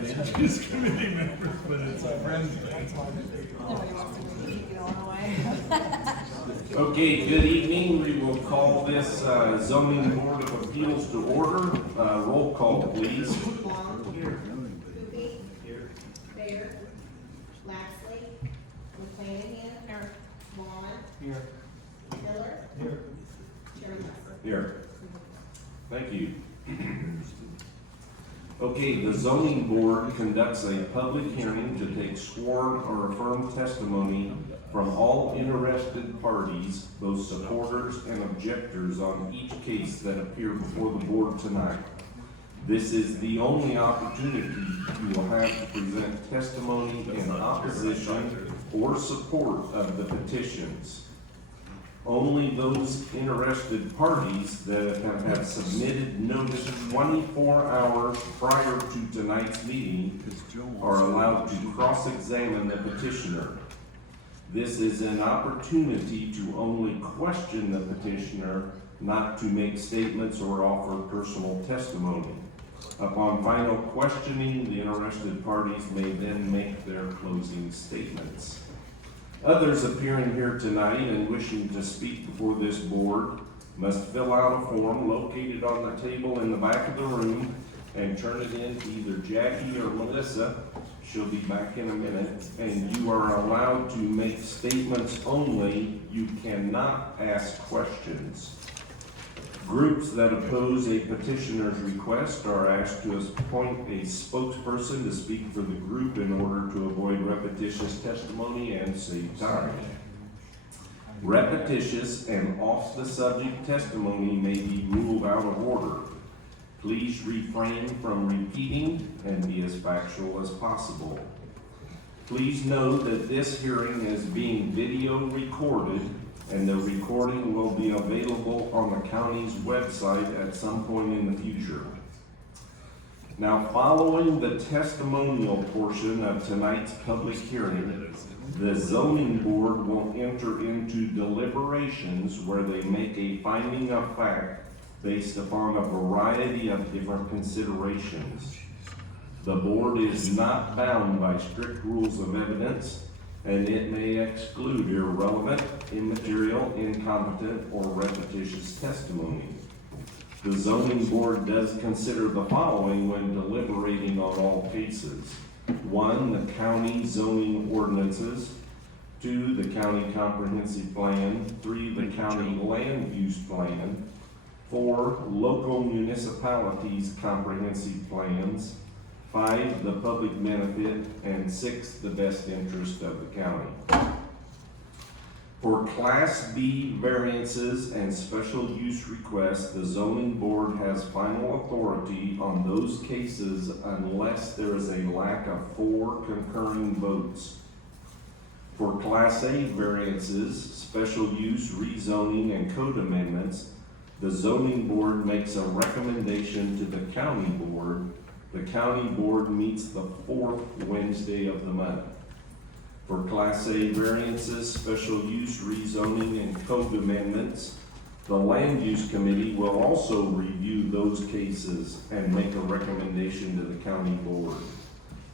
His committee members, but it's a friend's day. Nobody wants to keep going away. Okay, good evening. We will call this zoning board of appeals to order. Roll call, please. Long. Here. Coopy. Here. Bayer. Laxley. McClanahan. Here. Vaughn. Here. Miller. Here. Chairman Hudson. Here. Thank you. Okay, the zoning board conducts a public hearing to take sworn or affirmed testimony from all interested parties, both supporters and objectors, on each case that appear before the board tonight. This is the only opportunity you will have to present testimony in opposition or support of the petitions. Only those interested parties that have submitted notice 24 hours prior to tonight's meeting are allowed to cross-examine the petitioner. This is an opportunity to only question the petitioner, not to make statements or offer personal testimony. Upon final questioning, the interested parties may then make their closing statements. Others appearing here tonight and wishing to speak before this board must fill out a form located on the table in the back of the room and turn it in to either Jackie or Melissa. She'll be back in a minute. And you are allowed to make statements only. You cannot ask questions. Groups that oppose a petitioner's request are asked to appoint a spokesperson to speak for the group in order to avoid repetitious testimony and save time. Repetitious and off-the-subject testimony may be ruled out of order. Please refrain from repeating and be as factual as possible. Please know that this hearing is being video recorded, and the recording will be available on the county's website at some point in the future. Now, following the testimonial portion of tonight's public hearing, the zoning board will enter into deliberations where they make a finding of fact based upon a variety of different considerations. The board is not bound by strict rules of evidence, and it may exclude irrelevant, immaterial, incompetent, or repetitious testimony. The zoning board does consider the following when deliberating on all cases. 1, the county zoning ordinances. 2, the county comprehensive plan. 3, the county land use plan. 4, local municipalities comprehensive plans. 5, the public benefit, and 6, the best interest of the county. For Class B variances and special use requests, the zoning board has final authority on those cases unless there is a lack of 4 concurring votes. For Class A variances, special use, rezoning, and code amendments, the zoning board makes a recommendation to the county board. The county board meets the 4th Wednesday of the month. For Class A variances, special use, rezoning, and code amendments, the land use committee will also review those cases and make a recommendation to the county board.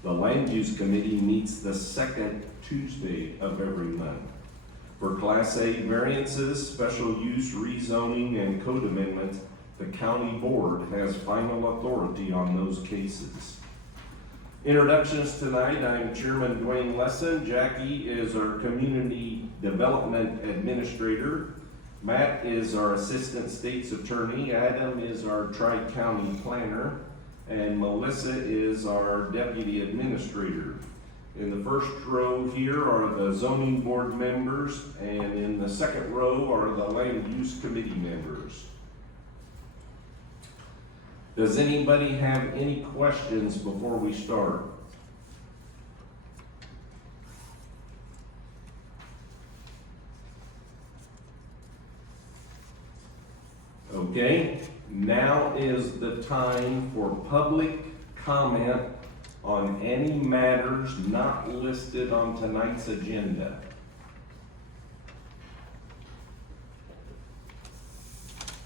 The land use committee meets the 2nd Tuesday of every month. For Class A variances, special use, rezoning, and code amendments, the county board has final authority on those cases. Introductions tonight. I'm Chairman Dwayne Lesson. Jackie is our Community Development Administrator. Matt is our Assistant State's Attorney. Adam is our Tri-County Planner. And Melissa is our Deputy Administrator. In the first row here are the zoning board members, and in the second row are the land use committee members. Does anybody have any questions before we start? Okay, now is the time for public comment on any matters not listed on tonight's agenda.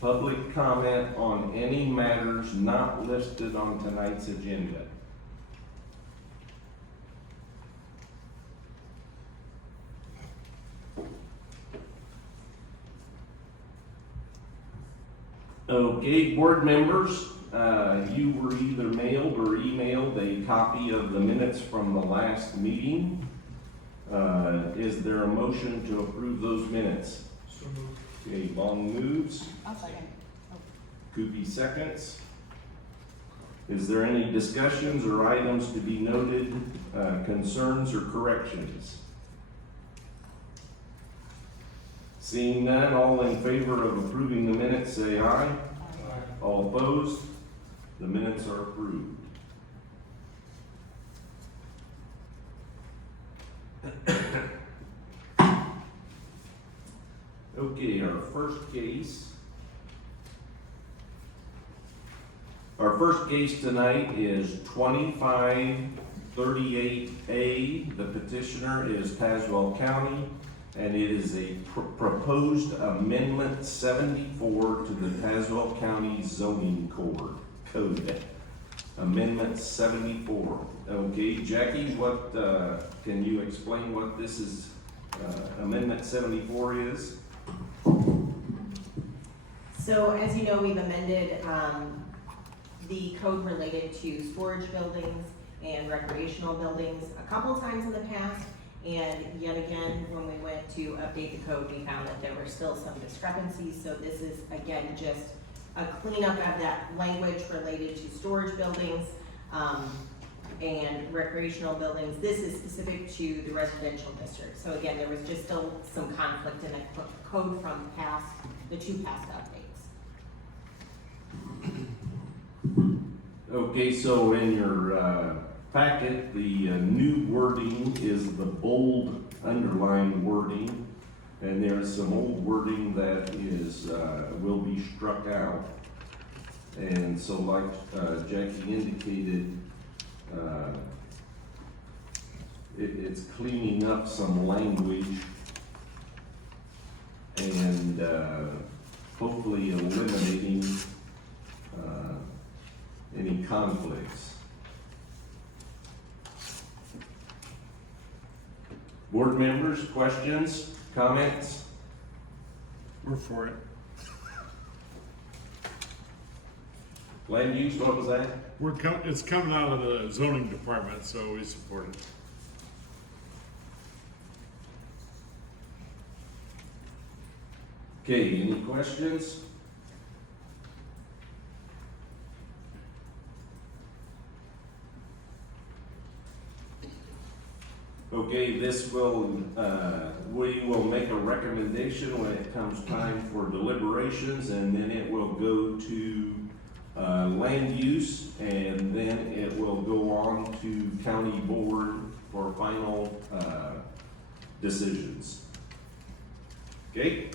Public comment on any matters not listed on tonight's agenda. Okay, board members, you were either mailed or emailed a copy of the minutes from the last meeting. Is there a motion to approve those minutes? So moved. Okay, Long moves, I'll second. Koopy seconds. Is there any discussions or items to be noted, concerns or corrections? Seeing none, all in favor of approving the minutes, say aye. All opposed? The minutes are approved. Okay, our first case tonight is 2538A. The petitioner is Tazewell County, and it is a proposed amendment 74 to the Tazewell County zoning code. Amendment 74. Okay, Jackie, what, can you explain what this is, Amendment 74 is? So as you know, we've amended the code related to storage buildings and recreational buildings a couple times in the past. And yet again, when we went to update the code, we found that there were still some discrepancies. So this is, again, just a cleanup of that language related to storage buildings and recreational buildings. This is specific to the residential district. So again, there was just still some conflict in the code from the two past updates. Okay, so in your packet, the new wording is the bold underlined wording, and there's some old wording that is will be struck out. And so, like Jackie indicated, it's cleaning up some language and hopefully eliminating any conflicts. Board members, questions, comments? We're for it. Land use, what was that? It's coming out of the zoning department, so we support it. Okay, any questions? Okay, we will make a recommendation when it comes time for deliberations, and then it will go to land use, and then it will go on to county board for final decisions. Okay?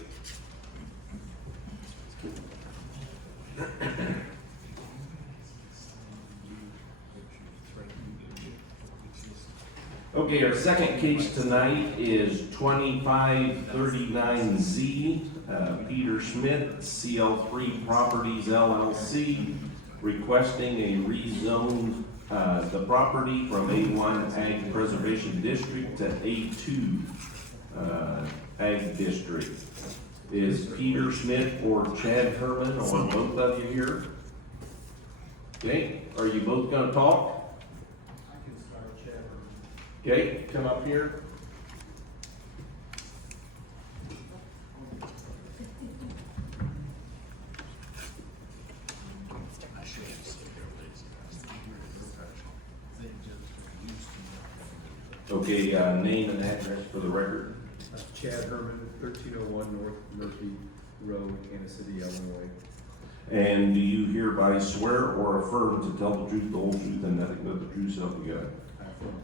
Okay, our second case tonight is 2539Z, Peter Smith, CL3 Properties LLC, requesting a rezone the property from A1 Ag Preservation District to A2 Ag District. Is Peter Smith or Chad Herman, or both of you here? Okay, are you both gonna talk? Okay, come up here. Okay, name and address for the record. Chad Herman, 1301 North Murphy Road, Kansas City, Illinois. And do you hereby swear or affirm to tell the truth, the whole truth, and nothing but the truth, so help you God? I affirm.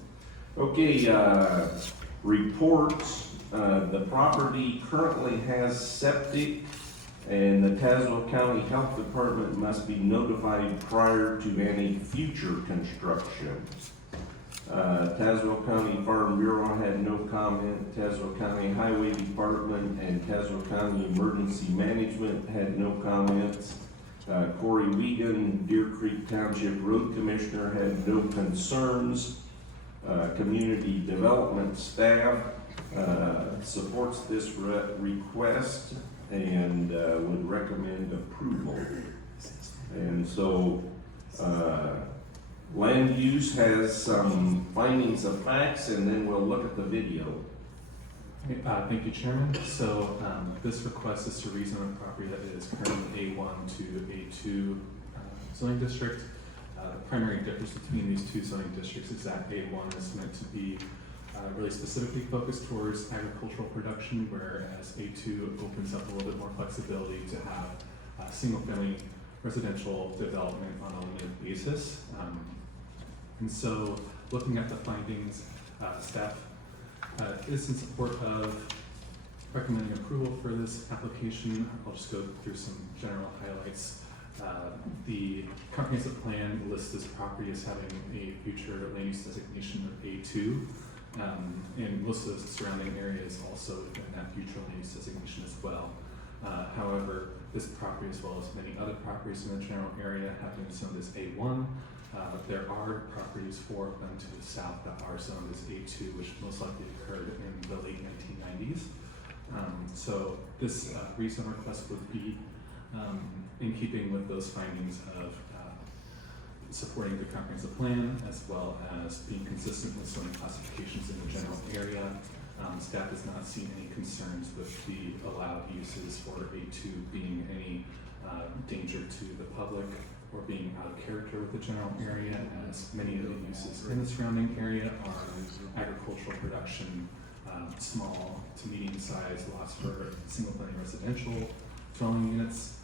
Okay, reports, the property currently has septic, and the Tazewell County Health Department must be notified prior to any future construction. Tazewell County Farm Bureau had no comment. Tazewell County Highway Department and Tazewell County Emergency Management had no comments. Corey Wiegand, Deer Creek Township Road Commissioner, had no concerns. Community Development staff supports this request, and would recommend approval. And so, land use has some findings of facts, and then we'll look at the video. Thank you, Chairman. So this request is to rezone a property that is currently A1 to A2 zoning district. The primary difference between these two zoning districts is that A1 is meant to be really specifically focused towards agricultural production, whereas A2 opens up a little bit more flexibility to have single-family residential development on a limited basis. And so, looking at the findings, staff is in support of recommending approval for this application. I'll just go through some general highlights. The comprehensive plan lists this property as having a future land use designation of A2, and most of the surrounding areas also within that future land use designation as well. However, this property, as well as many other properties in the general area, have been zoned as A1. There are properties, 4 of them to the south, that are zoned as A2, which most likely occurred in the late 1990s. So this rezone request would be in keeping with those findings of supporting the comprehensive plan, as well as being consistent with zoning classifications in the general area. Staff does not see any concerns with the allowed uses for A2 being any danger to the public or being out of character with the general area, as many of the uses in the surrounding area are agricultural production, small to medium-sized lots for single-family residential dwelling units,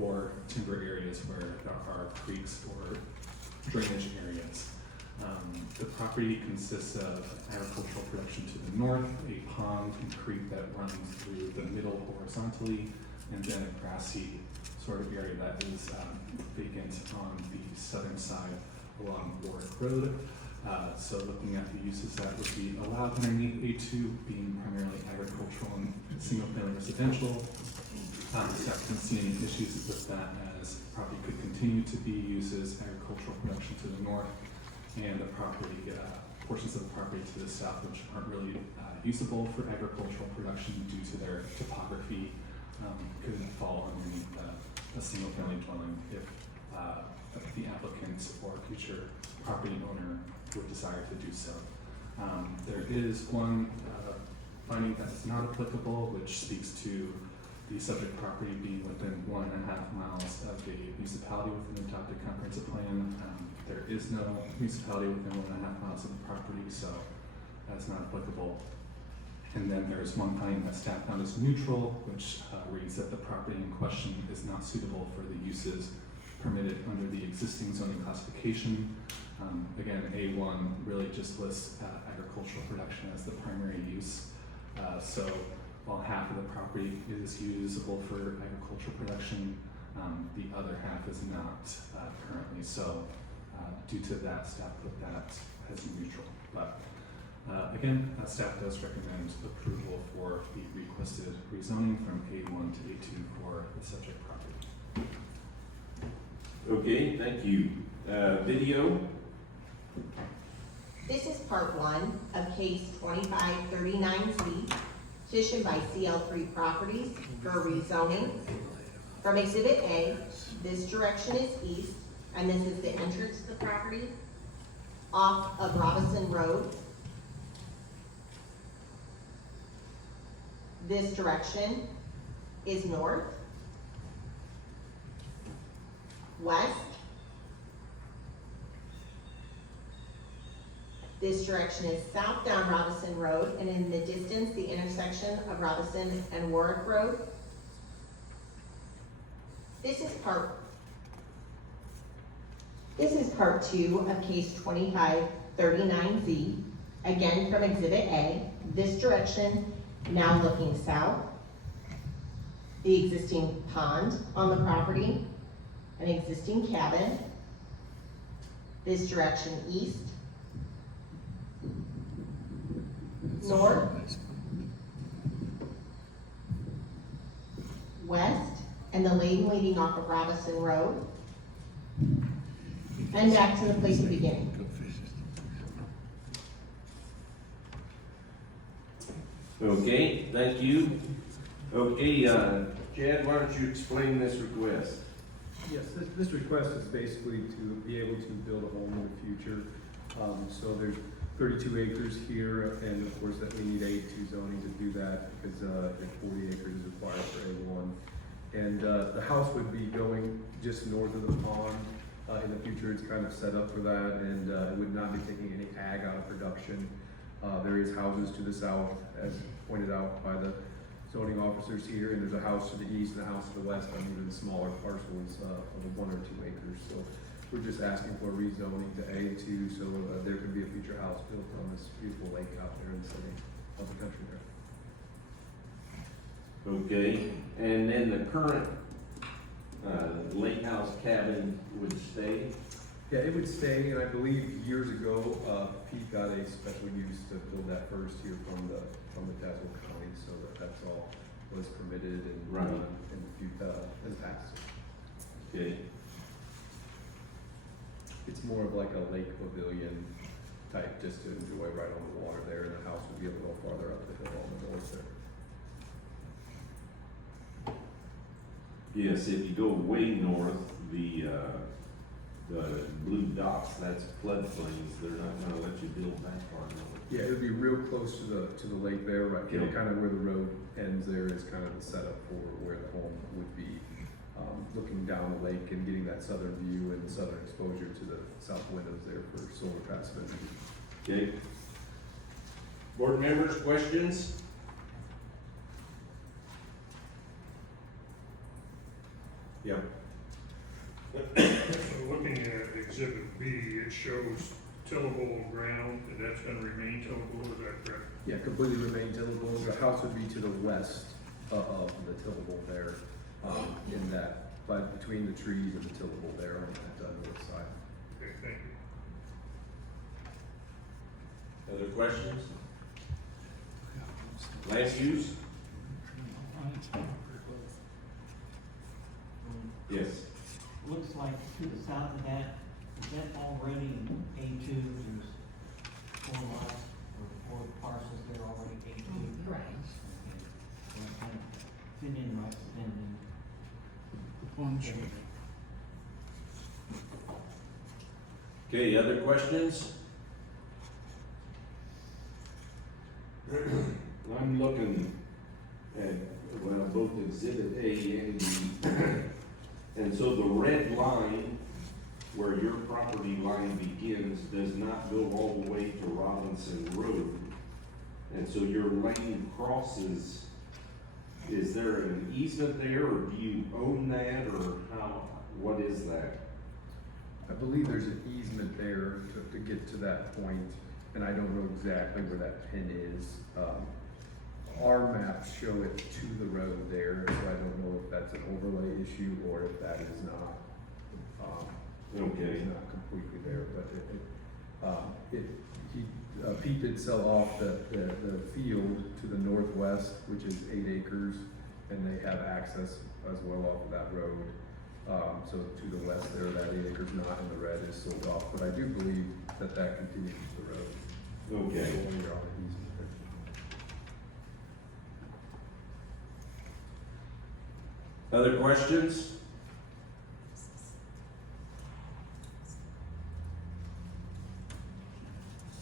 or timber areas where there are creeks or drainage areas. The property consists of agricultural production to the north, a pond and creek that runs through the middle horizontally, and then a grassy sort of area that is vacant on the southern side along Warwick Road. So looking at the uses that would be allowed underneath A2 being primarily agricultural and single-family residential. Staff doesn't see any issues with that, as the property could continue to be used as agricultural production to the north, and the property, portions of the property to the south, which aren't really usable for agricultural production due to their topography, could fall underneath a single-family dwelling if the applicant or future property owner would desire to do so. There is one finding that is not applicable, which speaks to the subject property being within 1.5 miles of a municipality with an adopted comprehensive plan. There is no municipality within 1.5 miles of the property, so that's not applicable. And then there's one finding that staff found as neutral, which reads that the property in question is not suitable for the uses permitted under the existing zoning classification. Again, A1 really just lists agricultural production as the primary use. So while half of the property is usable for agricultural production, the other half is not currently. So due to that, staff put that as neutral. But again, staff does recommend approval for the requested rezoning from A1 to A2 for the subject property. Okay, thank you. Video? This is part 1 of case 2539Z, petitioned by CL3 Properties for rezoning. From Exhibit A, this direction is east, and this is the entrance to the property off of Robinson Road. This direction is north, west. This direction is south down Robinson Road, and in the distance, the intersection of Robinson and Warwick Road. This is part 2 of case 2539Z, again from Exhibit A. This direction, now looking south. The existing pond on the property, an existing cabin. This direction east. North, west, and the lane leading off of Robinson Road, and back to the place of beginning. Okay, thank you. Okay, Chad, why don't you explain this request? Yes, this request is basically to be able to build a home in the future. So there's 32 acres here, and of course that we need A2 zoning to do that because 40 acres is required for A1. And the house would be going just north of the pond. In the future, it's kind of set up for that, and it would not be taking any ag out of production. There is houses to the south, as pointed out by the zoning officers here, and there's a house to the east and a house to the west on even smaller parcels of 1 or 2 acres. So we're just asking for a rezoning to A2 so there could be a future house built on this beautiful lake out there in the city of the country there. Okay, and then the current, lake house cabin would stay? Yeah, it would stay, and I believe years ago, Pete got a special use to build that first here from the Tazewell County, so that's all was permitted and Right. in the future, in the past. Okay, It's more of like a lake pavilion type, just to enjoy right on the water there, and the house would be a little farther up the hill on the north there. yes, if you go way north, the blue dots, that's floodplains, they're not gonna let you build that far north. Yeah, it would be real close to the lake there, right, you know, Okay. kind of where the road ends there is kind of the setup for where the home would be. Looking down the lake and getting that southern view and southern exposure to the south windows there for solar passive energy. Okay. Board members, questions? Yeah. Looking at exhibit B, it shows tillable ground, and that's gonna remain tillable, is that correct? Yeah, completely remain tillable. The house would be to the west of the tillable there, in that, but between the trees and the tillable there on that north side. Okay, thank you. Other questions? Last use? Yes. Looks like to the south of that, is that already A2, there's 4 lots or 4 parcels there already A2? Right. So it kind of fit in right then. Okay, other questions? I'm looking at, well, both exhibit A and B. And so the red line where your property line begins does not go all the way to Robinson Road. And so your lane crosses, is there an easement there, or do you own that, or how, what is that? I believe there's an easement there to get to that point, and I don't know exactly where that pin is. Our maps show it to the road there, so I don't know if that's an overlay issue or if that is not. Okay. It's not completely there, but Pete did sell off the field to the northwest, which is 8 acres, and they have access as well off of that road. So to the west there, that 8 acres not in the red is sold off, but I do believe that continues to the road. Okay. So we are on the easement there. Other questions?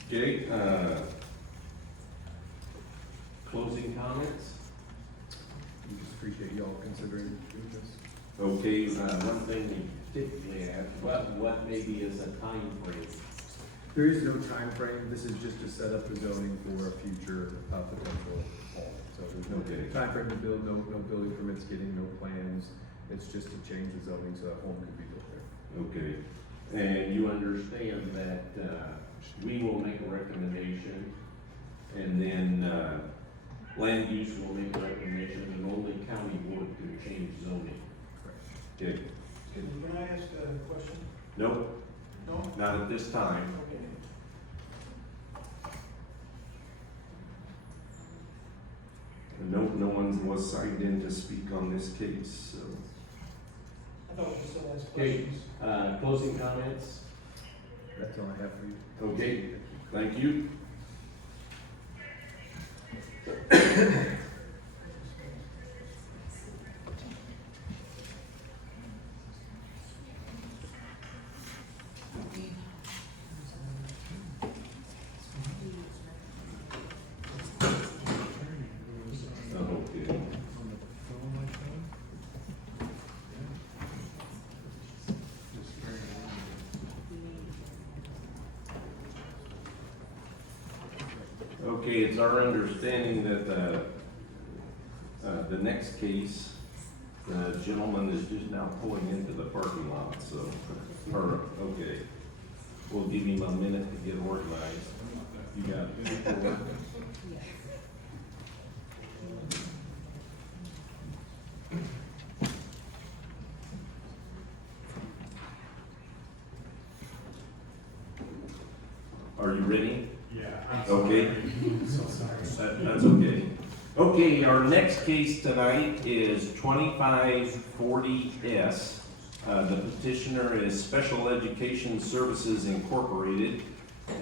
Okay, closing comments? We just appreciate y'all considering doing this. Okay, one thing we typically ask, what maybe is a time frame? There is no time frame. This is just to set up the zoning for a future potential home. So there's no Okay. time frame to build, no building permits, getting no plans. It's just to change the zoning so that home can be built there. Okay, and you understand that, we will make a recommendation, and then, land use will make a recommendation, and only county board can change zoning. Okay, Can I ask a question? nope, No? not at this time. Okay. No one was signed in to speak on this case, so. I thought it was the last Okay, questions. closing comments? That's all I have for you. Okay, thank you. Okay, it's our understanding that the next case, the gentleman is just now pulling into the parking lot, so, okay. We'll give him a minute to get organized. You got it. Are you ready? Yeah. Okay. So sorry. That's okay. Okay, our next case tonight is 2540S. The petitioner is Special Education Services Incorporated,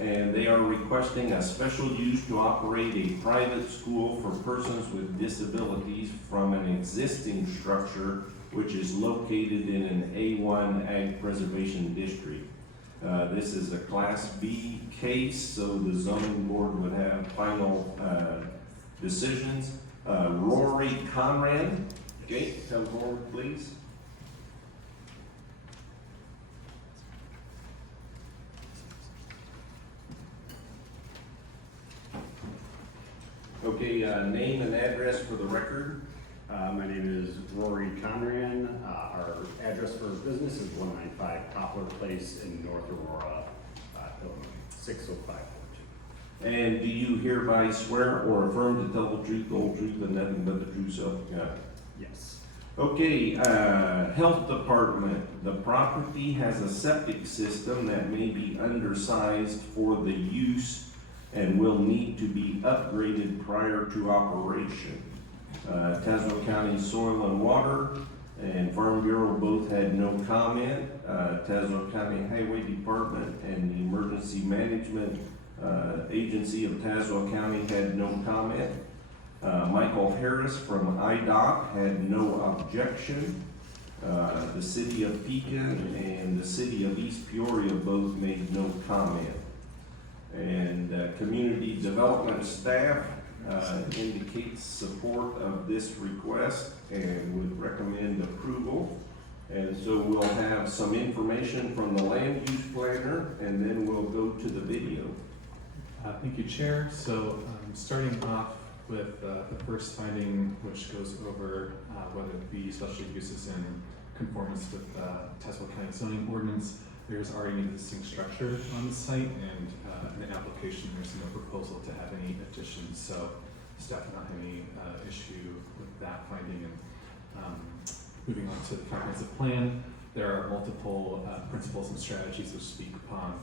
and they are requesting a special use to operate a private school for persons with disabilities from an existing structure which is located in an A1 Ag Preservation District. This is a Class B case, so the zoning board would have final decisions. Rory Conrad, okay, come forward, please. Okay, name and address for the record. My name is Rory Conran. Our address for business is 195 Poplar Place in North Aurora, Illinois, 60542. And do you hereby swear or affirm to tell the truth, the whole truth, and nothing but the truth, so help you God? Yes. Okay, Health Department. The property has a septic system that may be undersized for the use and will need to be upgraded prior to operation. Tazewell County Soil and Water and Farm Bureau both had no comment. Tazewell County Highway Department and the Emergency Management Agency of Tazewell County had no comment. Michael Harris from IDOT had no objection. The City of Pekin and the City of East Peoria both made no comment. And community development staff indicates support of this request and would recommend approval. And so we'll have some information from the land use planner, and then we'll go to the video. Thank you, Chair. So starting off with the first finding, which goes over whether the special uses in conformance with Tazewell County zoning ordinance. There's already an existing structure on the site, and in the application, there's no proposal to have any additions. So staff do not have any issue with that finding. And moving on to the comprehensive plan, there are multiple principles and strategies which speak upon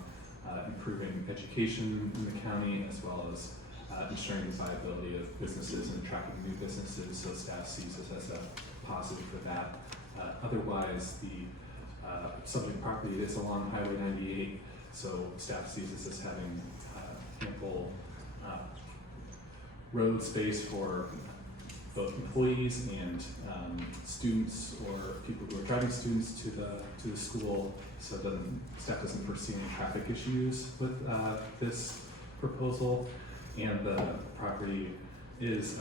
improving education in the county, as well as ensuring the viability of businesses and attracting new businesses. So staff sees this as a positive for that. Otherwise, the subject property is along Highway 98, so staff sees this as having ample road space for both employees and students or people who are driving students to the school. So staff doesn't foresee any traffic issues with this proposal, and the property is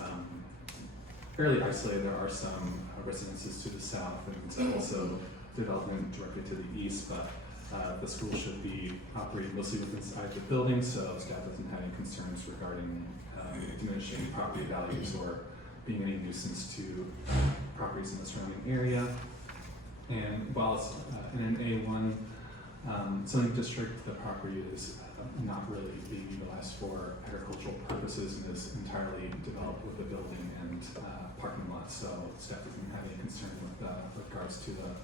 fairly isolated. There are some residences to the south and also development directly to the east, but the school should be operating mostly within inside the building, so staff doesn't have any concerns regarding diminishing property values or being any nuisance to properties in the surrounding area. And while it's in an A1 zoning district, the property is not really being utilized for agricultural purposes and is entirely developed with the building and parking lot. So staff doesn't have any concern with regards to the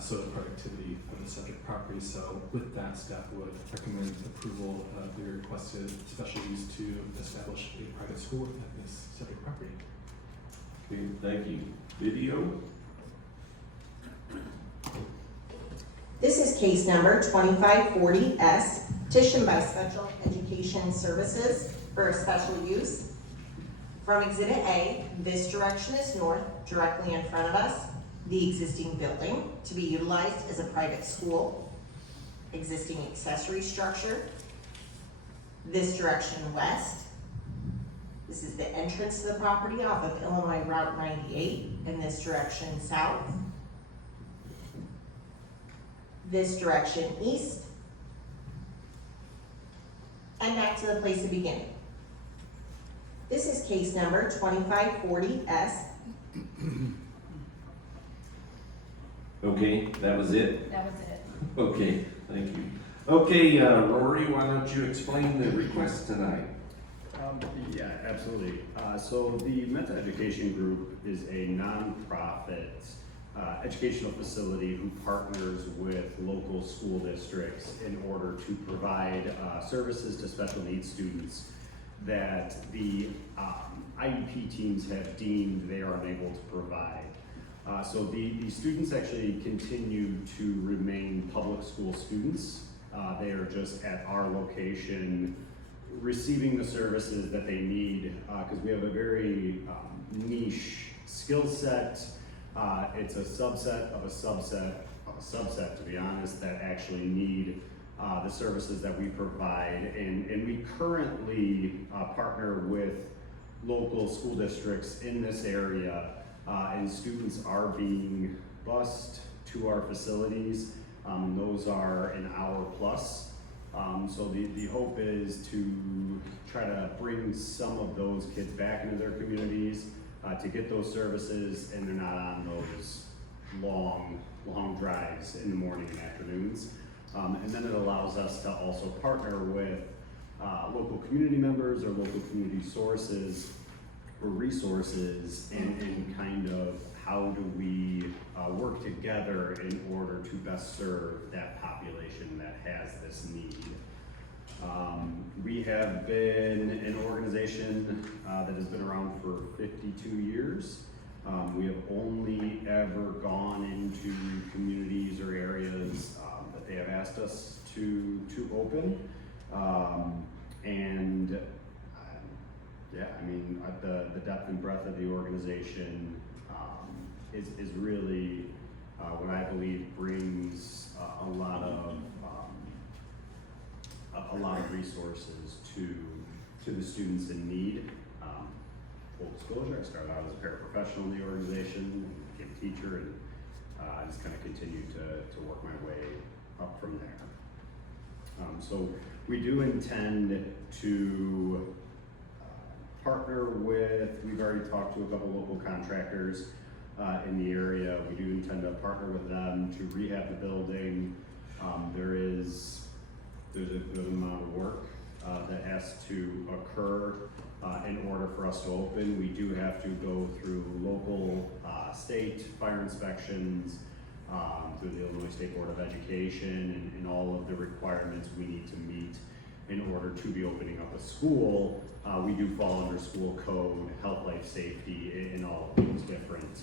soil productivity of the subject property. So with that, staff would recommend approval of the requested special use to establish a private school at this subject property. Okay, thank you. Video? This is case number 2540S, petition by Special Education Services for a special use. From Exhibit A, this direction is north, directly in front of us, the existing building to be utilized as a private school, existing accessory structure. This direction west, this is the entrance to the property off of Illinois Route 98, and this direction south. This direction east, and back to the place of beginning. This is case number 2540S. Okay, that was it? That was it. Okay, thank you. Okay, Rory, why don't you explain the request tonight? Yeah, absolutely. So the Meta Education Group is a nonprofit educational facility who partners with local school districts in order to provide services to special needs students that the IEP teams have deemed they are unable to provide. So the students actually continue to remain public school students. They are just at our location receiving the services that they need, because we have a very niche skill set. It's a subset of a subset of a subset, to be honest, that actually need the services that we provide. And we currently partner with local school districts in this area, and students are being bused to our facilities. Those are an hour plus. So the hope is to try to bring some of those kids back into their communities, to get those services, and they're not on those long drives in the morning and afternoons. And then it allows us to also partner with local community members or local community sources or resources, and kind of how do we work together in order to best serve that population that has this need. We have been an organization that has been around for 52 years. We have only ever gone into communities or areas that they have asked us to open. Yeah, I mean, the depth and breadth of the organization is really what I believe brings a lot of resources to the students in need. Full disclosure, I started out as a paraprofessional in the organization, became a teacher, and I just kind of continued to work my way up from there. So we do intend to partner with, we've already talked to a couple local contractors in the area. We do intend to partner with them to rehab the building. There's a good amount of work that has to occur in order for us to open. We do have to go through local, state fire inspections, through the Illinois State Board of Education, and all of the requirements we need to meet in order to be opening up a school. We do fall under school code, health, life, safety, and all of those different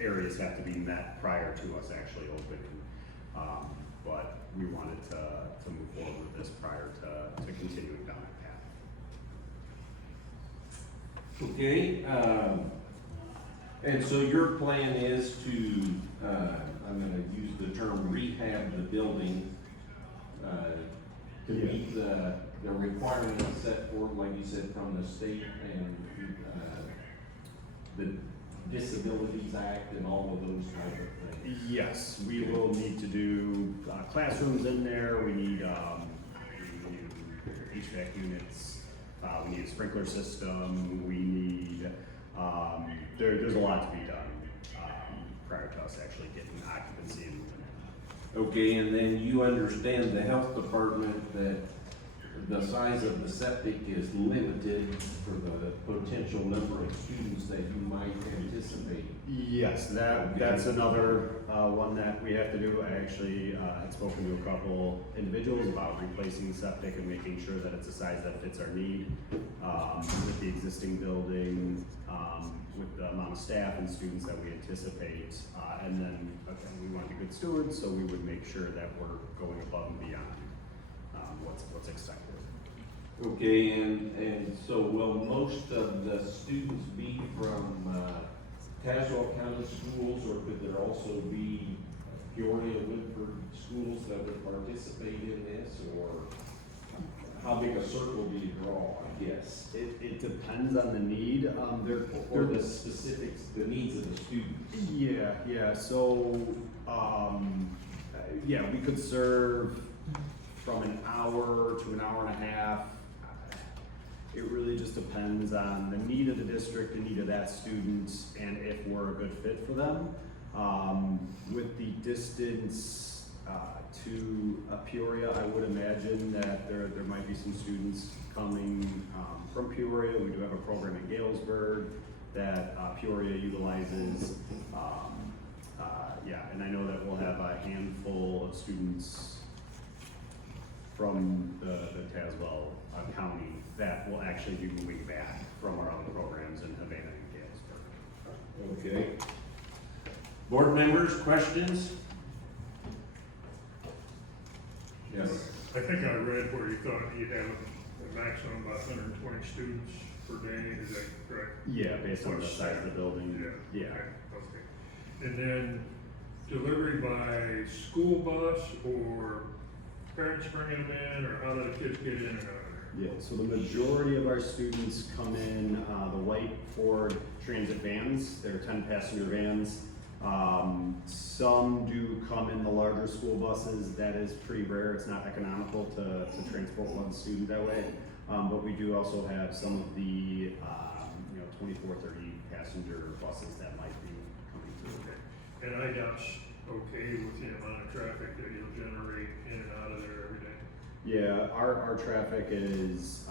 areas have to be met prior to us actually opening. But we wanted to move forward with this prior to continuing down that path. Okay, and so your plan is to, I'm gonna use the term rehab the building, to meet the requirements set forth, like you said, from the state and, the Disabilities Act and all of those type of things. Yes, we will need to do classrooms in there. We need HVAC units. We need a sprinkler system. We need, there's a lot to be done prior to us actually getting occupancy and moving in. Okay, and then you understand the health department that the size of the septic is limited for the potential number of students that you might anticipate. Yes, that's another one that we have to do. I actually had spoken to a couple individuals about replacing the septic and making sure that it's a size that fits our need with the existing building, with the amount of staff and students that we anticipate. And then again, we want to be good stewards, so we would make sure that we're going above and beyond what's expected. Okay, and so will most of the students be from Tazewell County schools, or could there also be Peoria, Woodford schools that would participate in this, or how big a circle do you draw, I guess? It depends on the need. Or the specifics, the needs of the students. Yeah, so, yeah, we could serve from an hour to an hour and a half. It really just depends on the need of the district, the need of that student, and if we're a good fit for them. With the distance to Peoria, I would imagine that there might be some students coming from Peoria. We do have a program in Galesburg that Peoria utilizes. Yeah, and I know that we'll have a handful of students from the Tazewell County that will actually be moving back from our other programs in Havana and Galesburg. Okay. Board members, questions? Yes. I think I read where you thought you'd have a maximum of 120 students per day, is that correct? Yeah, based on the size of the building. Yeah. Yeah. Okay. And then delivery by school bus or parents bringing them in, or how do the kids get in and out of there? Yeah, so the majority of our students come in the white Ford Transit vans. They're 10-passenger vans. Some do come in the larger school buses. That is pretty rare. It's not economical to transport one student that way. But we do also have some of the 24, 30 passenger buses that might be coming through. And IDOT's okay with the amount of traffic that you'll generate in and out of there every day? Yeah, our traffic is,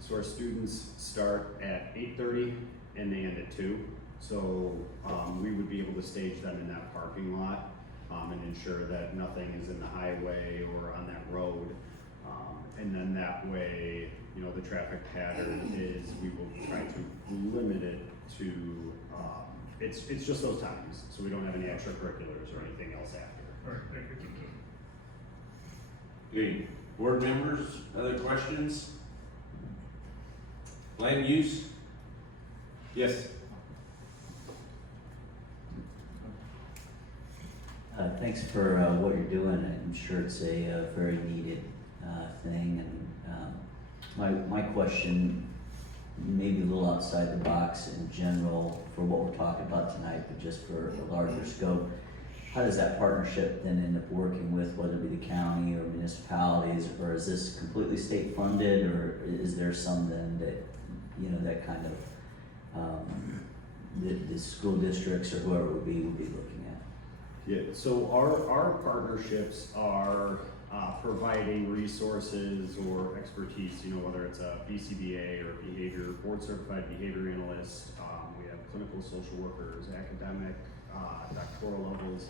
so our students start at 8:30 and they end at 2. So, we would be able to stage them in that parking lot, and ensure that nothing is in the highway or on that road. And then that way, the traffic pattern is, we will try to limit it to, it's just those times, so we don't have any extracurriculars or anything else after. All right, thank you. Okay, board members, other questions? Land use? Yes. Thanks for what you're doing. I'm sure it's a very needed thing. And my question, maybe a little outside the box in general for what we're talking about tonight, but just for a larger scope. How does that partnership then end up working with, whether it be the county or municipalities, or is this completely state funded, or is there some then that, that kind of, the school districts or whoever would be looking at? Yeah, so our partnerships are providing resources or expertise, whether it's a BCBA or board certified behavior analyst. We have clinical social workers, academic, doctoral levels,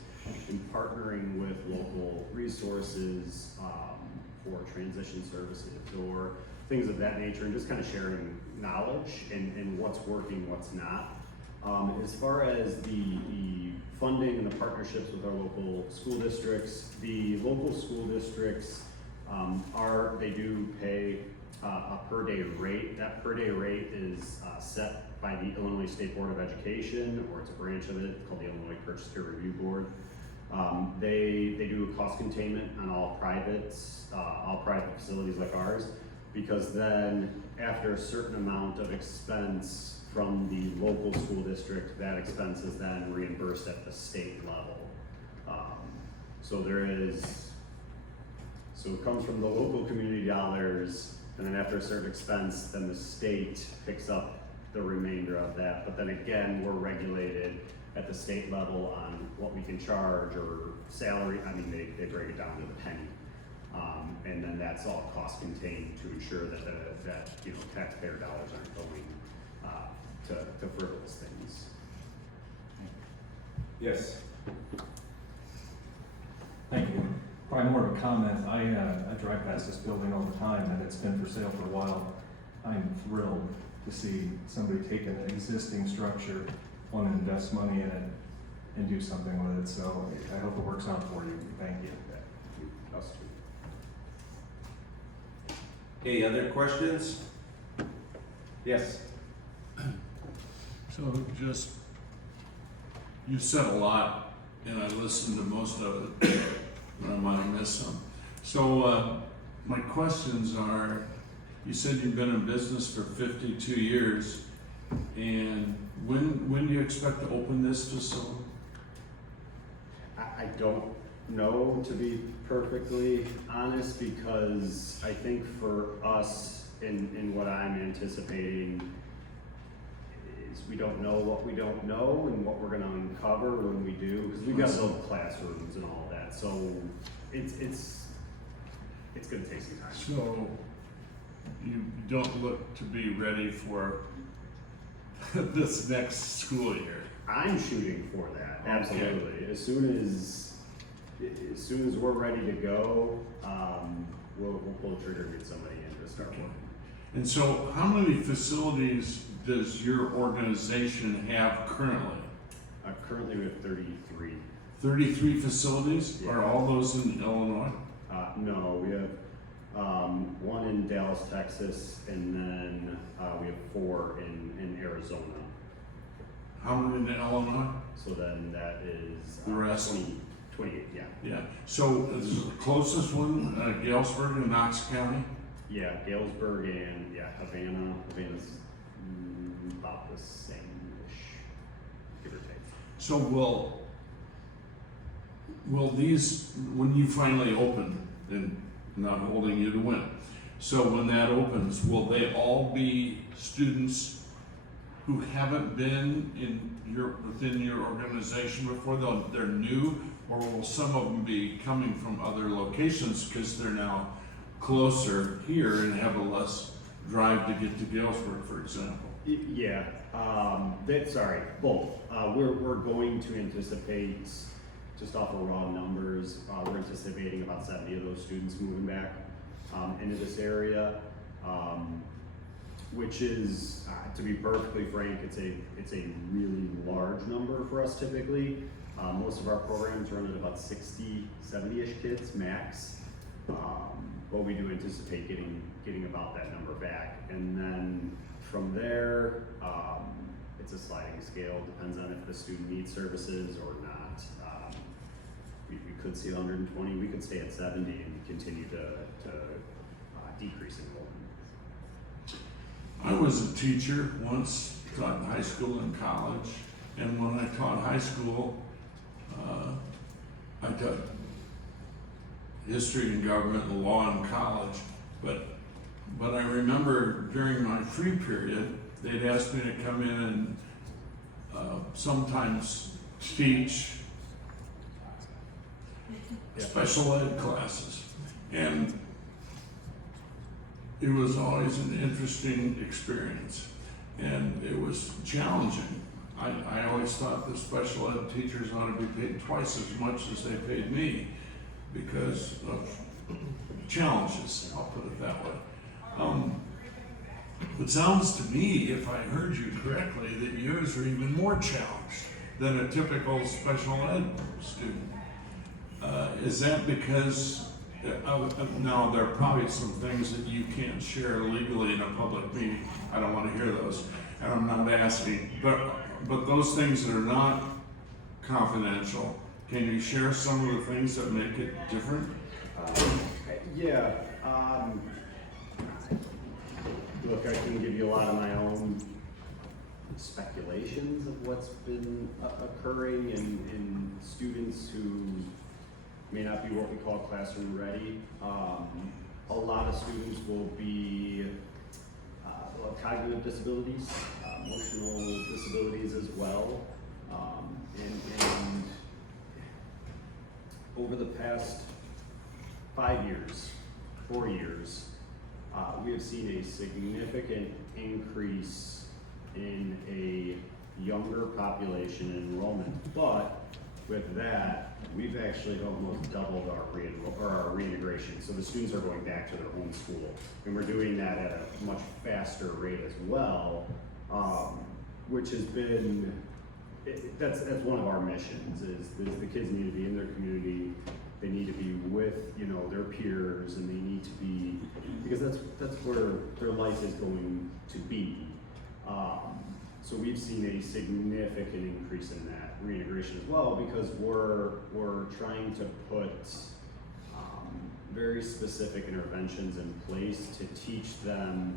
and partnering with local resources for transition services or things of that nature, and just kind of sharing knowledge and what's working, what's not. As far as the funding and the partnerships with our local school districts, the local school districts they do pay a per day rate. That per day rate is set by the Illinois State Board of Education, or it's a branch of it called the Illinois Purchase Care Review Board. They do a cost containment on all private facilities like ours, because then after a certain amount of expense from the local school district, that expense is then reimbursed at the state level. So it comes from the local community dollars, and then after a certain expense, then the state picks up the remainder of that. But then again, we're regulated at the state level on what we can charge or salary. I mean, they break it down to the penny. And then that's all cost contained to ensure that taxpayer dollars aren't going to frivolous things. Yes. Thank you. Probably more of a comment. I drive past this building all the time, and it's been for sale for a while. I'm thrilled to see somebody take an existing structure, want to invest money in it, and do something with it. So I hope it works out for you. Thank you. Us too. Okay, other questions? Yes. So just, you said a lot, and I listened to most of it, but I might have missed some. So, my questions are, you said you've been in business for 52 years, and when do you expect to open this facility? I don't know, to be perfectly honest, because I think for us, in what I'm anticipating is we don't know what we don't know and what we're gonna uncover when we do, because we've got to build classrooms and all that, so it's gonna take some time. So you don't look to be ready for this next school year? I'm shooting for that, Okay. absolutely. As soon as we're ready to go, we'll pull the trigger and get somebody in to start working. And so how many facilities does your organization have currently? Currently we have 33. 33 facilities? Yeah. Are all those in Illinois? No, we have one in Dallas, Texas, and then we have 4 in Arizona. How many in Illinois? So then that is The rest? 28, yeah. Yeah. So is the closest one Galesburg in Knox County? Yeah, Galesburg and Havana. Havana's about the same-ish, give or take. So will these, when you finally open, and not holding you to win, so when that opens, will they all be students who haven't been within your organization before? They're new, or will some of them be coming from other locations because they're now closer here and have a less drive to get to Galesburg, for example? Yeah, both. We're going to anticipate, just off of raw numbers, we're anticipating about 70 of those students moving back into this area, which is, to be perfectly frank, it's a really large number for us typically. Most of our programs run at about 60, 70-ish kids max, but we do anticipate getting about that number back. And then from there, it's a sliding scale, depends on if the student needs services or not. We could see 120, we could stay at 70 and continue to decrease enrollment. I was a teacher once, taught high school and college, and when I taught high school, I taught history and government and law in college, but I remember during my free period, they'd ask me to come in and sometimes teach special ed classes, and it was always an interesting experience, and it was challenging. I always thought the special ed teachers ought to be paid twice as much as they paid me because of challenges, I'll put it that way. It sounds to me, if I heard you correctly, that yours are even more challenged than a typical special ed student. Is that because, now there are probably some things that you can't share legally in a public meeting. I don't want to hear those, and I'm not asking, but those things that are not confidential, can you share some of the things that make it different? Yeah, look, I can give you a lot of my own speculations of what's been occurring in students who may not be what we call classroom ready. A lot of students will have cognitive disabilities, emotional disabilities as well. And over the past 5 years, 4 years, we have seen a significant increase in a younger population enrollment, but with that, we've actually almost doubled our reintegration. So the students are going back to their home school, and we're doing that at a much faster rate as well, which has been, that's one of our missions, is the kids need to be in their community, they need to be with, their peers, and they need to be, because that's where their life is going to be. So we've seen a significant increase in that reintegration as well, because we're trying to put very specific interventions in place to teach them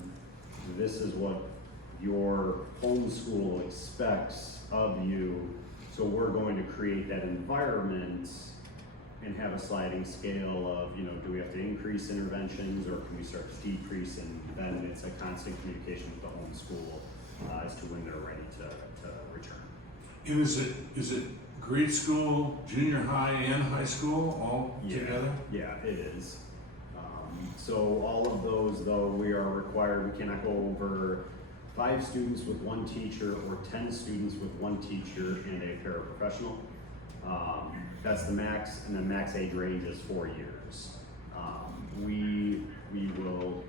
this is what your home school expects of you. So we're going to create that environment and have a sliding scale of, you know, do we have to increase interventions or can we start to decrease? And then it's a constant communication with the home school as to when they're ready to return. And is it grade school, junior high, and high school all together? Yeah, it is. So all of those, though, we are required, we cannot go over 5 students with 1 teacher or 10 students with 1 teacher and a paraprofessional. That's the max, and the max age range is 4 years. We will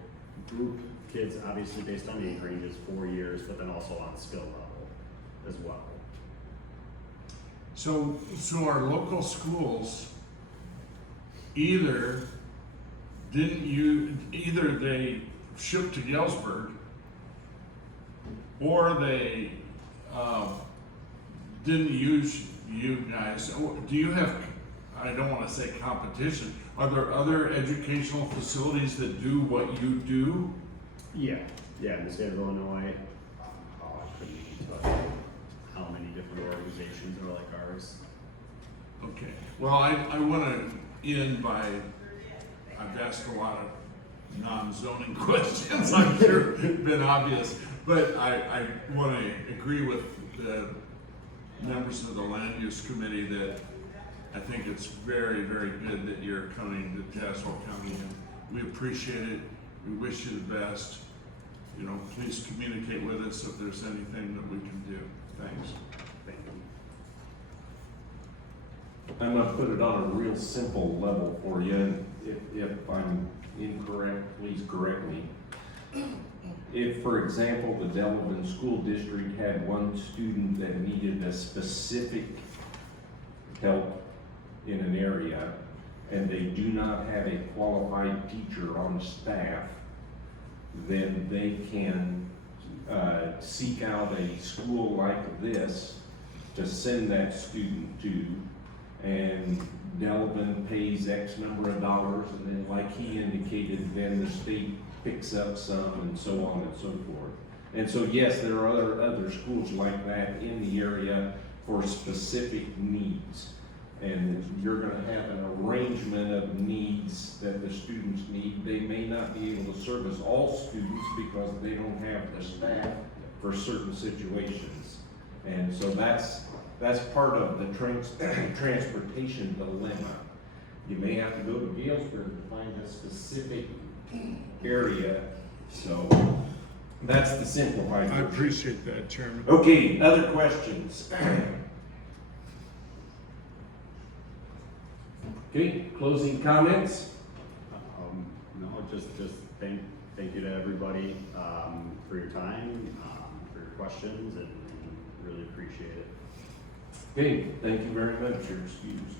group kids obviously based on age ranges, 4 years, but then also on skill level as well. So our local schools either they shipped to Galesburg or they didn't use you guys. Do you have, I don't want to say competition, are there other educational facilities that do what you do? Yeah, in the state of Illinois, I couldn't even tell you how many different organizations are like ours. Okay, well, I want to end by, I've asked a lot of non-zoning questions, I'm sure been obvious, but I want to agree with the members of the land use committee that I think it's very, very good that you're coming to Tazewell County, and we appreciate it. We wish you the best. You know, please communicate with us if there's anything that we can do. Thanks. Thank you. I'm gonna put it on a real simple level for you, and if I'm incorrect, please correct me. If, for example, the Delavan School District had 1 student that needed a specific help in an area, and they do not have a qualified teacher on staff, then they can seek out a school like this to send that student to, and Delavan pays X number of dollars, and then like he indicated, then the state picks up some and so on and so forth. And so yes, there are other schools like that in the area for specific needs. And you're gonna have an arrangement of needs that the students need. They may not be able to service all students because they don't have the staff for certain situations. And so that's part of the transportation dilemma. You may have to go to Galesburg to find a specific area, so that's the simplified version. I appreciate that, Chairman. Okay, other questions? Okay, closing comments? No, just thank you to everybody for your time, for your questions, and really appreciate it. Okay, thank you very much. You're excused.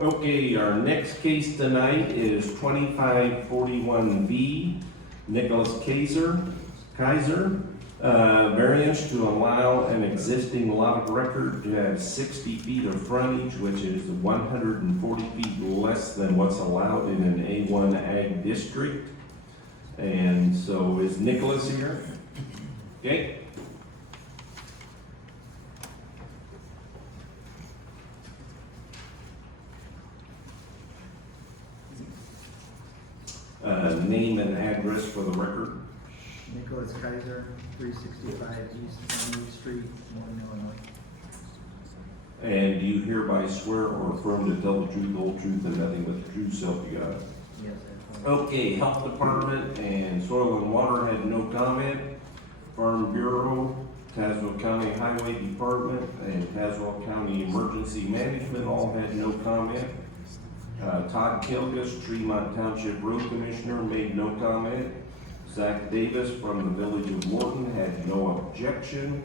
Okay, our next case tonight is 2541B, Nicholas Kaiser, variance to allow an existing lot of record to have 60 feet of frontage, which is 140 feet less than what's allowed in an A1 ag district. And so is Nicholas here? Okay. Name and address for the record. Nicholas Kaiser, 365 East Main Street, Warren, Illinois. And do you hereby swear or affirm to tell the truth, the whole truth, and nothing but the true self you got? Yes, Okay, Health Department and Soil and Water had no comment. Farm Bureau, Tazewell County Highway Department, and Tazewell County Emergency Management all had no comment. Todd Kilgus, Tremont Township Road Commissioner, made no comment. Zach Davis from the Village of Morton had no objection.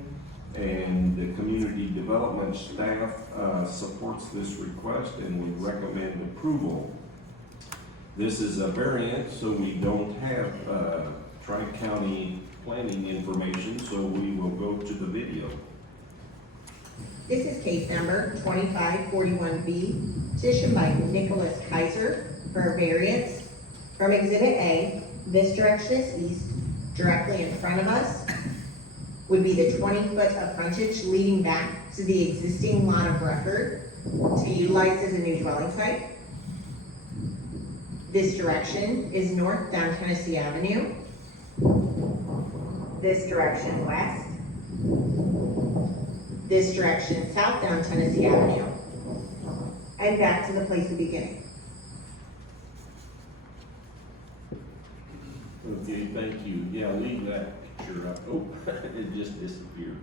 And the Community Development staff supports this request and would recommend approval. This is a variance, so we don't have Tri-County planning information, so we will go to the video. This is case number 2541B, petition by Nicholas Kaiser for a variance from Exhibit A. This direction is east. Directly in front of us would be the 20-foot of frontage leading back to the existing lot of record to be utilized as a new dwelling site. This direction is north down Tennessee Avenue. This direction west. This direction south down Tennessee Avenue. And back to the place of beginning. Okay, thank you. Yeah, leave that picture up. Oh, it just disappeared.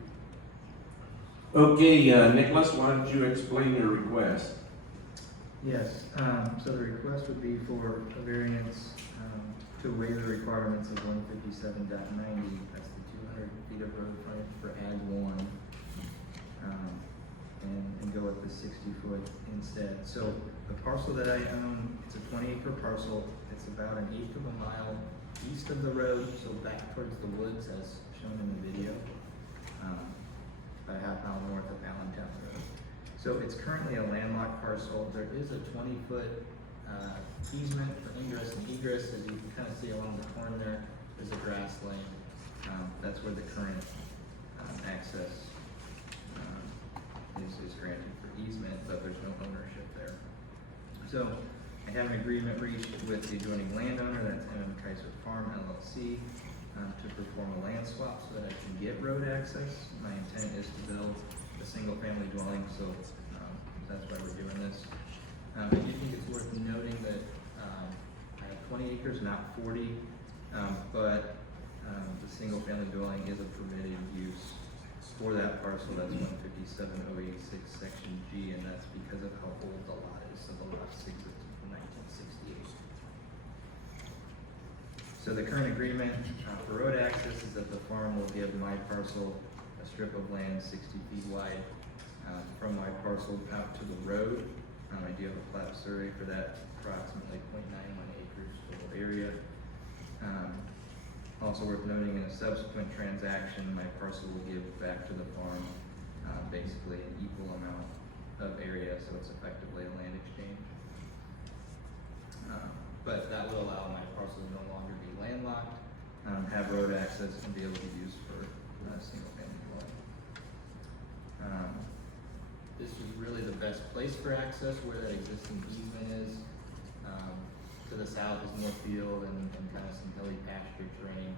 Okay, Nicholas, why don't you explain your request? Yes, so the request would be for a variance, to waive the requirements of 157.90, that's the 200 feet of road frontage for Ag 1, and go with the 60-foot instead. So the parcel that I own, it's a 20-acre parcel, it's about an eighth of a mile east of the road, so back towards the woods as shown in the video, about a half mile north of Allentown Road. So it's currently a landlocked parcel. There is a 20-foot easement for ingress and egress. As you can kind of see along the corner there, there's a grass lane. That's where the current access is granted for easement, but there's no ownership there. So I have an agreement reached with the adjoining landowner, that's M.M. Kaiser Farm LLC, to perform a land swap so that I can get road access. My intent is to build a single-family dwelling, so that's why we're doing this. I do think it's worth noting that I have 20 acres, not 40, but the single-family dwelling is a permitted use for that parcel. That's 157.086 Section G, and that's because of how old the lot is. So the lot existed from 1968. So the current agreement for road access is that the farm will give my parcel a strip of land 60 feet wide from my parcel out to the road. I do have a plat survey for that, approximately 0.91 acres total area. Also worth noting, in a subsequent transaction, my parcel will give back to the farm basically an equal amount of area, so it's effectively a land exchange. But that would allow my parcel to no longer be landlocked, have road access, and be able to be used for single-family dwelling. This is really the best place for access where that existing easement is. To the south is Northfield and kind of some hilly pasture terrain.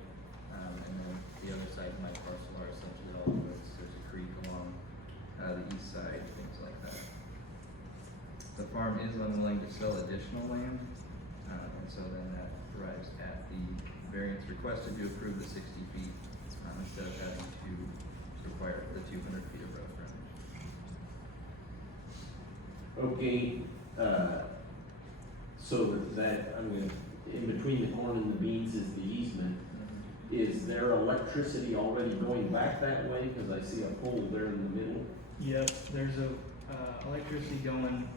And then the other side of my parcel are essentially all woods. There's a creek along the east side, things like that. The farm is unwilling to sell additional land, and so then that arrives at the variance requested to approve the 60 feet instead of having to require the 200 feet of road frontage. Okay, so that, I mean, in between the corn and the beans is the easement. Is there electricity already going back that way? Because I see a pole there in the middle. Yep, there's a electricity going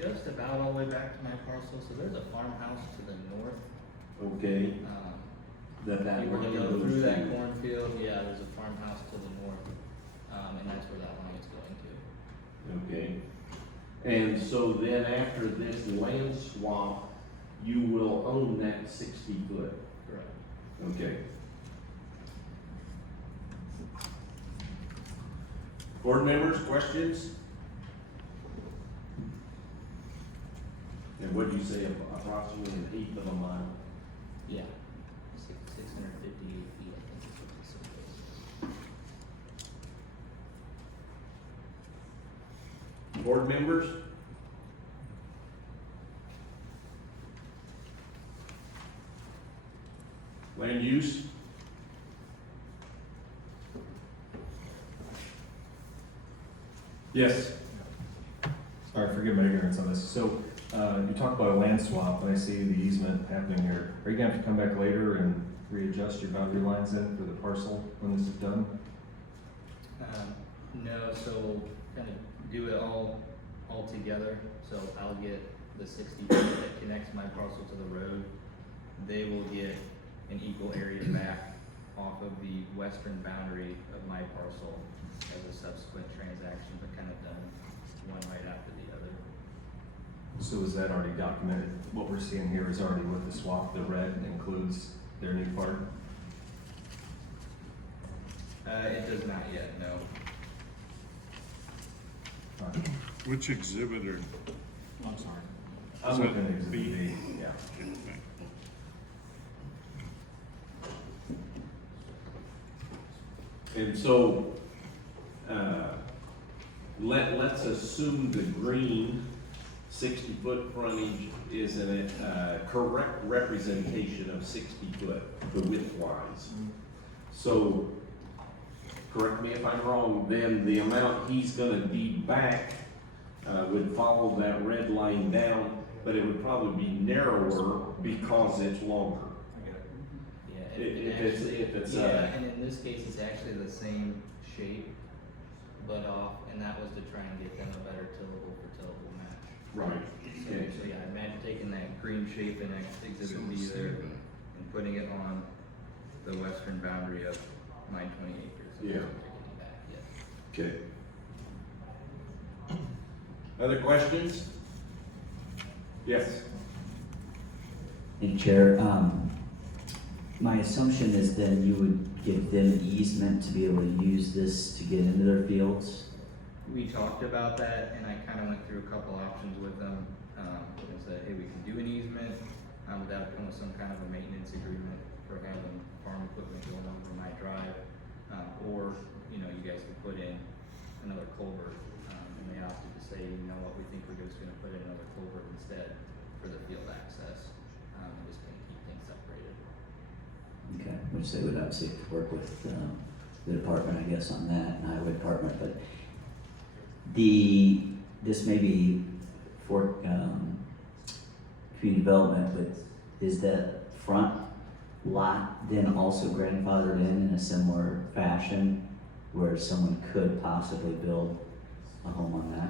just about all the way back to my parcel. So there's a farmhouse to the north. Okay, that You were to line go goes through that to. cornfield, yeah, there's a farmhouse to the north, and that's where that line is going to. Okay, and so then after this land swap, you will own that 60 foot. Correct. Okay. Board members, questions? And what do you say, approximately an eighth of a mile? Yeah. 658 feet, I think is what this is. Board members? Land use? Yes. Sorry, forgive my ignorance on this. So, you talk about a land swap, and I see the easement happening here. Are you gonna have to come back later and readjust your boundary lines in for the parcel when this is done? No, so we'll kind of do it all together. So I'll get the 60 feet that connects my parcel to the road. They will get an equal area back off of the western boundary of my parcel as a subsequent transaction, but kind of done one right after the other. So is that already documented? What we're seeing here is already with the swap, the red includes their new part? It does not yet, no. Which exhibit are? I'm sorry. Is I'm that looking at exhibit B? B, yeah. And so, let's assume the green 60-foot frontage is a correct representation of 60 foot, the width-wise. So, correct me if I'm wrong, then the amount he's gonna deed back would follow that red line down, but it would probably be narrower because it's longer. Yeah, If it's yeah, and in this case, it's actually the same shape, but off, and that was to try and get them a better tillable for tillable match. Right. So, so yeah, imagine taking that green shape in exhibit B there and putting it on the western boundary of my 20 acres. And Yeah. that's what they're getting back, yes. Okay. Other questions? Yes. And Chair, my assumption is then you would give them an easement to be able to use this to get into their fields? We talked about that, and I kind of went through a couple options with them, and said, hey, we can do an easement, would that come with some kind of a maintenance agreement for having farm equipment going over my drive, or, you know, you guys could put in another culvert, and they opted to say, you know what, we think we're just gonna put in another culvert instead for the field access, and just gonna keep things separated. Okay, which they would obviously have to work with the department, I guess, on that, and highway department, but this may be for community development, but is that front lot then also grandfathered in a similar fashion where someone could possibly build a home on that?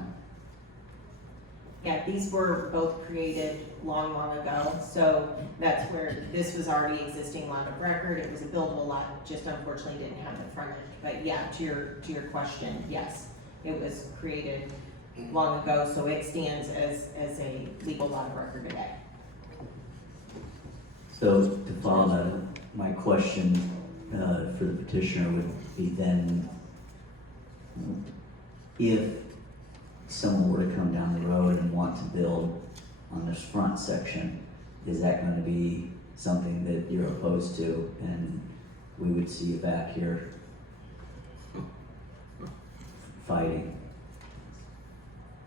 Yeah, these were both created long, long ago, so that's where this was already existing lot of record. It was a buildable lot, just unfortunately didn't have the frontage. But yeah, to your question, yes, it was created long ago, so it stands as a legal lot of record today. So to follow that, my question for the petitioner would be then, if someone were to come down the road and want to build on this front section, is that going to be something that you're opposed to, and we would see you back here fighting?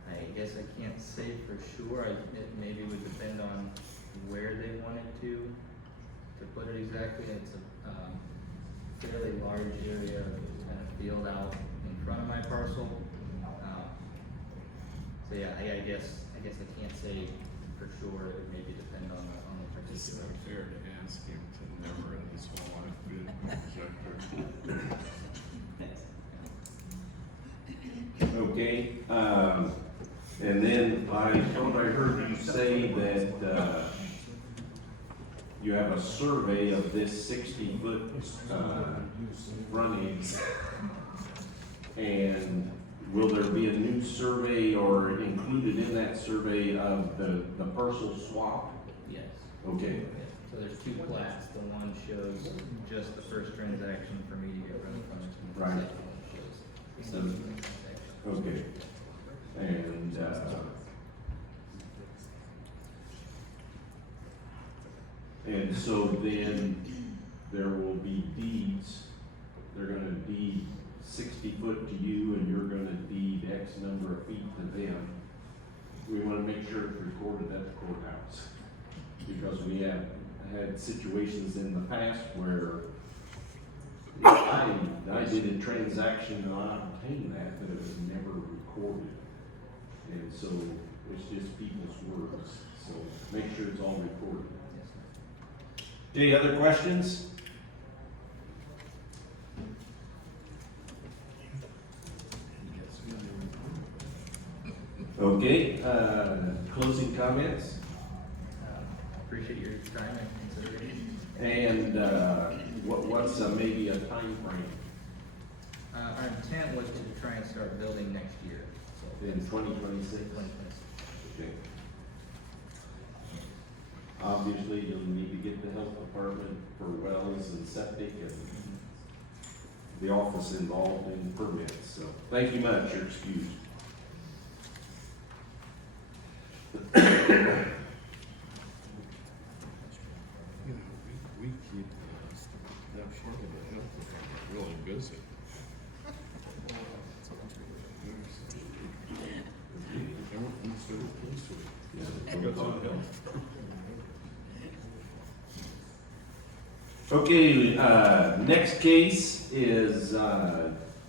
I guess I can't say for sure. It maybe would depend on where they wanted to put it exactly. It's a fairly large area of kind of field out in front of my parcel. So yeah, I guess I can't say for sure. It would maybe depend on the It's particular. not fair to ask him to never in his whole life bid projector. Okay, and then I thought I heard you say that, you have a survey of this 60-foot, frontage. And will there be a new survey or included in that survey of the parcel swap? Yes. Okay, So there's two plats. The one shows just the first transaction for me to get road frontage. And the Right. second one shows the subsequent transaction. okay. And, and so then there will be deeds, they're gonna deed 60 foot to you and you're gonna deed X number of feet to them. We wanna make sure it's recorded at the courthouse. Because we have had situations in the past where I did a transaction and I obtained that, but it was never recorded. And so it's just people's words, so make sure it's all recorded. Yes, sir. Any other questions? Okay, closing comments? Appreciate your time and consideration. And, what's maybe a time frame Our intent was to try and start building next year, so. in 2026? 2026. Okay. Obviously, you'll need to get the health department for wells and septic and the office involved in permits, so thank you much, you're excused. We keep that part of the health department really busy. Okay, next case is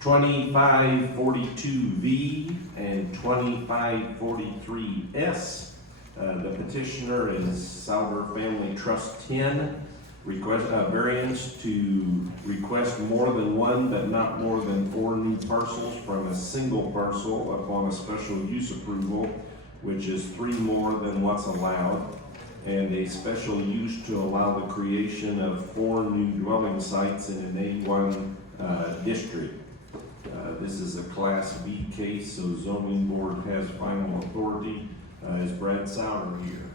2542V and 2543S. The petitioner is Sauber Family Trust 10. Request variance to request more than one but not more than 4 new parcels from a single parcel upon a special use approval, which is 3 more than what's allowed, and a special use to allow the creation of 4 new dwelling sites in an A1 district. This is a Class B case, so zoning board has final authority. Is Brad Sauer here?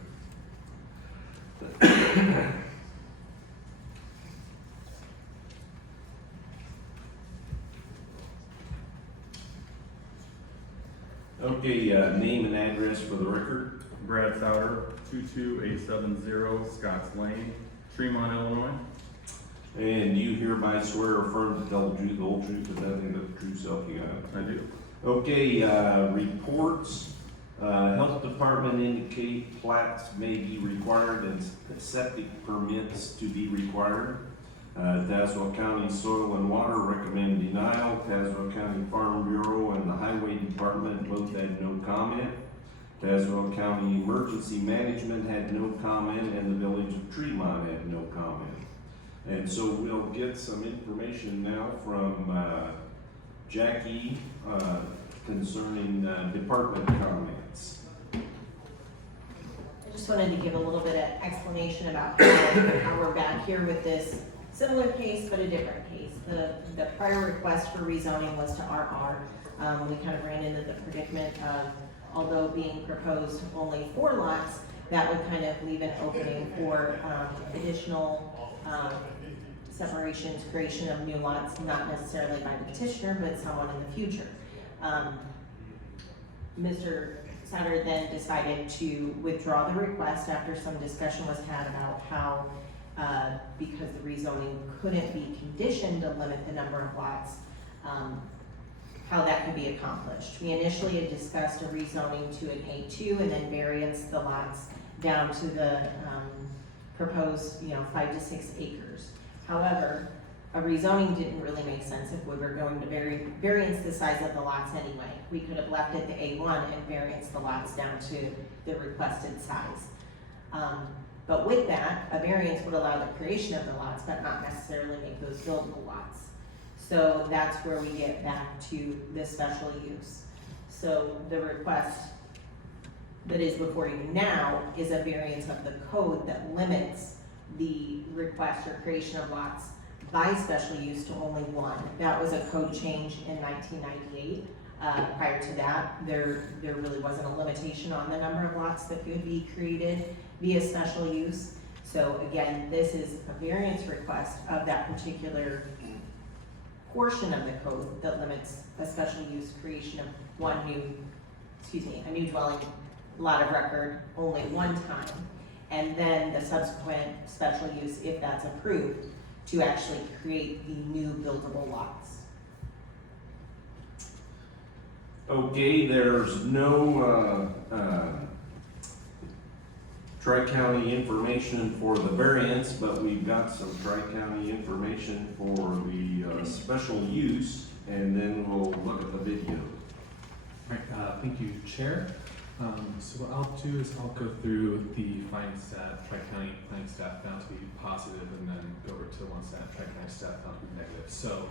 Okay, name and address for the record. Brad Souter, 22870 Scotts Lane, Tremont, Illinois. And you hereby swear or affirm to tell the truth, the whole truth, and nothing but the true self you got. I do. Okay, reports. Health department indicate plats may be required and septic permits to be required. Tazewell County Soil and Water recommend denial. Tazewell County Farm Bureau and the Highway Department both had no comment. Tazewell County Emergency Management had no comment, and the Village of Tremont had no comment. And so we'll get some information now from Jackie concerning department comments. I just wanted to give a little bit of explanation about how we're back here with this similar case, but a different case. The prior request for rezoning was to RR. We kind of ran into the predicament of, although being proposed only 4 lots, that would kind of leave an opening for additional separations, creation of new lots, not necessarily by the petitioner, but someone in the future. Mr. Sutter then decided to withdraw the request after some discussion was had about how, because the rezoning couldn't be conditioned to limit the number of lots, how that could be accomplished. We initially had discussed a rezoning to an A2 and then variance the lots down to the proposed, 5 to 6 acres. However, a rezoning didn't really make sense if we were going to variance the size of the lots anyway. We could have left it to A1 and variance the lots down to the requested size. But with that, a variance would allow the creation of the lots, but not necessarily make those buildable lots. So that's where we get back to this special use. So the request that is before you now is a variance of the code that limits the request or creation of lots by special use to only 1. That was a code change in 1998. Prior to that, there really wasn't a limitation on the number of lots that could be created via special use. So again, this is a variance request of that particular portion of the code that limits a special use creation of a new dwelling lot of record only 1 time, and then the subsequent special use, if that's approved, to actually create the new buildable lots. Okay, there's no Tri-County information for the variance, but we've got some Tri-County information for the special use, and then we'll look at the video. Right, thank you, Chair. So what I'll do is I'll go through the findings that Tri-County planning staff found to be positive, and then go over to the ones that Tri-County staff found to be negative. So,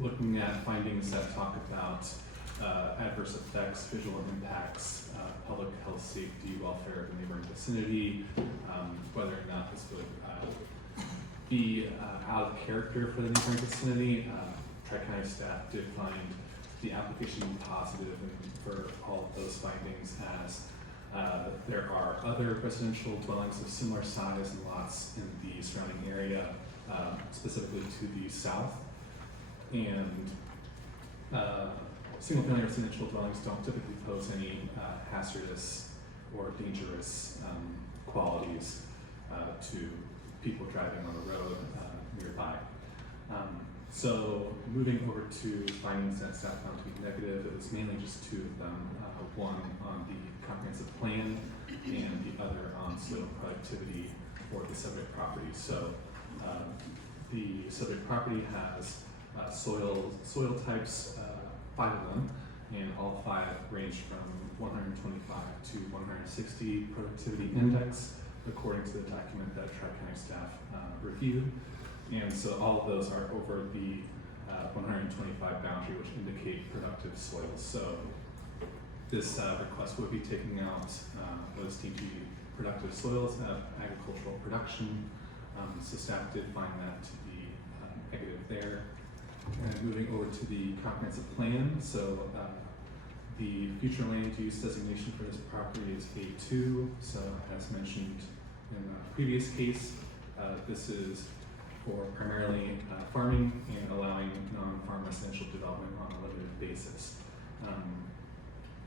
looking at findings that talk about adverse effects, visual impacts, public health, safety, welfare of the neighboring vicinity, whether or not this would be out of character for the neighboring vicinity. Tri-County staff did find the application positive, and for all of those findings, as there are other residential dwellings of similar size and lots in the surrounding area, specifically to the south. And single-family residential dwellings don't typically pose any hazardous or dangerous qualities to people driving on the road nearby. So moving over to findings that staff found to be negative, it was mainly just two of them. One on the comprehensive plan and the other on soil productivity for the subject property. So the subject property has soil types, 5 of them, and all 5 range from 125 to 160 productivity index, according to the document that Tri-County staff reviewed. And so all of those are over the 125 boundary, which indicate productive soils. So this request would be taking out those deemed to be productive soils of agricultural production. So staff did find that to be negative there. And moving over to the comprehensive plan. So the future land use designation for this property is A2. So as mentioned in the previous case, this is for primarily farming and allowing non-farm residential development on a limited basis.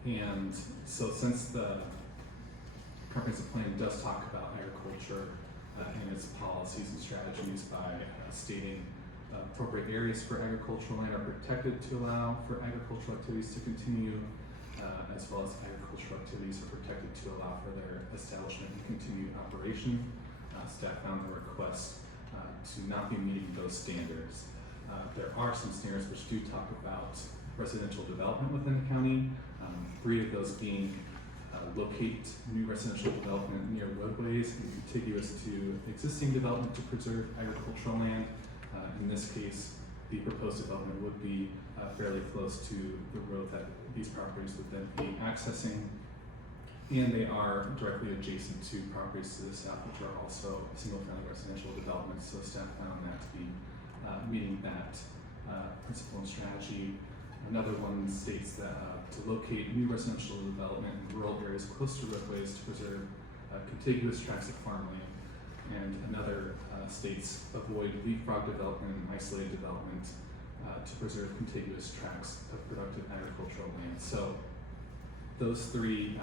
And so since the comprehensive plan does talk about agriculture and its policies and strategies by stating appropriate areas for agricultural land are protected to allow for agricultural activities to continue, as well as agricultural activities are protected to allow for their establishment and continued operation. Staff found the request to not be meeting those standards. There are some standards which do talk about residential development within the county, 3 of those being locate new residential development near roadways and contiguous to existing development to preserve agricultural land. In this case, the proposed development would be fairly close to the road that these properties would then be accessing. And they are directly adjacent to properties to the south, which are also single-family residential developments. So staff found that to be meeting that principle and strategy. Another one states that to locate new residential development in rural areas close to roadways to preserve contiguous tracts of farmland. And another states avoid leapfrog development and isolated development to preserve contiguous tracts of productive agricultural land. So those 3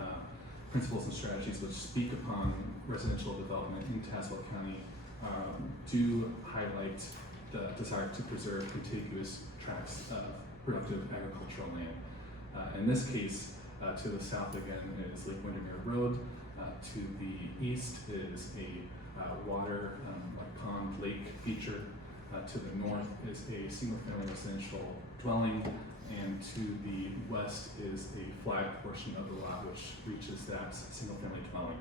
principles and strategies which speak upon residential development in Tazewell County do highlight the desire to preserve contiguous tracts of productive agricultural land. In this case, to the south again is Lake Windermere Road. To the east is a water, like pond lake feature. To the north is a single-family residential dwelling. And to the west is a flagged portion of the lot which reaches that single-family dwelling.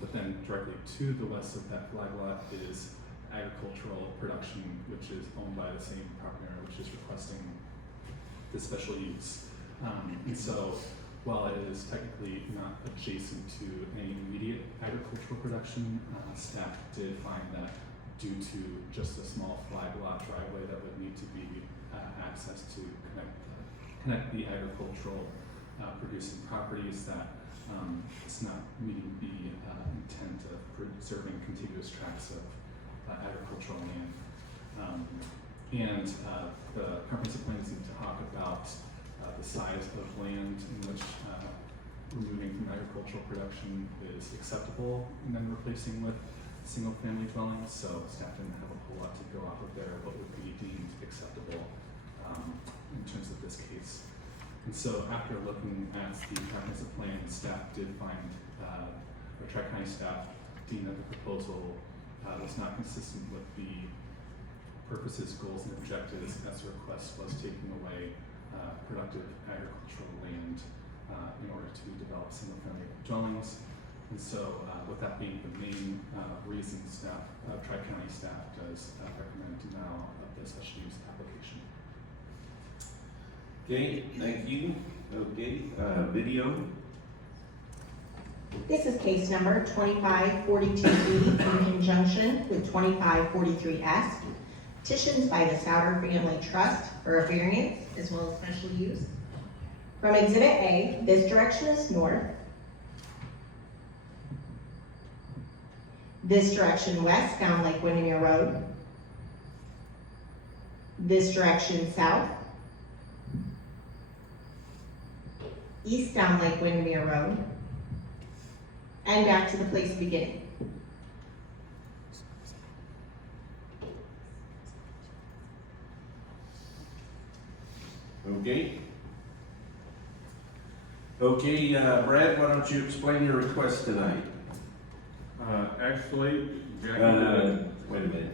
But then directly to the west of that flag lot is agricultural production, which is owned by the same property owner, which is requesting the special use. And so while it is technically not adjacent to any immediate agricultural production, staff did find that due to just a small flag lot driveway that would need to be access to connect the agricultural producing properties, that it's not meeting the intent of preserving contiguous tracts of agricultural land. And the comprehensive plan seems to talk about the size of land in which removing from agricultural production is acceptable and then replacing with single-family dwellings. So staff didn't have a whole lot to go off of there, what would be deemed acceptable in terms of this case. And so after looking at the comprehensive plan, staff did find, or Tri-County staff deemed that the proposal was not consistent with the purposes, goals, and objectives as the request was taking away productive agricultural land in order to develop single-family dwellings. And so with that being the main reason, staff, Tri-County staff does recommend denial of the special use application. Okay, thank you. Okay, video. This is case number 2542B in conjunction with 2543S. Petitions by the Souter Family Trust for a variance as well as special use. From Exhibit A, this direction is north. This direction west down Lake Windermere Road. This direction south. East down Lake Windermere Road. And back to the place of beginning. Okay. Okay, Brad, why don't you explain your request tonight? Actually, Jackie Wait a minute.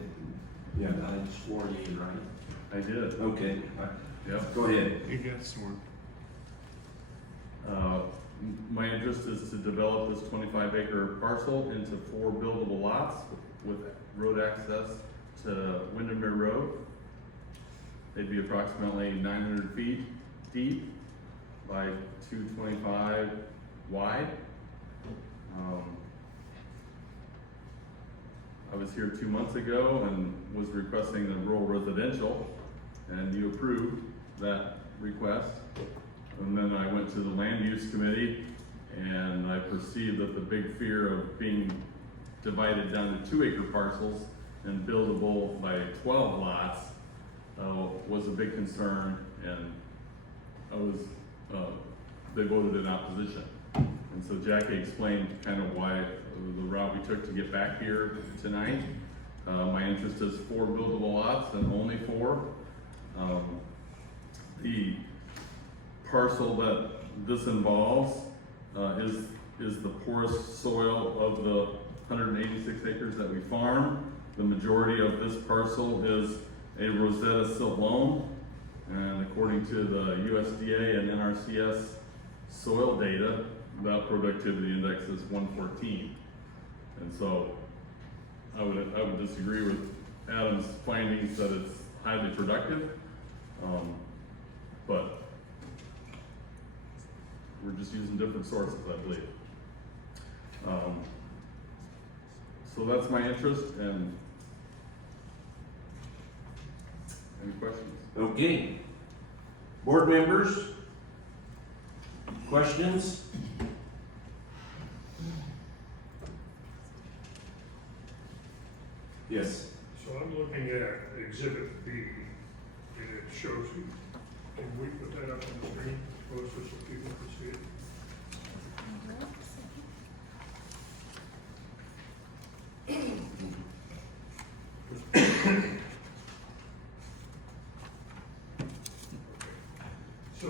Yeah, I swore you in, right? I did. Okay, Yep. go ahead. You got sworn. My interest is to develop this 25-acre parcel into 4 buildable lots with road access to Windermere Road. They'd be approximately 900 feet deep by 225 wide. I was here 2 months ago and was requesting the rural residential, and you approved that request. And then I went to the land use committee, and I perceived that the big fear of being divided down to 2-acre parcels and buildable by 12 lots was a big concern, and they voted in opposition. And so Jackie explained kind of why the route we took to get back here tonight. My interest is 4 buildable lots and only 4. The parcel that this involves is the porous soil of the 186 acres that we farm. The majority of this parcel is a Rosetta silt loam, and according to the USDA and NRCS soil data, that productivity index is 114. And so I would disagree with Adam's findings that it's highly productive, but we're just using different sources, I believe. So that's my interest, and any questions? Okay. Board members? Questions? Yes. So I'm looking at Exhibit B, and it shows you, can we put that up on the screen, closer so people can see it? So,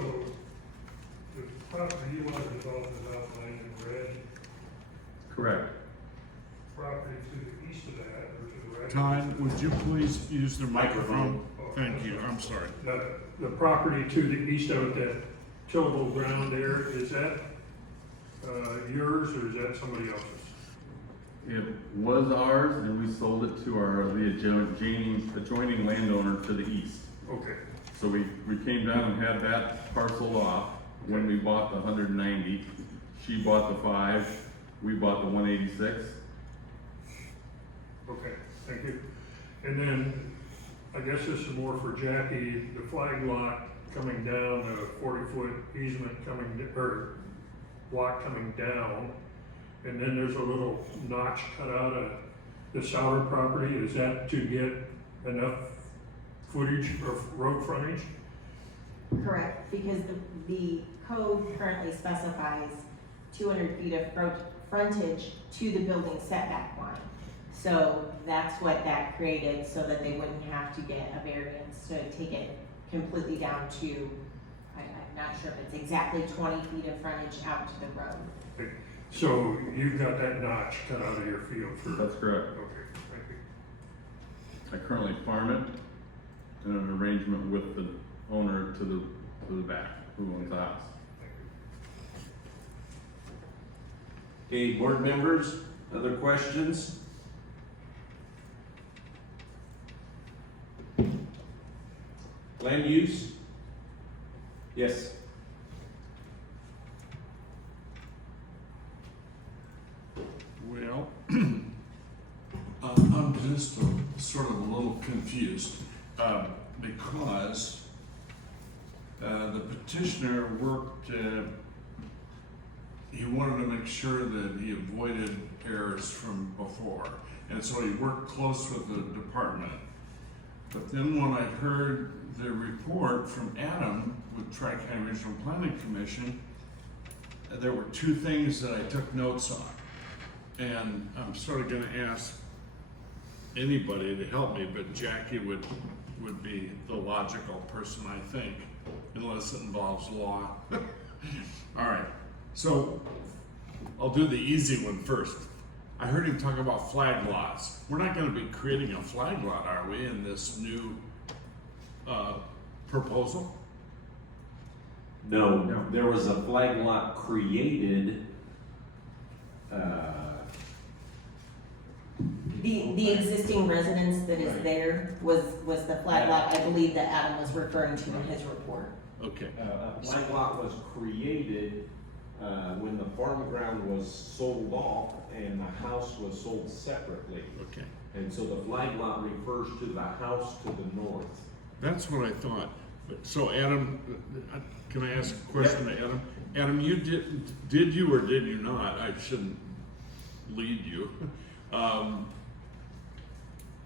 the property you want to develop is outlined in red, Correct. property to the east of that, or to the right? Todd, would you please use the microphone? Oh, Thank you, I'm sorry. The property to the east of it, that tillable ground there, is that yours or is that somebody else's? It was ours, and we sold it to the adjoining landowner to the east. Okay, So we came down and had that parcel off when we bought the 190. She bought the 5, we bought the 186. okay, thank you. And then, I guess this is more for Jackie, the flag lot coming down, the 40-foot easement coming, or block coming down, and then there's a little notch cut out of the Souter property. Is that to get enough footage or road frontage? Correct, because the code currently specifies 200 feet of frontage to the building setback line. So that's what that created, so that they wouldn't have to get a variance to take it completely down to, I'm not sure if it's exactly 20 feet of frontage out to the road. Okay. So you've got that notch cut out of your field for? That's correct. Okay, thank you. I currently farm it in an arrangement with the owner to the back, who owns the house. Okay, board members, other questions? Land use? Yes. Well, I'm just sort of a little confused, because the petitioner worked, he wanted to make sure that he avoided errors from before, and so he worked close with the department. But then when I heard the report from Adam with Tri-County Regional Planning Commission, there were two things that I took notes on. And I'm sort of gonna ask anybody to help me, but Jackie would be the logical person, I think, unless it involves law. All right, so I'll do the easy one first. I heard him talk about flag lots. We're not gonna be creating a flag lot, are we, in this new proposal? No, there was a flag lot created, The existing residence that is Right. there was the flag lot, I believe, that Adam was referring to in his report. Okay, a flag lot was created, when the farm ground was sold off and the house was sold separately. okay. And so the flag lot refers to the house to the north. That's what I thought. So Adam, can I ask a question to Adam? Adam, you did you or did you not, I shouldn't lead you,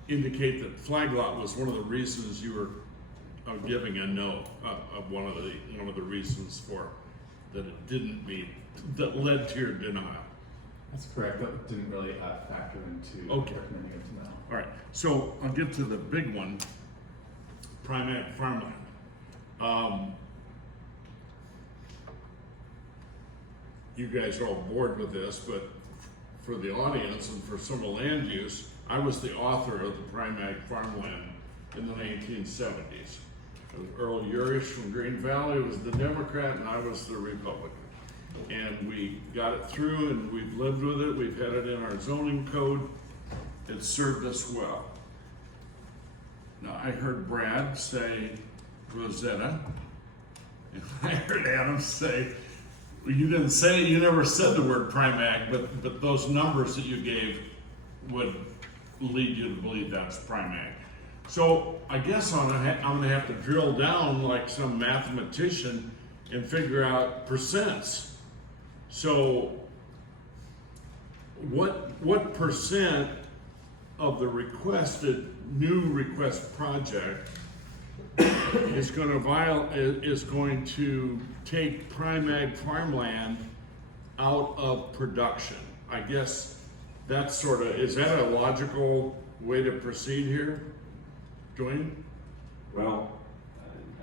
indicate that flag lot was one of the reasons you were giving a no, of one of the reasons for that it didn't meet, that led to your denial? That's correct, that didn't really factor into Okay. recommending it to now. All right, so I'll get to the big one, primary farmland. You guys are all bored with this, but for the audience and for some of land use, I was the author of the Primag farmland in the 1970s. Earl Urish from Green Valley was the Democrat and I was the Republican. And we got it through and we've lived with it, we've had it in our zoning code. It served us well. Now, I heard Brad say Rosetta, and I heard Adam say, well, you didn't say, you never said the word Primag, but those numbers that you gave would lead you to believe that's Primag. So I guess I'm gonna have to drill down like some mathematician and figure out percents. So what percent of the new request project is going to take Primag farmland out of production? I guess that's sort of, is that a logical way to proceed here, Dwayne? Well,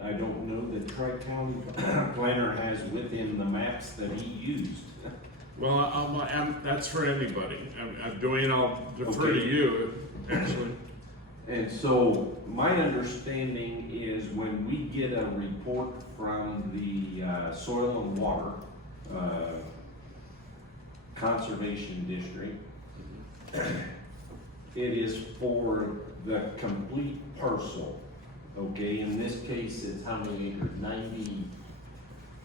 I don't know that Tri-County planner has within the maps that he used. Well, that's for anybody. Dwayne, I'll defer to you, actually. And so my understanding is when we get a report from the Soil and Water Conservation District, it is for the complete parcel. Okay, in this case, it's how many acres? 90,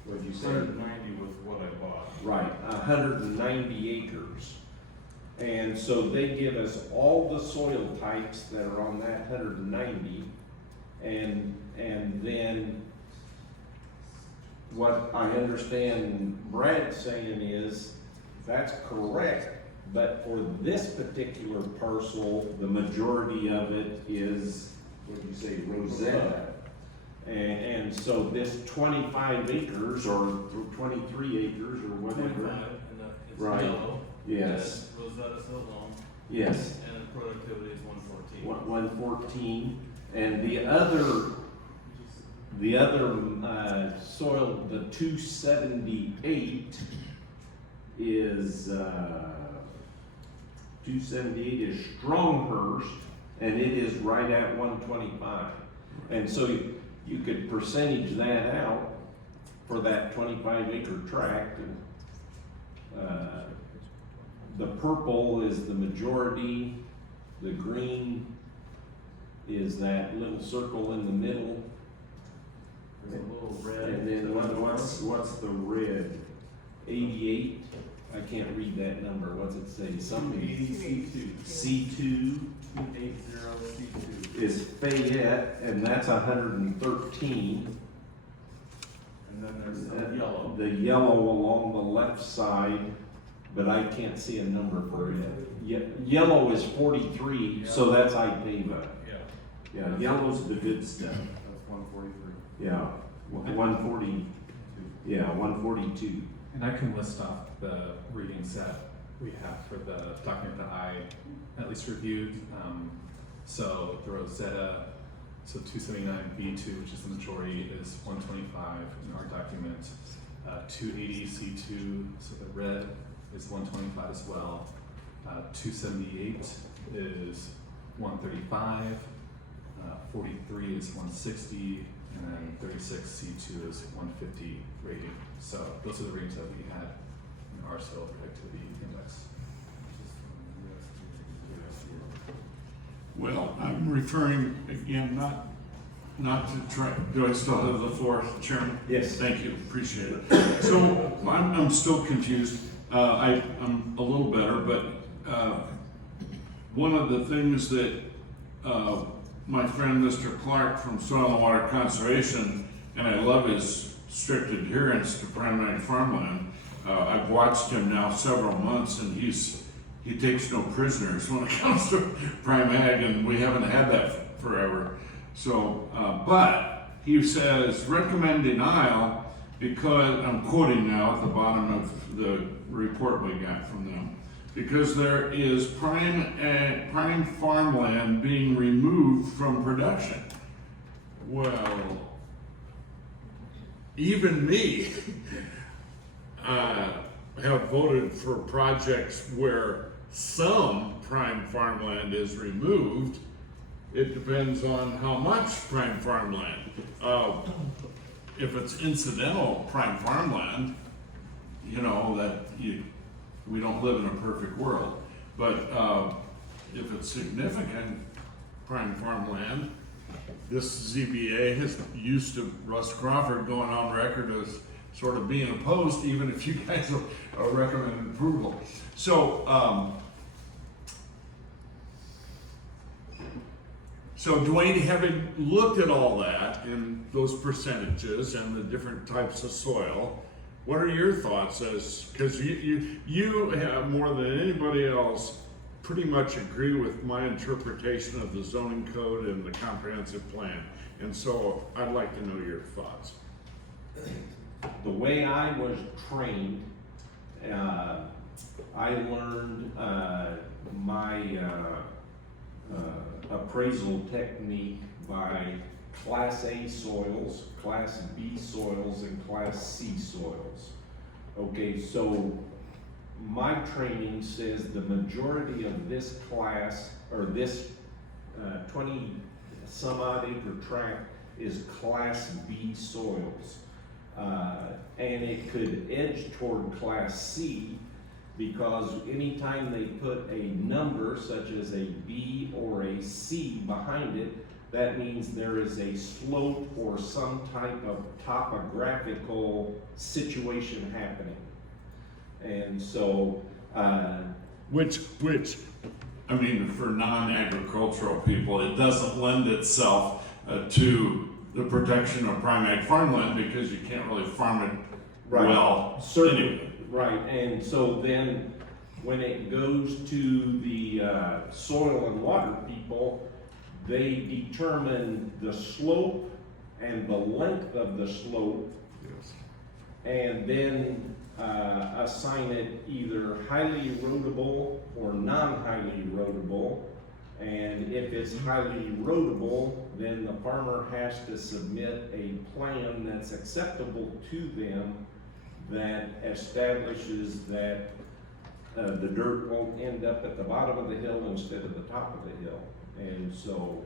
what'd you say? 190 was what I bought. Right, 190 acres. And so they give us all the soil types that are on that 190, and then what I understand Brad saying is, that's correct, but for this particular parcel, the majority of it is, what did you say, Rosetta. And so this 25 acres or 23 acres or whatever. 25, and it's Right. yellow. Yes. Rosetta's so long, Yes. and productivity is 114. 114, and the other soil, the 278 is, 278 is Stronghurst, and it is right at 125. And so you could percentage that out for that 25 acre tract, and, the purple is the majority, the green is that little circle in the middle. There's a little red. And then what's the red? 88? I can't read that number, what's it say, something? 280 C2. C2 280 C2. is Fayette, and that's 113. And then there's the yellow. The yellow along the left side, but I can't see a number for it. Yellow is 43, so that's Ipava. Yeah, Yeah, yellow's the good stuff. that's 143. Yeah, 140, yeah, 142. And I can list off the readings that we have for the document that I at least reviewed. So the Rosetta, so 279B2, which is the majority, is 125 in our document. 280C2, so the red is 125 as well. 278 is 135. 43 is 160. And then 36C2 is 150 rating. So those are the ratings that we had in our soil productivity index. Well, I'm referring again, not to try, do I still have the floor, Chairman? Yes. Thank you, appreciate it. So, I'm still confused. I'm a little better, but, one of the things that, my friend Mr. Clark from Soil and Water Conservation, and I love his strict adherence to primary farmland. I've watched him now several months, and he takes no prisoners when it comes to prime ag, and we haven't had that forever. So, but he says recommend denial because, I'm quoting now at the bottom of the report we got from them, because there is prime farmland being removed from production. Well, even me have voted for projects where some prime farmland is removed. It depends on how much prime farmland. If it's incidental prime farmland, you know, we don't live in a perfect world. But if it's significant prime farmland, this ZBA has used to Russ Crawford going on record as sort of being opposed, even if you guys are recommending approval. So, so Dwayne, having looked at all that and those percentages and the different types of soil, what are your thoughts as, because you have more than anybody else pretty much agree with my interpretation of the zoning code and the comprehensive plan. And so I'd like to know your thoughts. The way I was trained, I learned my appraisal technique by Class A soils, Class B soils, and Class C soils. Okay, so my training says the majority of this class, or this 20 some odd acre tract is Class B soils. And it could edge toward Class C because anytime they put a number such as a B or a C behind it, that means there is a slope or some type of topographical situation happening. And so, which, I mean, for non-agricultural people, it doesn't lend itself to the protection of prime ag farmland because you can't really farm it well. Certainly, anyway. right. And so then when it goes to the soil and water people, they determine the slope and the length of the slope, and then assign it either highly erodible or non-highly erodible. And if it's highly erodible, then the farmer has to submit a plan that's acceptable to them that establishes that the dirt won't end up at the bottom of the hill instead of the top of the hill. And so,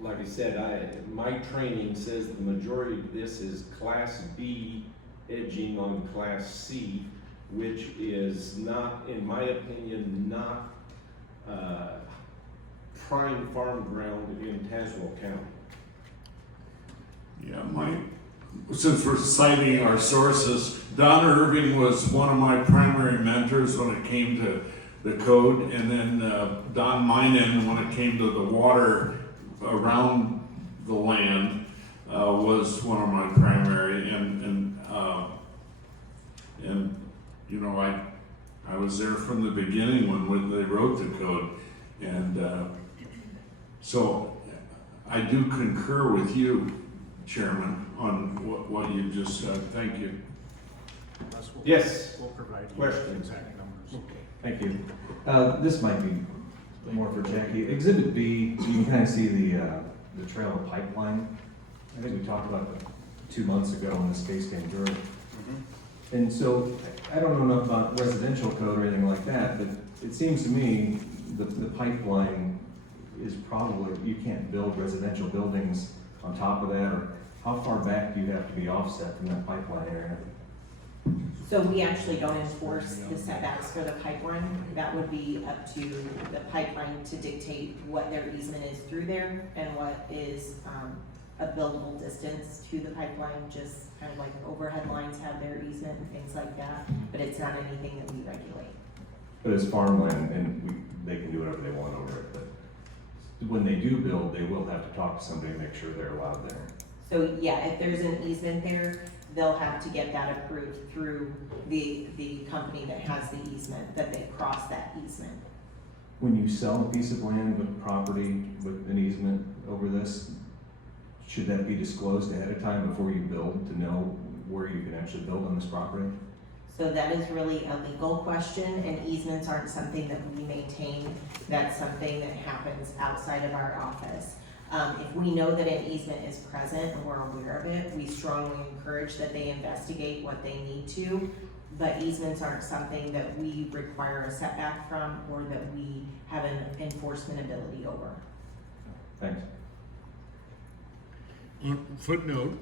like I said, my training says the majority of this is Class B edging on Class C, which is not, in my opinion, not prime farm ground in Tazewell County. Yeah, since we're citing our sources, Don Irving was one of my primary mentors when it came to the code, and then Don Minen, when it came to the water around the land, was one of my primary, and you know, I was there from the beginning when they wrote the code, and so I do concur with you, Chairman, on what you just said. Thank you. Yes. We'll provide you Questions? exact numbers. Thank you. This might be more for Jackie. Exhibit B, you can kind of see the trail of pipeline. I think we talked about it 2 months ago when this case came through. And so, I don't know enough about residential code or anything like that, but it seems to me the pipeline is probably, you can't build residential buildings on top of that, or how far back do you have to be offset from that pipeline area? So we actually don't enforce the setbacks for the pipeline. That would be up to the pipeline to dictate what their easement is through there and what is a buildable distance to the pipeline, just kind of like overhead lines have their easement and things like that, but it's not anything that we regulate. But it's farmland, and they can do whatever they want over it, but when they do build, they will have to talk to somebody to make sure they're allowed there. So yeah, if there's an easement there, they'll have to get that approved through the company that has the easement, that they cross that easement. When you sell a piece of land with property with an easement over this, should that be disclosed ahead of time before you build to know where you can actually build on this property? So that is really a legal question, and easements aren't something that we maintain. That's something that happens outside of our office. If we know that an easement is present and we're aware of it, we strongly encourage that they investigate what they need to. But easements aren't something that we require a setback from or that we have an enforcement ability over. Thanks. Footnote.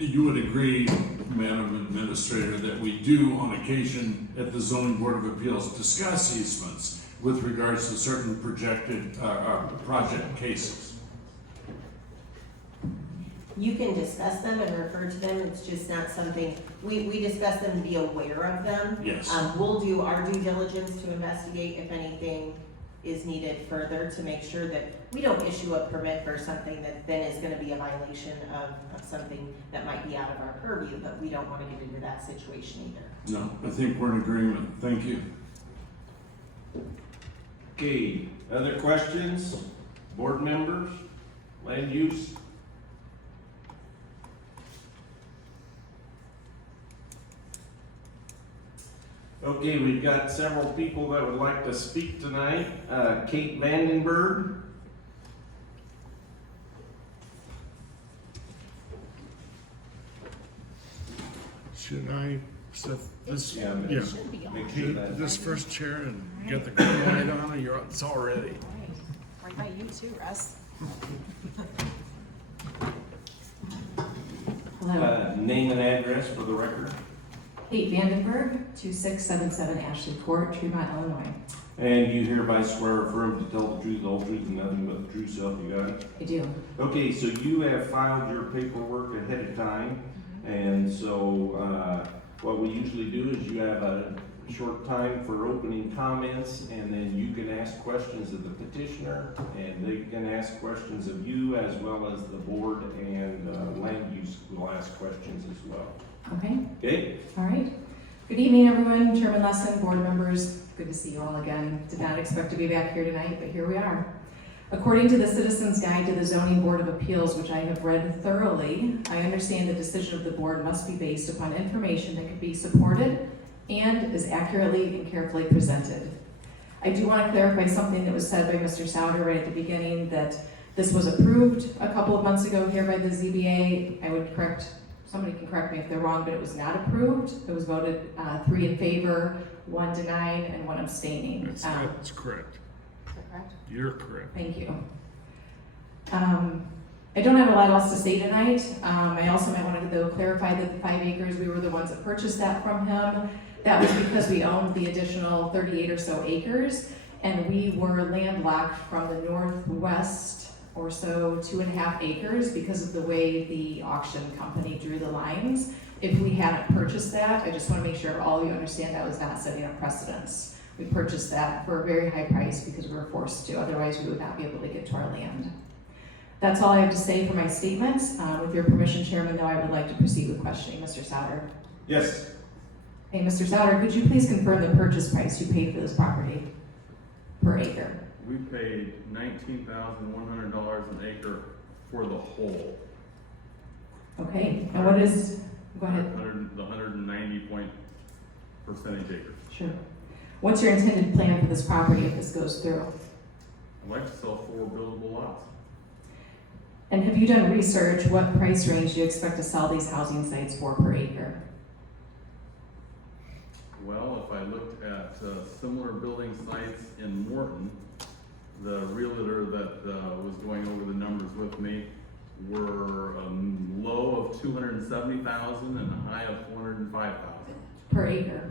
You would agree, Madam Administrator, that we do on occasion at the Zoning Board of Appeals discuss easements with regards to certain projected, project cases. You can discuss them and refer to them, it's just not something, we discuss them and be aware of them. Yes. We'll do our due diligence to investigate if anything is needed further to make sure that we don't issue a permit for something that then is gonna be a violation of something that might be out of our purview, but we don't wanna get into that situation either. No, I think we're in agreement. Thank you. Okay, other questions? Board members? Land use? Okay, we've got several people that would like to speak tonight. Kate Vandenberg. Should I set this, Yeah, yeah, make sure that. this first chair and get the green light on, or it's all ready? Right by you too, Russ. Hello, Name and address for the record. Kate Vandenberg, 2677 Ashley Court, Tremont, Illinois. And you hereby swear or affirm to tell the truth, the whole truth, and nothing but the true self, you got it? I do. Okay, so you have filed your paperwork ahead of time, and so, what we usually do is you have a short time for opening comments, and then you can ask questions of the petitioner, and they can ask questions of you, as well as the board and, land use will ask questions as well. Okay, Okay? all right. Good evening, everyone. Chairman Lesson, board members, good to see you all again. Did not expect to be back here tonight, but here we are. According to the Citizens Guide to the Zoning Board of Appeals, which I have read thoroughly, I understand the decision of the board must be based upon information that can be supported and is accurately and carefully presented. I do want to clarify something that was said by Mr. Souter right at the beginning, that this was approved a couple of months ago here by the ZBA. I would correct, somebody can correct me if they're wrong, but it was not approved. It was voted 3 in favor, 1 denying, and 1 abstaining. That's correct. Is that correct? You're correct. Thank you. I don't have a lot else to say tonight. I also might want to clarify that the 5 acres, we were the ones that purchased that from him. That was because we owned the additional 38 or so acres, and we were landlocked from the northwest or so, 2.5 acres because of the way the auction company drew the lines. If we hadn't purchased that, I just want to make sure all of you understand that was not setting a precedence. We purchased that for a very high price because we were forced to, otherwise we would not be able to get to our land. That's all I have to say for my statements. With your permission, Chairman, though, I would like to proceed with questioning Mr. Souter. Yes. Hey, Mr. Souter, could you please confirm the purchase price you paid for this property per acre? We paid $19,100 an acre for the whole. Okay, and what is, go ahead. The 190 percentage acres. Sure. What's your intended plan for this property if this goes through? I'd like to sell 4 buildable lots. And have you done research, what price range do you expect to sell these housing sites for per acre? Well, if I looked at similar building sites in Morton, the realtor that was going over the numbers with me were a low of $270,000 and a high of $405,000 Per acre?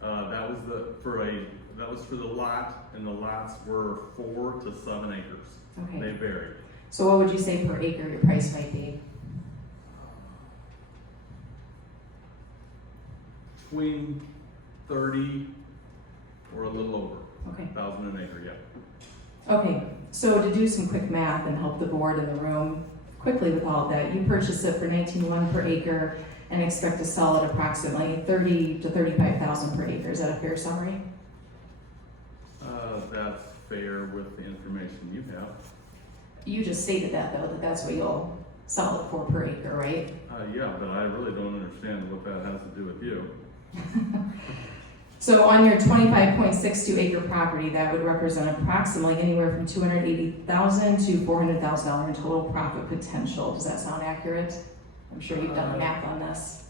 That was for the lot, and the lots were 4 to 7 acres. Okay. They varied. So what would you say per acre your price might be? Between 30 or a little over. Okay. 1,000 an acre, yeah. Okay, so to do some quick math and help the board in the room quickly with all of that, you purchased it for $19,100 per acre and expect to sell it approximately $30,000 to $35,000 per acre. Is that a fair summary? That's fair with the information you have. You just stated that though, that that's what you'll sell it for per acre, right? Yeah, but I really don't understand what that has to do with you. So on your 25.62 acre property, that would represent approximately anywhere from $280,000 to $400,000 in total profit potential. Does that sound accurate? I'm sure you've done the math on this.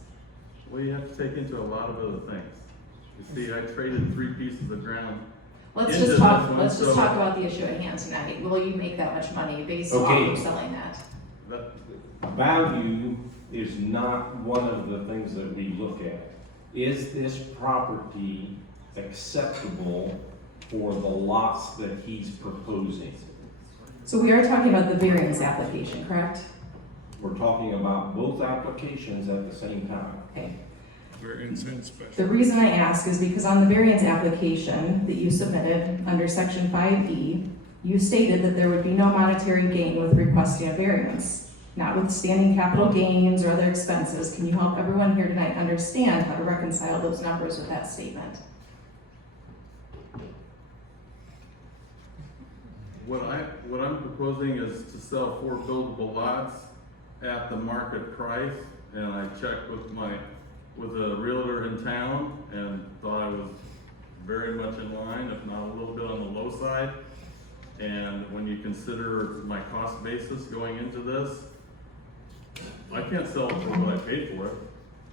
Well, you have to take into a lot of other things. You see, I traded 3 pieces of ground. Let's into just talk. this one, Let's just so- talk about the issue at hand tonight. Will you make that much money based Okay. off of selling that? Value is not one of the things that we look at. Is this property acceptable for the lots that he's proposing? So we are talking about the variance application, correct? We're talking about both applications at the same time. Okay. Variance and special. The reason I ask is because on the variance application that you submitted under section 5E, you stated that there would be no monetary gain with requesting a variance. Notwithstanding capital gains or other expenses, can you help everyone here tonight understand how to reconcile those numbers with that statement? What I'm proposing is to sell 4 buildable lots at the market price, and I checked with a realtor in town and thought I was very much in line, if not a little bit on the low side. And when you consider my cost basis going into this, I can't sell it for what I paid for it.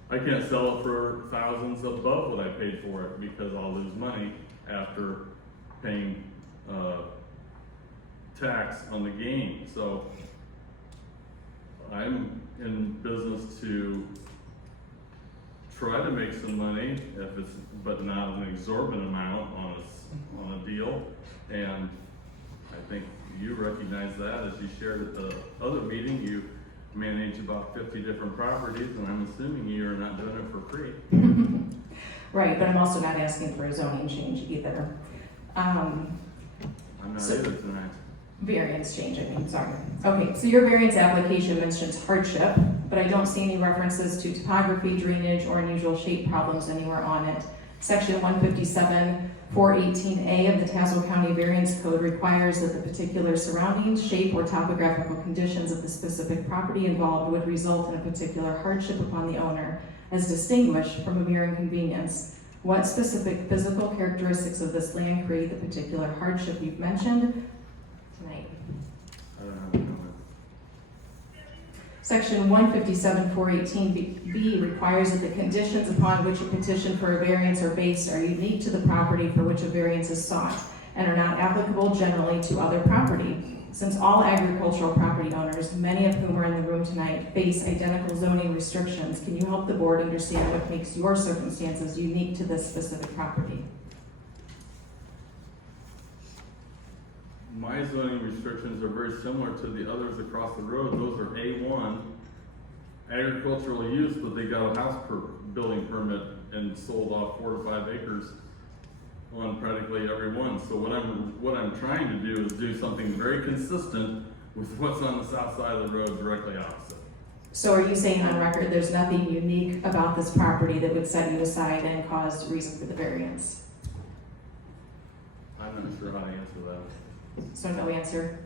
I can't sell it for thousands above what I paid for it because I'll lose money after paying tax on the gain. So I'm in business to try to make some money, but not an exorbitant amount on a deal. And I think you recognize that as you shared at the other meeting. You manage about 50 different properties, and I'm assuming you're not doing it for free. Right, but I'm also not asking for a zoning change either. I'm not So- either tonight. Variance change, I mean, sorry. Okay, so your variance application mentions hardship, but I don't see any references to topography, drainage, or unusual shape problems anywhere on it. Section 157-418A of the Tazewell County Variance Code requires that the particular surroundings, shape, or topographical conditions of the specific property involved would result in a particular hardship upon the owner, as distinguished from a mere inconvenience. What specific physical characteristics of this land create the particular hardship you've mentioned tonight? I don't have a comment. Section 157-418B requires that the conditions upon which a petition for a variance are based are unique to the property for which a variance is sought and are not applicable generally to other property. Since all agricultural property owners, many of whom are in the room tonight, face identical zoning restrictions, can you help the board understand what makes your circumstances unique to this specific property? my zoning restrictions are very similar to the others across the road. Those are A1 agricultural use, but they got a building permit and sold off 4 to 5 acres on practically every one. So what I'm trying to do is do something very consistent with what's on the south side of the road directly opposite. So are you saying on record, there's nothing unique about this property that would set you aside and cause reason for the variance? I'm not sure how to answer that. So no answer.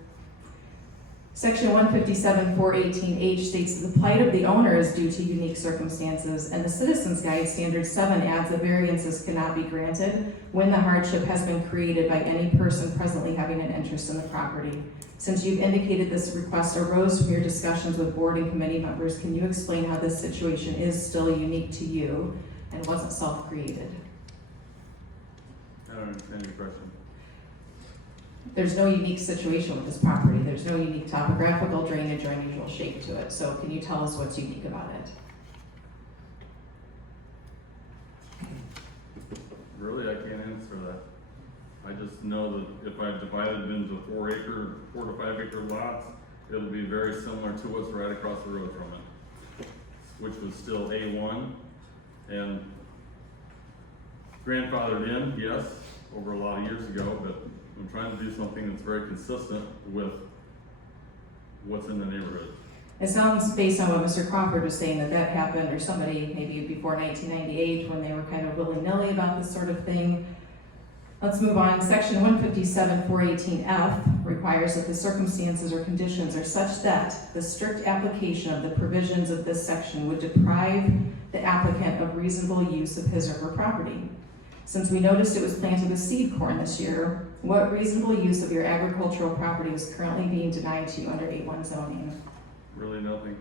Section 157-418H states that the plight of the owner is due to unique circumstances, and the Citizens Guide Standard 7 adds that variances cannot be granted when the hardship has been created by any person presently having an interest in the property. Since you've indicated this request arose from your discussions with board and committee members, can you explain how this situation is still unique to you and wasn't self-created? I don't understand your question. There's no unique situation with this property. There's no unique topographical, drainage, or unusual shape to it. So can you tell us what's unique about it? Really, I can't answer that. I just know that if I divide it into 4 to 5 acre lots, it'll be very similar to what's right across the road from it, which was still A1 and grandfathered in, yes, over a lot of years ago, but I'm trying to do something that's very consistent with what's in the neighborhood. It sounds, based on what Mr. Crawford was saying, that happened, or somebody maybe before 1998, when they were kind of willy-nilly about this sort of thing. Let's move on. Section 157-418F requires that the circumstances or conditions are such that the strict application of the provisions of this section would deprive the applicant of reasonable use of his or her property. Since we noticed it was planted with seed corn this year, what reasonable use of your agricultural property is currently being denied to you under A1 zoning? Really nothing.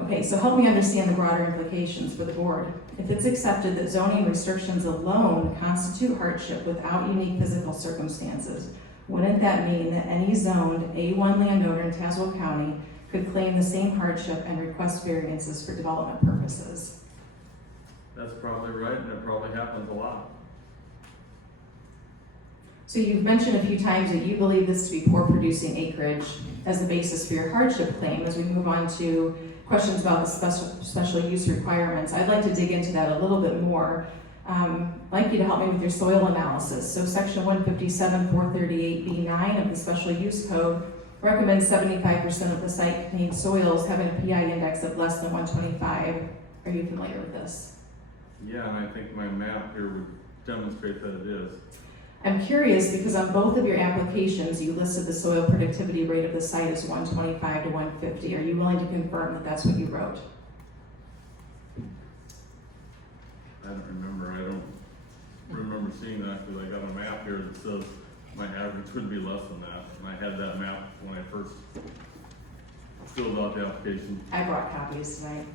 Okay, so help me understand the broader implications for the board. If it's accepted that zoning restrictions alone constitute hardship without unique physical circumstances, wouldn't that mean that any zoned A1 landowner in Tazewell County could claim the same hardship and request variances for development purposes? That's probably right, and it probably happens a lot. So you've mentioned a few times that you believe this to be poor producing acreage as the basis for your hardship claim. As we move on to questions about the special use requirements, I'd like to dig into that a little bit more. I'd like you to help me with your soil analysis. So section 157-438B9 of the special use code recommends 75% of the site contained soils having a PI index of less than 125. Are you familiar with this? Yeah, and I think my map here would demonstrate that it is. I'm curious because on both of your applications, you listed the soil productivity rate of the site as 125 to 150. Are you willing to confirm that that's what you wrote? I don't remember. I don't remember seeing that because I got a map here that says my average would be less than that. And I had that map when I first filled out the application. I brought copies tonight.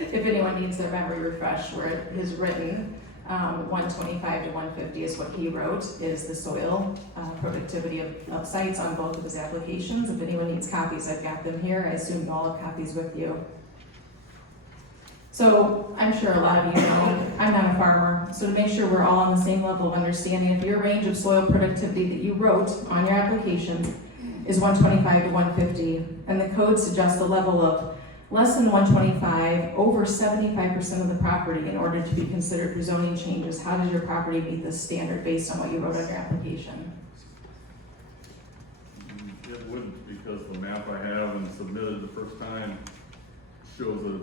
If anyone needs their memory refreshed, where it is written, 125 to 150 is what he wrote, is the soil productivity of sites on both of his applications. If anyone needs copies, I've got them here. I assume you all have copies with you. So I'm sure a lot of you know, I'm not a farmer, so to make sure we're all on the same level of understanding, if your range of soil productivity that you wrote on your application is 125 to 150, and the code suggests a level of less than 125, over 75% of the property in order to be considered for zoning changes, how does your property meet this standard based on what you wrote on your application? It wouldn't, because the map I have and submitted the first time shows a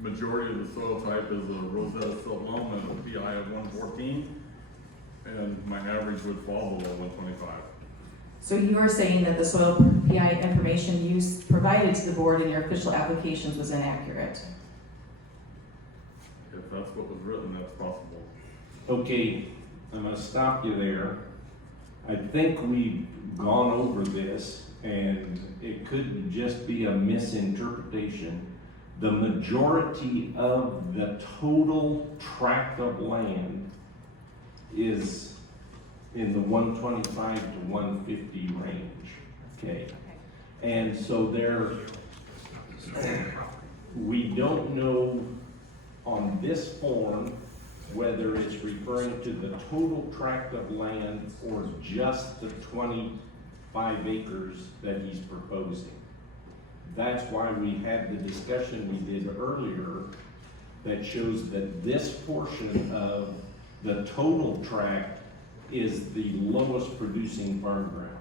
majority of the soil type is a Rosetta silt loam at a PI of 114, and my average would fall below 125. So you are saying that the soil PI information you provided to the board in your official applications was inaccurate? If that's what was written, that's possible. Okay, I'm gonna stop you there. I think we've gone over this, and it could just be a misinterpretation. The majority of the total tract of land is in the 125 to 150 range, okay? And so we don't know on this form whether it's referring to the total tract of land or just the 25 acres that he's proposing. That's why we had the discussion we did earlier that shows that this portion of the total tract is the lowest producing farm ground.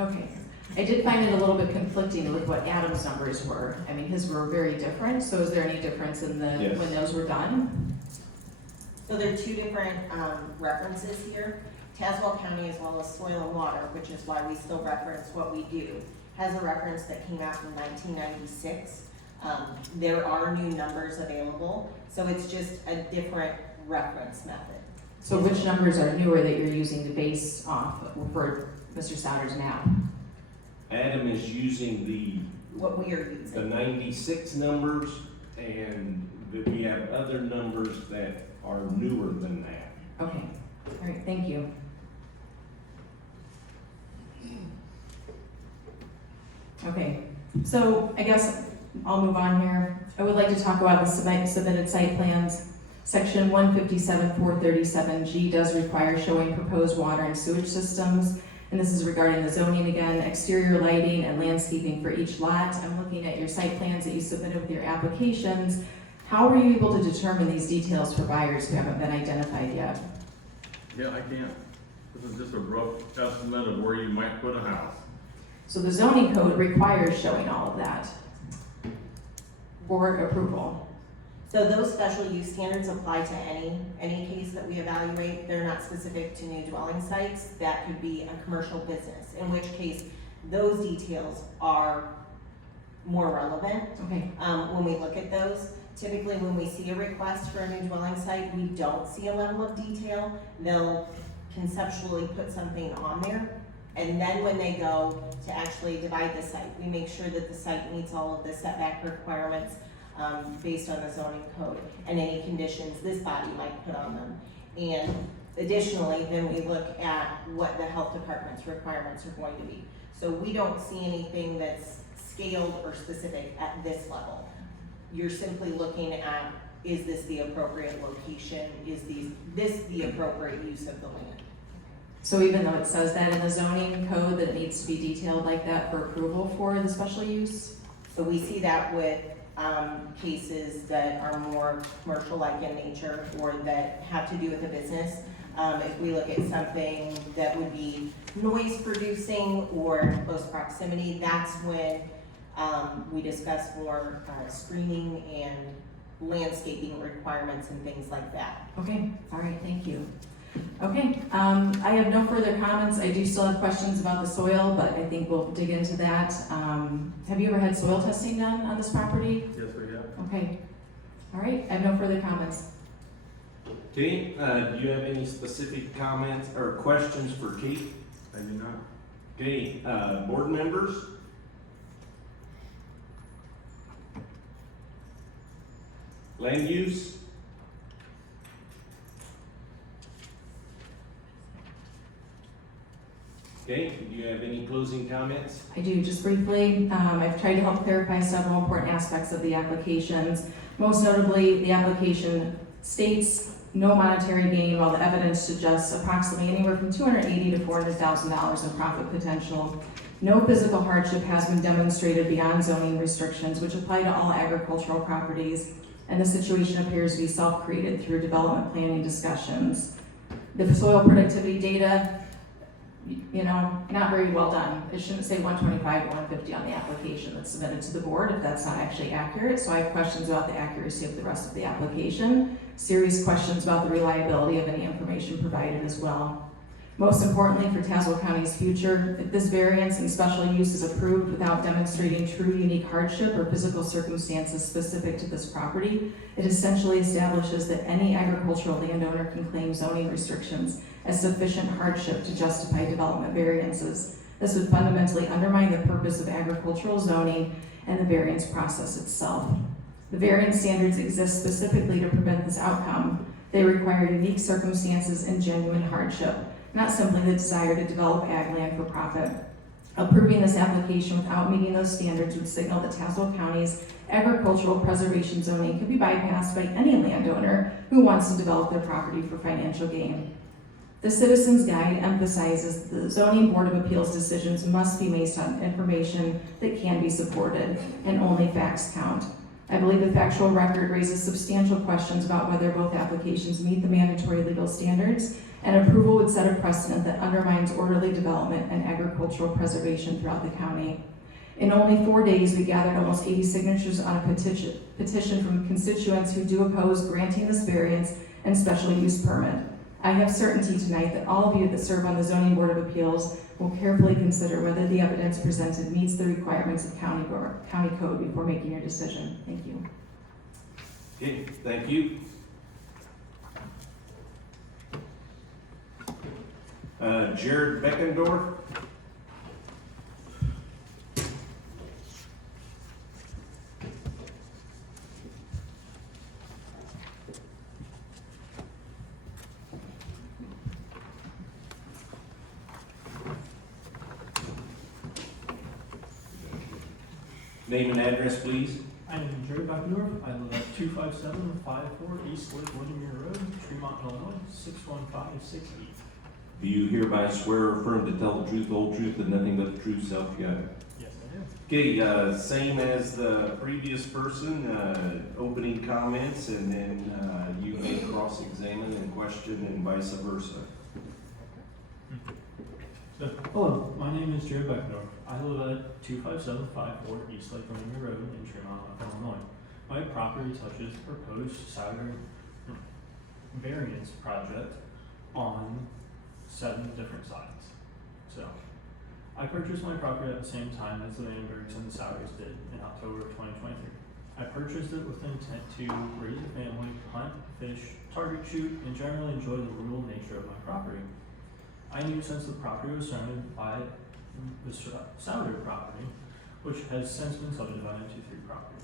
Okay, I did find it a little bit conflicting with what Adam's numbers were. I mean, his were very different, so is there any difference in the, Yes. when those were done? So there are two different references here. Tazewell County, as well as Soil and Water, which is why we still reference what we do, has a reference that came out in 1996. There are new numbers available, so it's just a different reference method. So which numbers are newer that you're using to base off for Mr. Sauter's map? Adam is using What we are the using. 96 numbers, and we have other numbers that are newer than that. Okay, all right, thank you. Okay, so I guess I'll move on here. I would like to talk about the submitted site plans. Section 157-437G does require showing proposed water and sewage systems, and this is regarding the zoning again, exterior lighting and landscaping for each lot. I'm looking at your site plans that you submitted with your applications. How were you able to determine these details for buyers who haven't been identified yet? Yeah, I can't. This is just a rough estimate of where you might put a house. So the zoning code requires showing all of that for approval. So those special use standards apply to any case that we evaluate. They're not specific to new dwelling sites. That could be a commercial business, in which case those details are more relevant. Okay, When we look at those, typically when we see a request for a new dwelling site, we don't see a level of detail. They'll conceptually put something on there, and then when they go to actually divide the site, we make sure that the site meets all of the setback requirements based on the zoning code and any conditions this body might put on them. And additionally, then we look at what the health department's requirements are going to be. So we don't see anything that's scaled or specific at this level. You're simply looking at, is this the appropriate location? Is this the appropriate use of the land? so even though it says that in the zoning code that it needs to be detailed like that for approval for the special use? So we see that with cases that are more commercial-like in nature or that have to do with a business. If we look at something that would be noise producing or close proximity, that's when we discuss more screening and landscaping requirements and things like that. Okay, all right, thank you. Okay, I have no further comments. I do still have questions about the soil, but I think we'll dig into that. Have you ever had soil testing done on this property? Yes, we have. Okay, all right, I have no further comments. Okay, do you have any specific comments or questions for Kate? I do not. Okay, board members? Land use? Okay, do you have any closing comments? I do, just briefly. I've tried to help clarify several important aspects of the applications. Most notably, the application states no monetary gain, while the evidence suggests approximately anywhere from $280,000 to $400,000 in profit potential. No physical hardship has been demonstrated beyond zoning restrictions, which apply to all agricultural properties, and the situation appears to be self-created through development planning discussions. The soil productivity data, not very well done. It shouldn't say 125 to 150 on the application that's submitted to the board if that's not actually accurate. So I have questions about the accuracy of the rest of the application, serious questions about the reliability of any information provided as well. Most importantly for Tazewell County's future, if this variance and special use is approved without demonstrating true unique hardship or physical circumstances specific to this property, it essentially establishes that any agricultural landowner can claim zoning restrictions as sufficient hardship to justify development variances. This would fundamentally undermine the purpose of agricultural zoning and the variance process itself. The variance standards exist specifically to prevent this outcome. They require unique circumstances and genuine hardship, not simply the desire to develop ag land for profit. Approving this application without meeting those standards would signal that Tazewell County's agricultural preservation zoning could be bypassed by any landowner who wants to develop their property for financial gain. The Citizens Guide emphasizes the Zoning Board of Appeals decisions must be based on information that can be supported, and only facts count. I believe the factual record raises substantial questions about whether both applications meet the mandatory legal standards, and approval would set a precedent that undermines orderly development and agricultural preservation throughout the county. In only 4 days, we gathered almost 80 signatures on a petition from constituents who do oppose granting this variance and special use permit. I have certainty tonight that all of you that serve on the Zoning Board of Appeals will carefully consider whether the evidence presented meets the requirements of county code before making your decision. Thank you. Okay, thank you. Jared Beckendorf. Name and address, please. I am Jerry Beckendorf. I live at 25754 East Lake Windermere Road, Tremont, Illinois, 61568. Do you hereby swear or affirm to tell the truth, the whole truth, and nothing but the truth, self you got? Yes, I do. Okay, same as the previous person, opening comments, and then you may cross-examine and question and vice versa. So, hello, my name is Jerry Beckendorf. I live at 25754 East Lake Windermere Road in Tremont, Illinois. My property touches proposed Southern variance project on 7 different sides. So, I purchased my property at the same time as the Vandenbergs and the Souders did in October of 2023. I purchased it with the intent to raise a family, hunt, fish, target shoot, and generally enjoy the rural nature of my property. I knew since the property was surrounded by the Souder property, which has since been subdivided into 3 properties.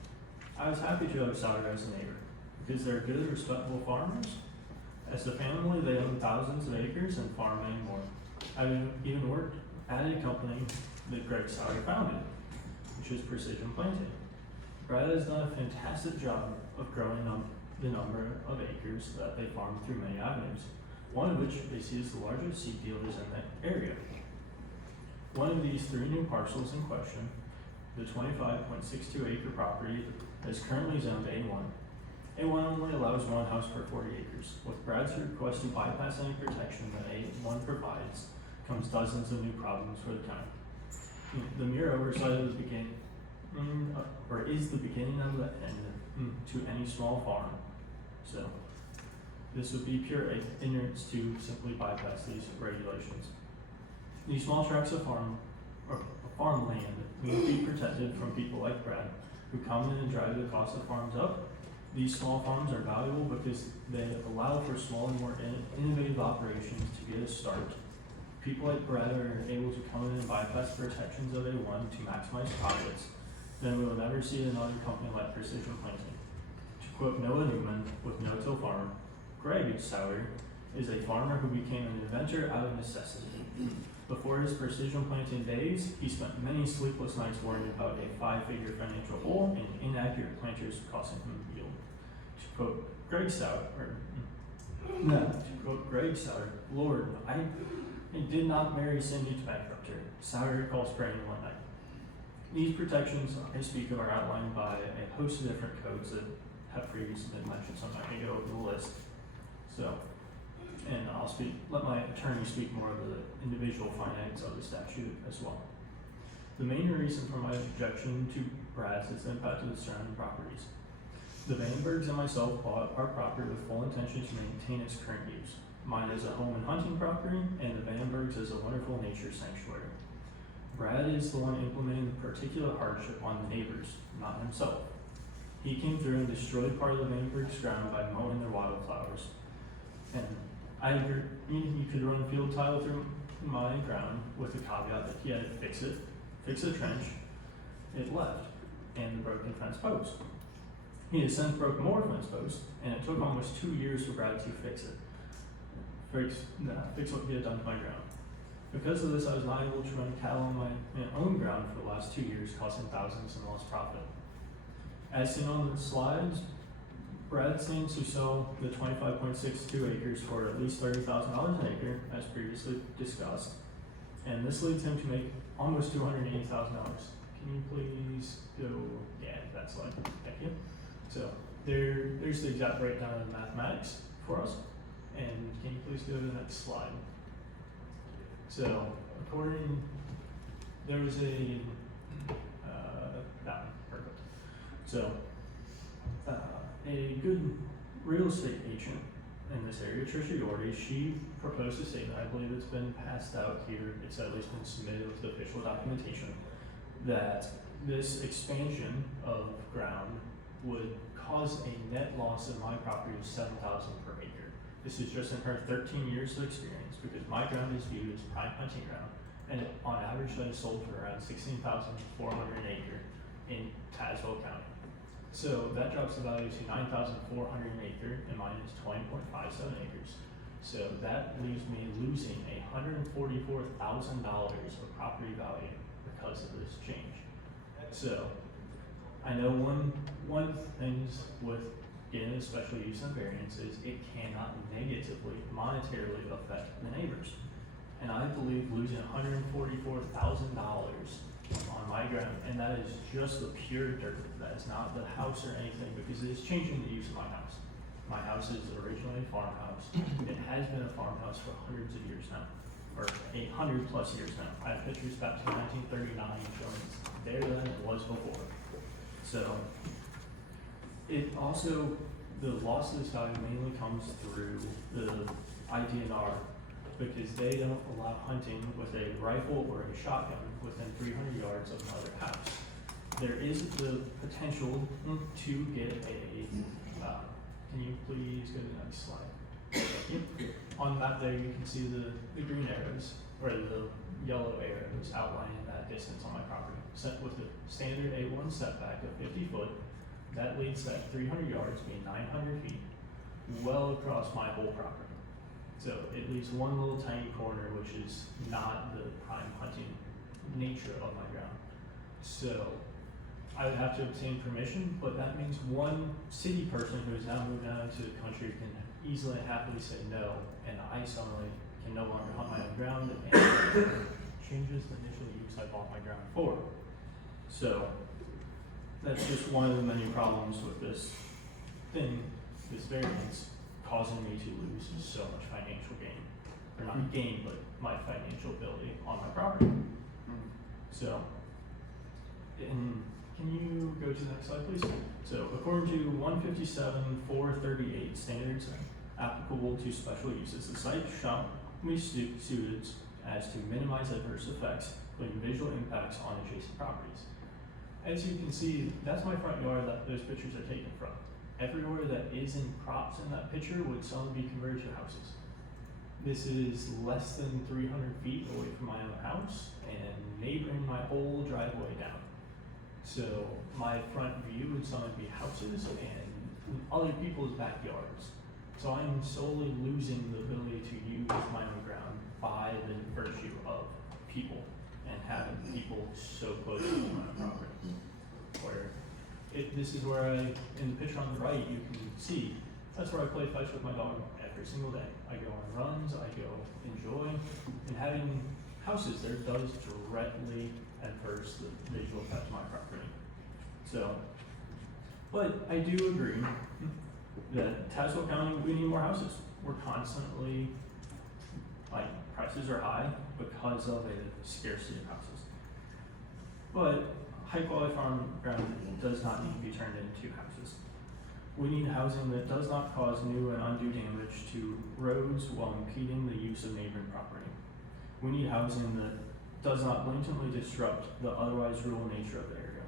I was happy to have Souder as a neighbor, because they're good, respectable farmers. As a family, they own thousands of acres and farm many more. I even worked at a company that Greg Souder founded, which is Precision Planting. Brad has done a fantastic job of growing the number of acres that they farm through many avenues, one of which they see as the largest seed dealers in that area. One of these 3 new parcels in question, the 25.62 acre property, is currently zoned A1. A1 only allows 1 house per 40 acres. With Brad's request to bypass any protection that A1 provides, comes dozens of new problems for the county. The mere oversight of the beginning, or is the beginning of the end to any small farm. So, this would be pure ignorance to simply bypass these regulations. These small tracts of farmland need to be protected from people like Brad, who come in and drive the cost of farms up. These small farms are valuable because they allow for small and more innovative operations to get a start. People like Brad are able to come in and bypass protections of A1 to maximize profits. Then we will never see another company like Precision Planting. To quote Noah Newman with No Till Farm, Greg Souder is a farmer who became an inventor out of necessity. Before his Precision Planting days, he spent many sleepless nights worrying about a 5-figure financial hole and inaccurate planters costing him yield. To quote Greg Souder, Lord, I did not marry Cindy to bankrupt her. Souder calls praying one night. These protections I speak of are outlined by a host of different codes that have previously been mentioned, so I'm not going to go over the list. So, and I'll let my attorney speak more of the individual finance of the statute as well. The main reason for my objection to Brad's is the impact of the surrounding properties. The Vandenbergs and myself bought our property with full intention to maintain its current use. Mine is a home and hunting property, and the Vandenbergs is a wonderful nature sanctuary. Brad is the one implementing the particular hardship on the neighbors, not himself. He came through and destroyed part of the Vandenbergs' ground by mowing their wildflowers. And I agree, you could run field tile through my ground with the caveat that he had to fix the trench, it left, and the broken fence post. He has since broke more fence posts, and it took almost 2 years for Brad to fix it. Fix what he had done to my ground. Because of this, I was not able to run cattle on my own ground for the last 2 years, costing thousands in lost profit. As seen on the slides, Brad stands to sell the 25.62 acres for at least $30,000 an acre, as previously discussed. And this leads him to make almost $280,000. Can you please go, yeah, that slide, thank you. So there's the exact breakdown of the mathematics for us. And can you please go to the next slide? So there was a, that one, perfect. So, a good real estate agent in this area, Tricia Doherty, she proposed a statement, I believe it's been passed out here, it's at least been submitted with the official documentation, that this expansion of ground would cause a net loss in my property of $7,000 per acre. This is just in her 13 years of experience, because my ground is viewed as prime hunting ground, and on average that is sold for around $16,400 an acre in Tazewell County. So that drops the value to $9,400 an acre, and mine is 20.57 acres. So that leaves me losing $144,000 of property value because of this change. So I know one of the things with getting a special use and variance is it cannot negatively, monetarily affect the neighbors. And I believe losing $144,000 on my ground, and that is just the pure dirt, that is not the house or anything, because it is changing the use of my house. My house is originally a farmhouse. It has been a farmhouse for hundreds of years now, or 800 plus years now. I have pictures back to 1939 showing it's there than it was before. So it also, the loss of this value mainly comes through the IDNR, because they don't allow hunting with a rifle or a shotgun within 300 yards of another house. There is the potential to get a, can you please go to the next slide? Yep. On the map there, you can see the green arrows, or the yellow arrows outlining that distance on my property. Set with the standard A1 setback of 50 foot, that leads that 300 yards being 900 feet, well across my whole property. So it leaves one little tiny corner, which is not the prime hunting nature of my ground. So I would have to obtain permission, but that means one city person who is now moved out into the country can easily and happily say no, and I suddenly can no longer hunt my own ground, and changes the initial use I bought my ground for. So that's just one of the many problems with this thing, this variance, causing me to lose so much financial gain. Or not gain, but my financial ability on my property. So, and can you go to the next slide, please? So, according to 157.438 standards applicable to special uses, the site shall be suited as to minimize adverse effects, including visual impacts on adjacent properties. As you can see, that's my front yard that those pictures are taken from. Everywhere that isn't props in that picture would suddenly be converted to houses. This is less than 300 feet away from my own house and neighboring my whole driveway down. So my front view would suddenly be houses and other people's backyards. So I'm solely losing the ability to use my own ground by the virtue of people and having people so close to my property. Where this is where in the picture on the right, you can see, that's where I play fetch with my dog every single day. I go on runs, I go enjoy, and having houses there does directly adverse the visual effect of my property. So, but I do agree that Tazewell County, we need more houses. We're constantly, prices are high because of a scarcity of houses. But high quality farm ground does not need to be turned into houses. We need housing that does not cause new and undue damage to roads while impeding the use of neighboring property. We need housing that does not blatantly disrupt the otherwise rural nature of the area.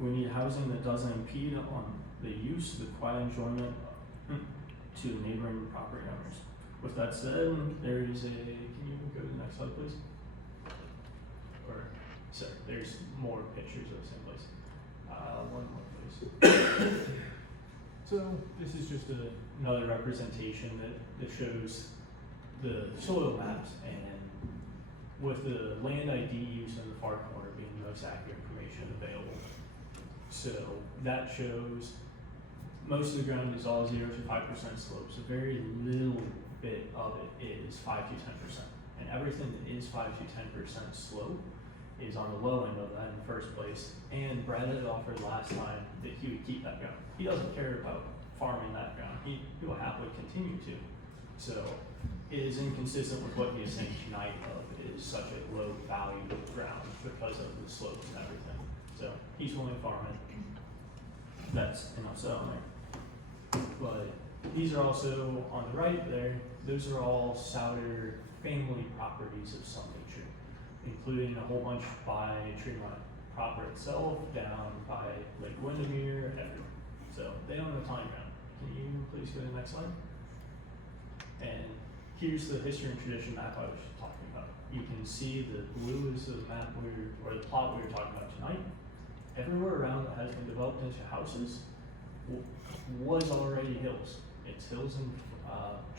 We need housing that doesn't impede on the use, the quiet enjoyment to the neighboring property owners. With that said, there is can you go to the next slide, please? Or, sorry, there's more pictures of the same place. One more, please. So this is just another representation that shows the soil maps and with the land ID use in the far corner being the most accurate information available. So that shows most of the ground is all 0 to 5% slopes. A very little bit of it is 5 to 10%. And everything that is 5 to 10% slope is on the low end of that in the first place. And Brad had offered last time that he would keep that ground. He doesn't care about farming that ground. He will happily continue to. So it is inconsistent with what he is saying tonight of it is such a low value ground because of the slopes and everything. So he's willing to farm it. That's enough said on there. But these are also on the right there, those are all Souder family properties of some nature, including a whole bunch by Tremont proper itself, down by Lake Windermere, everywhere. So they own a time ground. Can you please go to the next slide? And here's the history and tradition map I was talking about. You can see the blue is the map or the plot we were talking about tonight. Everywhere around that has been developed into houses was already hills. It's hills and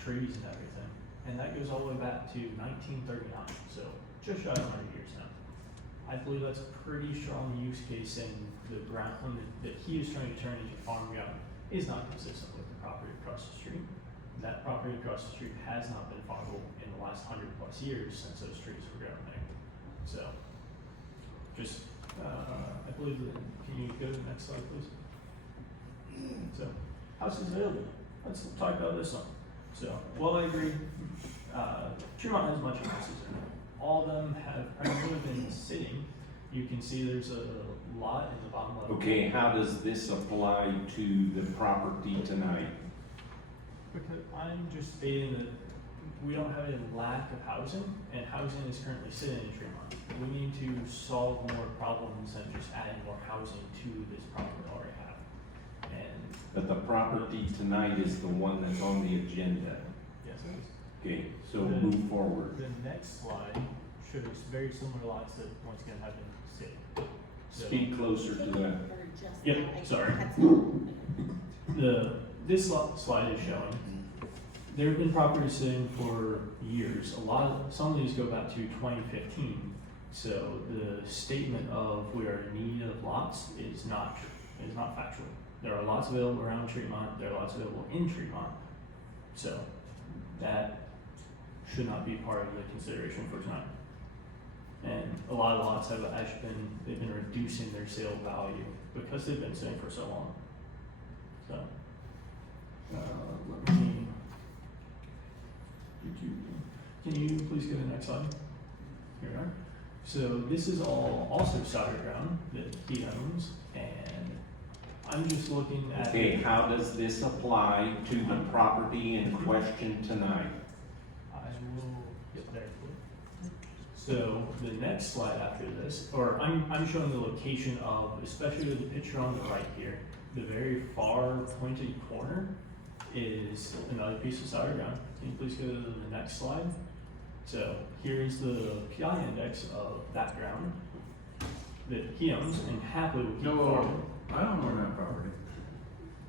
trees and everything. And that goes all the way back to 1939, so just shy of 100 years now. I believe that's a pretty strong use case, and the ground that he is trying to turn into farm ground is not consistent with the property across the street. That property across the street has not been farmable in the last 100+ years since those trees were grown there. So, just, I believe that, can you go to the next slide, please? So, houses available. Let's talk about this one. So, well, I agree. Tremont has a bunch of houses in it. All of them have primarily been sitting. You can see there's a lot in the bottom left. Okay, how does this apply to the property tonight? Because I'm just stating that we don't have a lack of housing, and housing is currently sitting in Tremont. We need to solve more problems than just adding more housing to this problem we already have. And But the property tonight is the one that's on the agenda. yes, it is. Okay, so The- move forward. The next slide shows very similar lots that once again have been sitting. So- Speak closer to that. Yep, sorry. This slide is showing, there have been properties sitting for years. Some of these go back to 2015. So the statement of we are in need of lots is not true, is not factual. There are lots available around Tremont, there are lots available in Tremont. So that should not be part of the consideration for tonight. And a lot of lots have actually they've been reducing their sale value because they've been sitting for so long. So, let me, can you please go to the next slide? Here we are. So this is all also Souder ground that he owns, and I'm just looking at. Okay, how does this apply to the property in question tonight? I will get there. So the next slide after this, or I'm showing the location of, especially the picture on the right here, the very far pointed corner is another piece of Souder ground. Can you please go to the next slide? So here's the PI index of that ground that he owns and happily will keep farming. I don't own that property.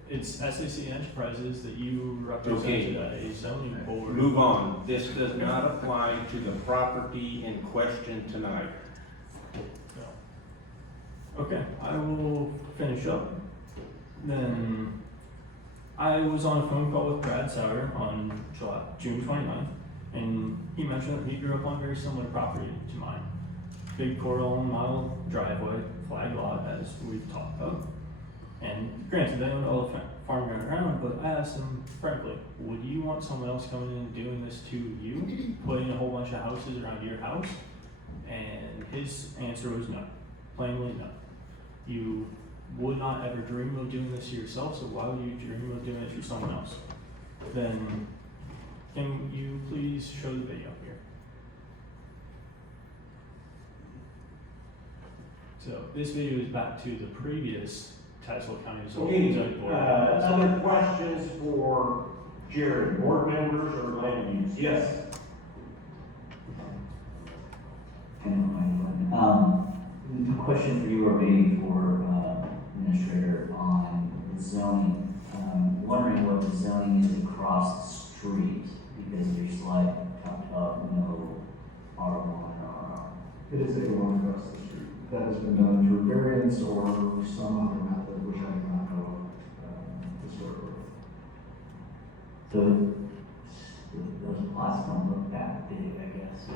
It's SAC Enterprises that you represent Okay. today, zoning board. Move on. This does not apply to the property in question tonight. Okay, I will finish up. Then I was on a phone call with Brad Sauer on June 29th, and he mentioned that he grew up on very similar property to mine. Big quarter-mile driveway, flag lot, as we've talked about. And granted, they own all the farm ground around, but I asked him frankly, would you want someone else coming in and doing this to you, putting a whole bunch of houses around your house? And his answer was no, plainly no. You would not ever dream of doing this to yourself, so why would you dream of doing it to someone else? Then, can you please show the video here? So, this video is back to the previous Tazewell County Zoning Board. Other questions for Jared, board members or land use? Yes. Question for you, or maybe for administrator on the zoning. Wondering what the zoning is across the street, because your slide talked about no R1 or it is A1 across the street. That has been done through variance or some other method, which I do not know of historically. So those plots don't look that big, I guess.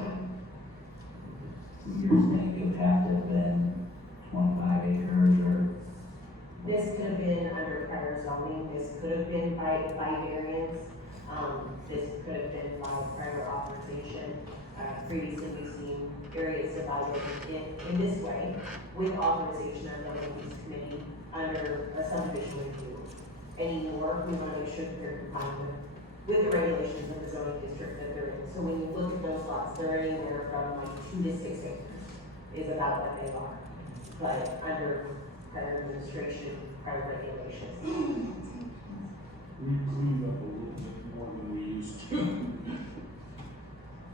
You're saying it would have to have been 25 acres or? This could have been under prior zoning, this could have been by variance, this could have been by prior authorization. Previously, we've seen areas divided in this way with authorization of the land use committee under a subdivision review. Anymore, we want to make sure that they're compliant with the regulations of the zoning district that they're in. So when you look at those lots, they're anywhere from like 2 to 6 acres is about what they are. But under prior administration, prior regulations. We cleaned up a little bit more than we used to.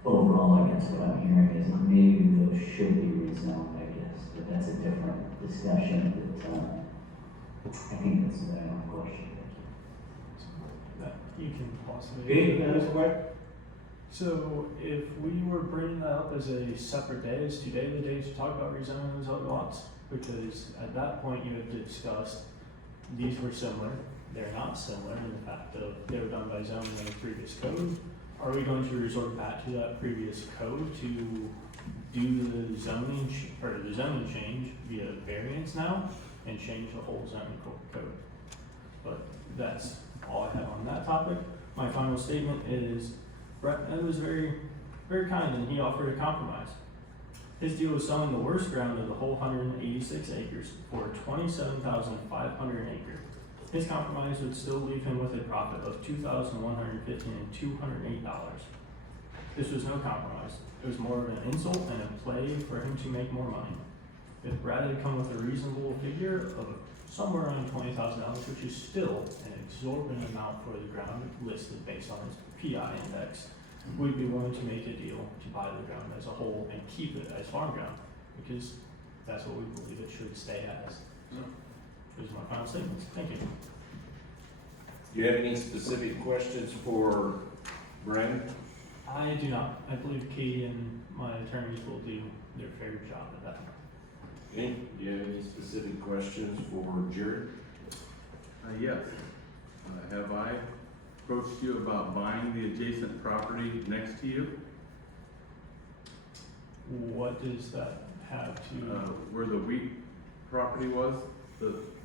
Overall, I guess what I'm hearing is maybe those should be rezoned, I guess, but that's a different discussion, but, I think that's the only question. You can possibly. Okay, that's quick. So if we were bringing that up as a separate day, is today the day to talk about rezoning those other lots? Because at that point you had discussed these were similar, they're not similar in the fact of they were done by zoning in the previous code. Are we going to resort back to that previous code to do the zoning, or the zoning change via variance now and change the whole zoning code? But that's all I have on that topic. My final statement is Brett was very, very kind and he offered a compromise. His deal was selling the worst ground of the whole 186 acres for $27,500 an acre. His compromise would still leave him with a profit of $2,115 and $208. This was no compromise. It was more of an insult and a play for him to make more money. If Brad had come with a reasonable figure of somewhere around $20,000, which is still an exorbitant amount for the ground listed based on its PI index, we'd be willing to make a deal to buy the ground as a whole and keep it as farm ground, because that's what we believe it should stay as. So, those are my final statements. Thank you. Do you have any specific questions for Brandon? I do not. I believe Katie and my attorneys will do their fair job at that. Okay, do you have any specific questions for Jared? Yes. Have I approached you about buying the adjacent property next to you? What does that have to? Where the wheat property was?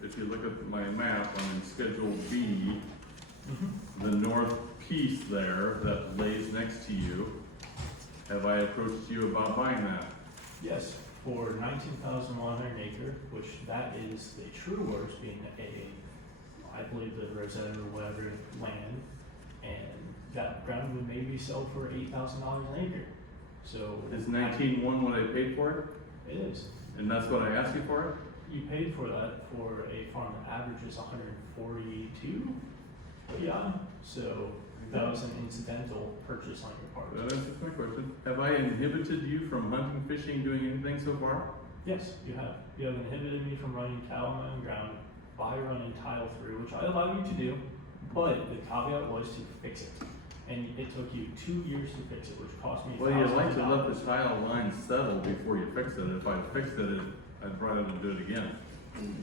If you look at my map on Schedule B, the north piece there that lays next to you, have I approached you about buying that? Yes, for $19,100 an acre, which that is the true words being I believe the Rosetta or whatever land, and that ground would maybe sell for $8,000 an acre. So Is 19.1 what I paid for it? it is. And that's what I asked you for it? You paid for that for a farm that averages 142 PI, so that was an incidental purchase on your part. That answers my question. Have I inhibited you from hunting, fishing, doing anything so far? Yes, you have. You have inhibited me from running cattle on my own ground by running tile through, which I allow you to do, but the caveat was to fix it. And it took you 2 years to fix it, which cost me Well, you'd like to let $1,000. the tile line settle before you fix it. If I fixed it, I'd rather do it again.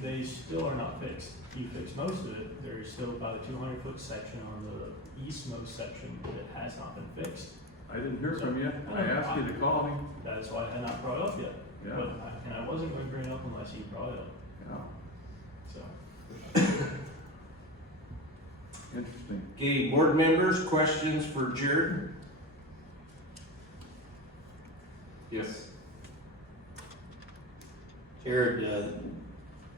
They still are not fixed. You fixed most of it. There's still about a 200-foot section on the eastmost section that has not been fixed. I didn't hear from you. I asked you to call me. That is why I had not brought it up yet. Yeah. But I wasn't going to bring it up unless you brought it up. Yeah. So. Interesting. Okay, board members, questions for Jared? Yes. Jared,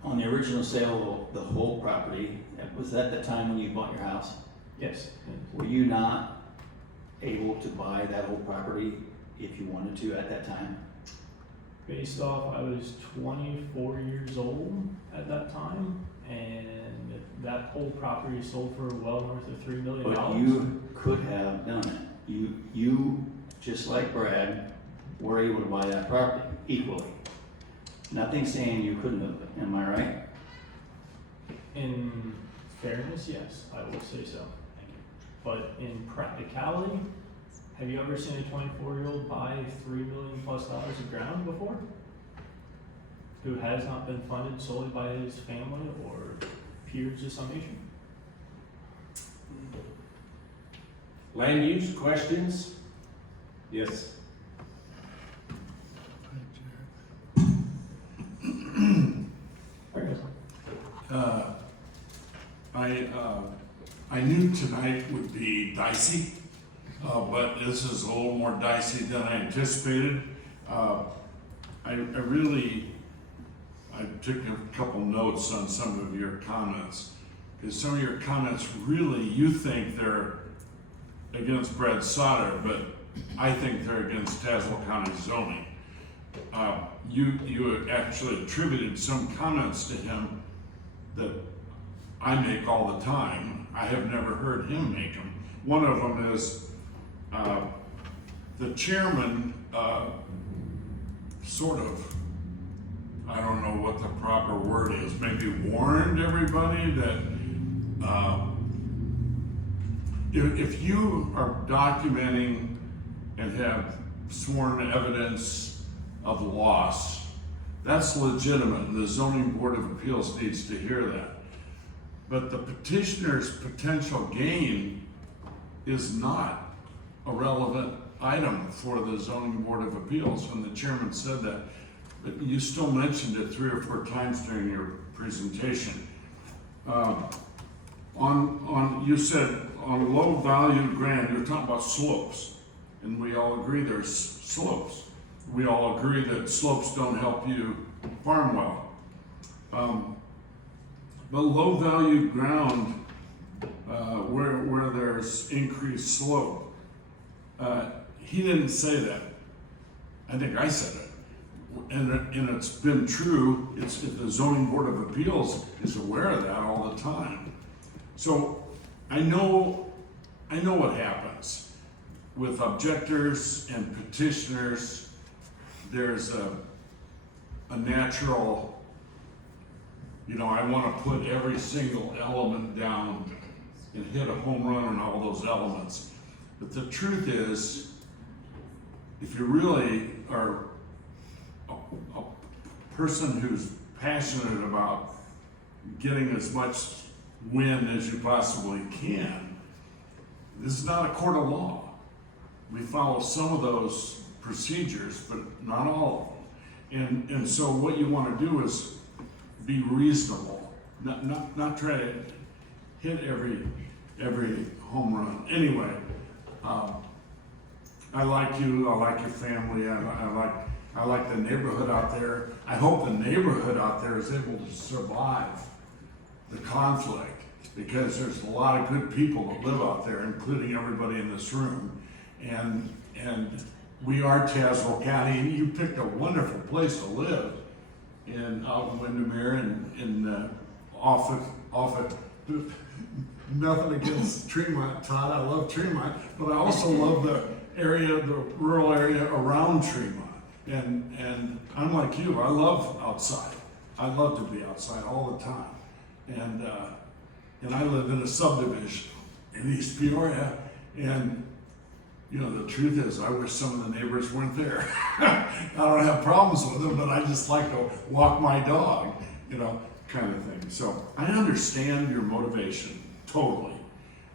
on the original sale of the whole property, was that the time when you bought your house? Yes. Were you not able to buy that whole property if you wanted to at that time? Based off, I was 24 years old at that time, and that whole property sold for well north of $3 million. But you could have done it. You, just like Brad, were able to buy that property equally. Nothing saying you couldn't have, am I right? In fairness, yes, I will say so. But in practicality, have you ever seen a 24-year-old buy $3 million plus of ground before? Who has not been funded solely by his family or peers of some nation? Land use, questions? Yes. I knew tonight would be dicey, but this is a little more dicey than I anticipated. I took a couple notes on some of your comments, because some of your comments really, you think they're against Brad Sauter, but I think they're against Tazewell County zoning. You actually attributed some comments to him that I make all the time. I have never heard him make them. One of them is the chairman sort of, I don't know what the proper word is, maybe warned everybody that if you are documenting and have sworn evidence of loss, that's legitimate, and the Zoning Board of Appeals needs to hear that. But the petitioner's potential gain is not a relevant item for the Zoning Board of Appeals, and the chairman said that. But you still mentioned it 3 or 4 times during your presentation. You said on low value ground, you're talking about slopes, and we all agree there's slopes. We all agree that slopes don't help you farm well. But low value ground, where there's increased slope, he didn't say that. I think I said it. And it's been true. The Zoning Board of Appeals is aware of that all the time. So I know what happens with objectors and petitioners. There's a natural, I want to put every single element down and hit a home run on all those elements. But the truth is, if you really are a person who's passionate about getting as much win as you possibly can, this is not a court of law. We follow some of those procedures, but not all of them. And so what you want to do is be reasonable, not try to hit every home run. Anyway, I like you. I like your family. I like the neighborhood out there. I hope the neighborhood out there is able to survive the conflict, because there's a lot of good people that live out there, including everybody in this room. And we are Tazewell County, and you picked a wonderful place to live out in Windermere and off of nothing against Tremont, Todd. I love Tremont, but I also love the rural area around Tremont. And I'm like you, I love outside. I love to be outside all the time. And I live in a subdivision in East Peoria, and the truth is, I wish some of the neighbors weren't there. I don't have problems with them, but I just like to walk my dog, kind of thing. So I understand your motivation totally,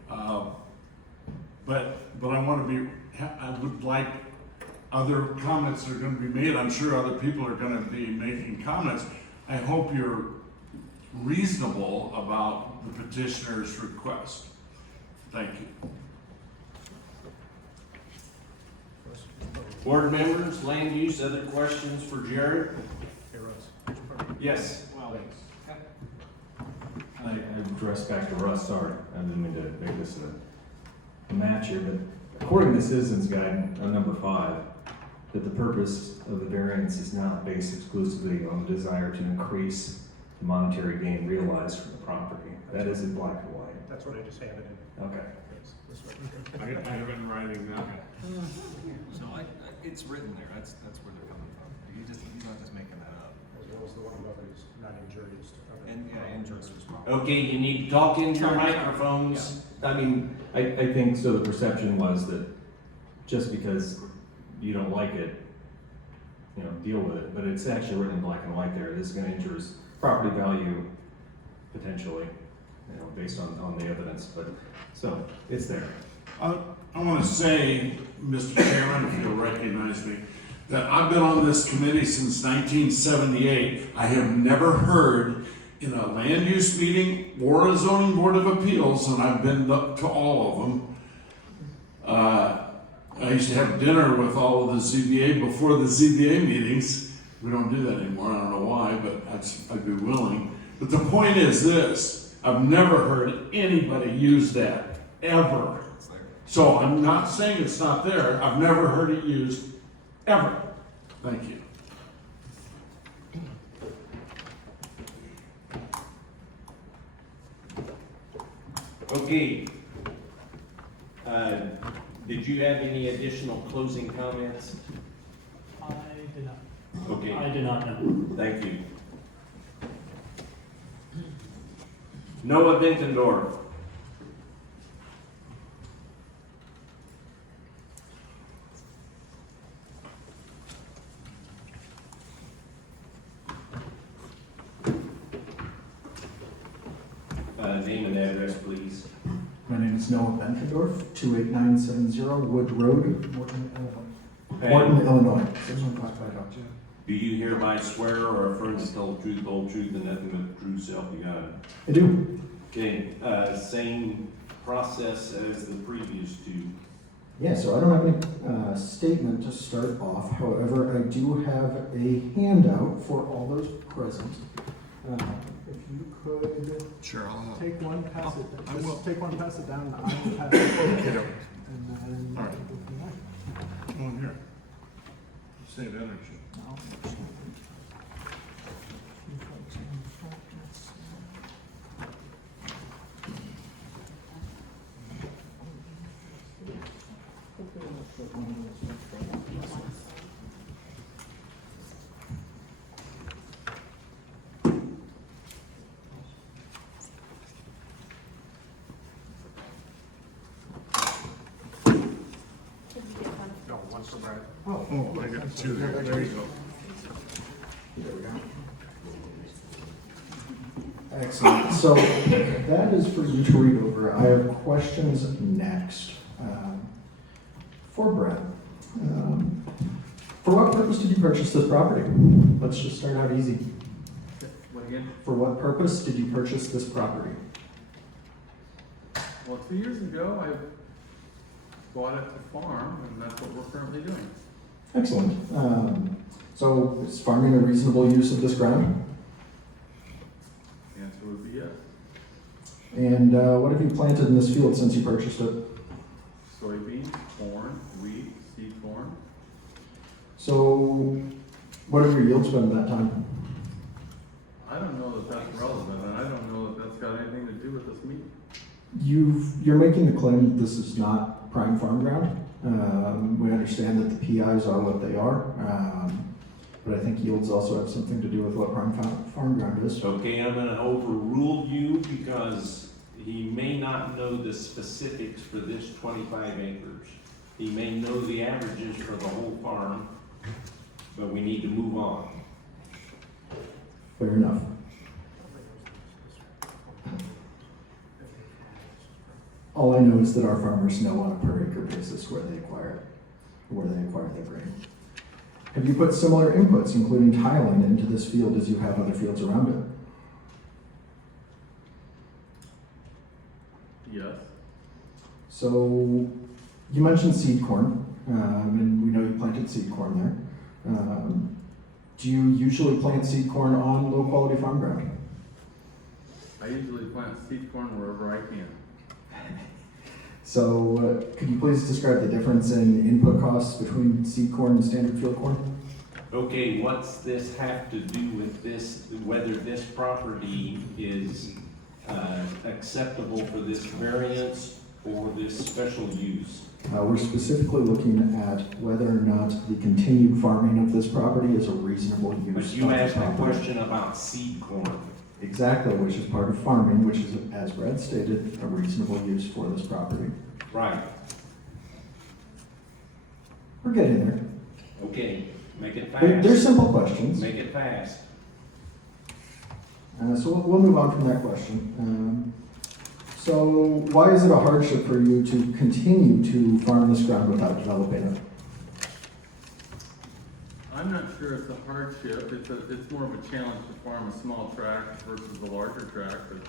but I would like other comments that are going to be made. I'm sure other people are going to be making comments. I hope you're reasonable about the petitioner's request. Thank you. Board members, land use, other questions for Jared? Yes. I addressed back to Russ, sorry, I didn't mean to make this a match here, but according to Citizens Guide on number 5, that the purpose of the variance is not based exclusively on the desire to increase the monetary gain realized from the property. That is in black and white. That's what I just handed in. Okay. I have it in writing now. So it's written there, that's where they're coming from. He's not just making that up. As well as the one above it is not injurious. And, injurious as well. Okay, you need to talk into your microphones. I think so. The perception was that just because you don't like it, you know, deal with it, but it's actually written in black and white there. This is gonna injure his property value potentially, you know, based on the evidence, but, so, it's there. I want to say, Mr. Chairman, if you'll recognize me, that I've been on this committee since 1978. I have never heard in a land use meeting or a zoning board of appeals, and I've been to all of them. I used to have dinner with all of the ZBA before the ZBA meetings. We don't do that anymore. I don't know why, but I'd be willing. But the point is this, I've never heard anybody use that, ever. So I'm not saying it's not there. I've never heard it used, ever. Thank you. Okay. Did you have any additional closing comments? I did not. Okay. I did not know. Thank you. Noah Bentendorf. Name and address, please. My name is Noah Benkendorf, 28970 Wood Road, Morton, Illinois. Morton, Illinois. 61550. Do you hereby swear or affirm to tell the truth, the whole truth, and nothing but the true self you got? I do. Okay, same process as the previous two. Yeah, so I don't have any statement to start off. However, I do have a handout for all those present. If you could Sure, I'll take one, pass it. I will. Take one, pass it down, and I will pass it. Okay. And then All right. we'll go from there. Oh, here. Save energy. No, one for Brad. Oh, I got two there. There you go. There we go. Excellent. So that is for you to read over. I have questions next. For Brad. For what purpose did you purchase this property? Let's just start out easy. What again? For what purpose did you purchase this property? Well, 2 years ago, I bought it to farm, and that's what we're currently doing. Excellent. So is farming a reasonable use of this ground? The answer would be yes. And what have you planted in this field since you purchased it? Soybeans, corn, wheat, seed corn. So what have your yields been at that time? I don't know that that's relevant, and I don't know that that's got anything to do with this meeting. You're making the claim that this is not prime farm ground. We understand that the PIs are what they are, but I think yields also have something to do with what prime farm ground is. Okay, I'm gonna overrule you because he may not know the specifics for this 25 acres. He may know the averages for the whole farm, but we need to move on. Fair enough. All I know is that our farmers know on a per acre basis where they acquire their grain. Have you put similar inputs, including tiling, into this field as you have other fields around it? Yes. So you mentioned seed corn, and we know you planted seed corn there. Do you usually plant seed corn on low quality farm ground? I usually plant seed corn wherever I can. So could you please describe the difference in input costs between seed corn and standard field corn? Okay, what's this have to do with this, whether this property is acceptable for this variance or this special use? We're specifically looking at whether or not the continued farming of this property is a reasonable use. But you asked a question about seed corn. Exactly, which is part of farming, which is, as Brad stated, a reasonable use for this property. Right. We're getting there. Okay, make it They're fast. simple questions. Make it fast. So we'll move on from that question. So why is it a hardship for you to continue to farm this ground without developing it? I'm not sure it's a hardship, it's more of a challenge to farm a small tract versus a larger tract. But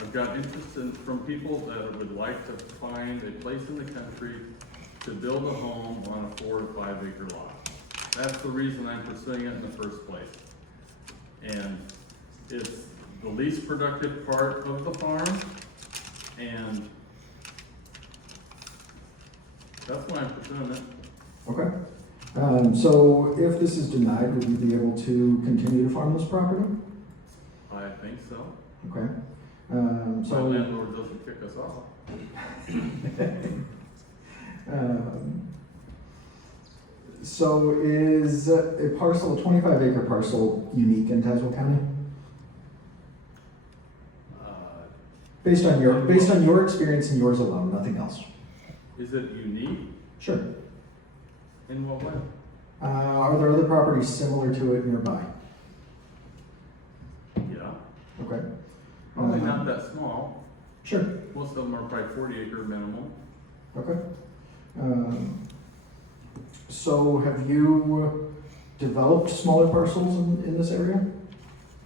I've got interest from people that would like to find a place in the country to build a home on a 4 to 5 acre lot. That's the reason I'm pursuing it in the first place. And it's the least productive part of the farm, and that's why I'm pursuing it. Okay. So if this is denied, would you be able to continue to farm this property? I think so. Okay. My So, landlord doesn't kick us off. so is a parcel, a 25 acre parcel, unique in Tazewell County? Based on your experience and yours alone, nothing else. Is it unique? Sure. In what way? Are there other properties similar to it nearby? Yeah. Okay. Probably not that small. Sure. Most of them are probably 40 acre minimum. Okay. So have you developed smaller parcels in this area?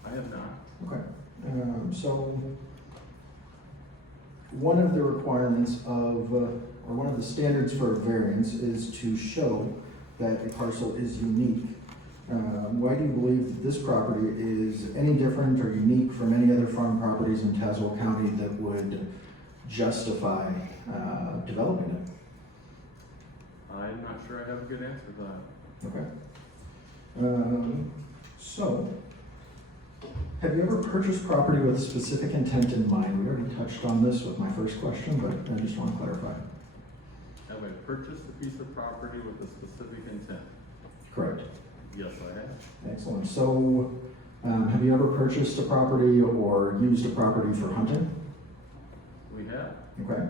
I have not. Okay. So one of the requirements of, or one of the standards for a variance is to show that a parcel is unique. Why do you believe that this property is any different or unique from any other farm properties in Tazewell County that would justify developing it? I'm not sure I have a good answer to that. Okay. So, have you ever purchased property with a specific intent in mind? We already touched on this with my first question, but I just want to clarify. Have I purchased a piece of property with a specific intent? Correct. Yes, I have. Excellent. So, have you ever purchased a property or used a property for hunting? We have. Okay.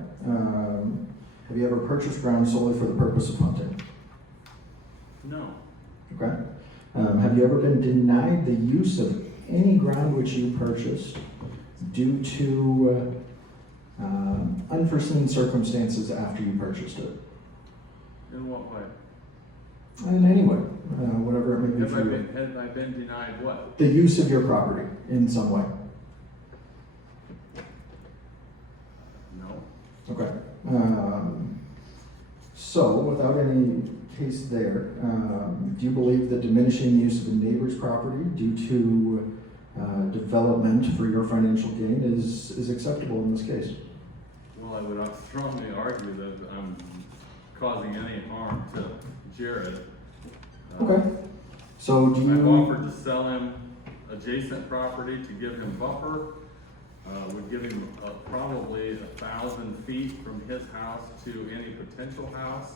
Have you ever purchased ground solely for the purpose of hunting? No. Okay. Have you ever been denied the use of any ground which you purchased due to unforeseen circumstances after you purchased it? In what way? In any way, whatever it may be for you. Have I been denied what? The use of your property in some way. No. Okay. So, without any case there, do you believe that diminishing the use of a neighbor's property due to development for your financial gain is acceptable in this case? Well, I would strongly argue that I'm causing any harm to Jared. Okay. So do I've you, offered to sell him adjacent property to give him buffer. Would give him probably 1,000 feet from his house to any potential house.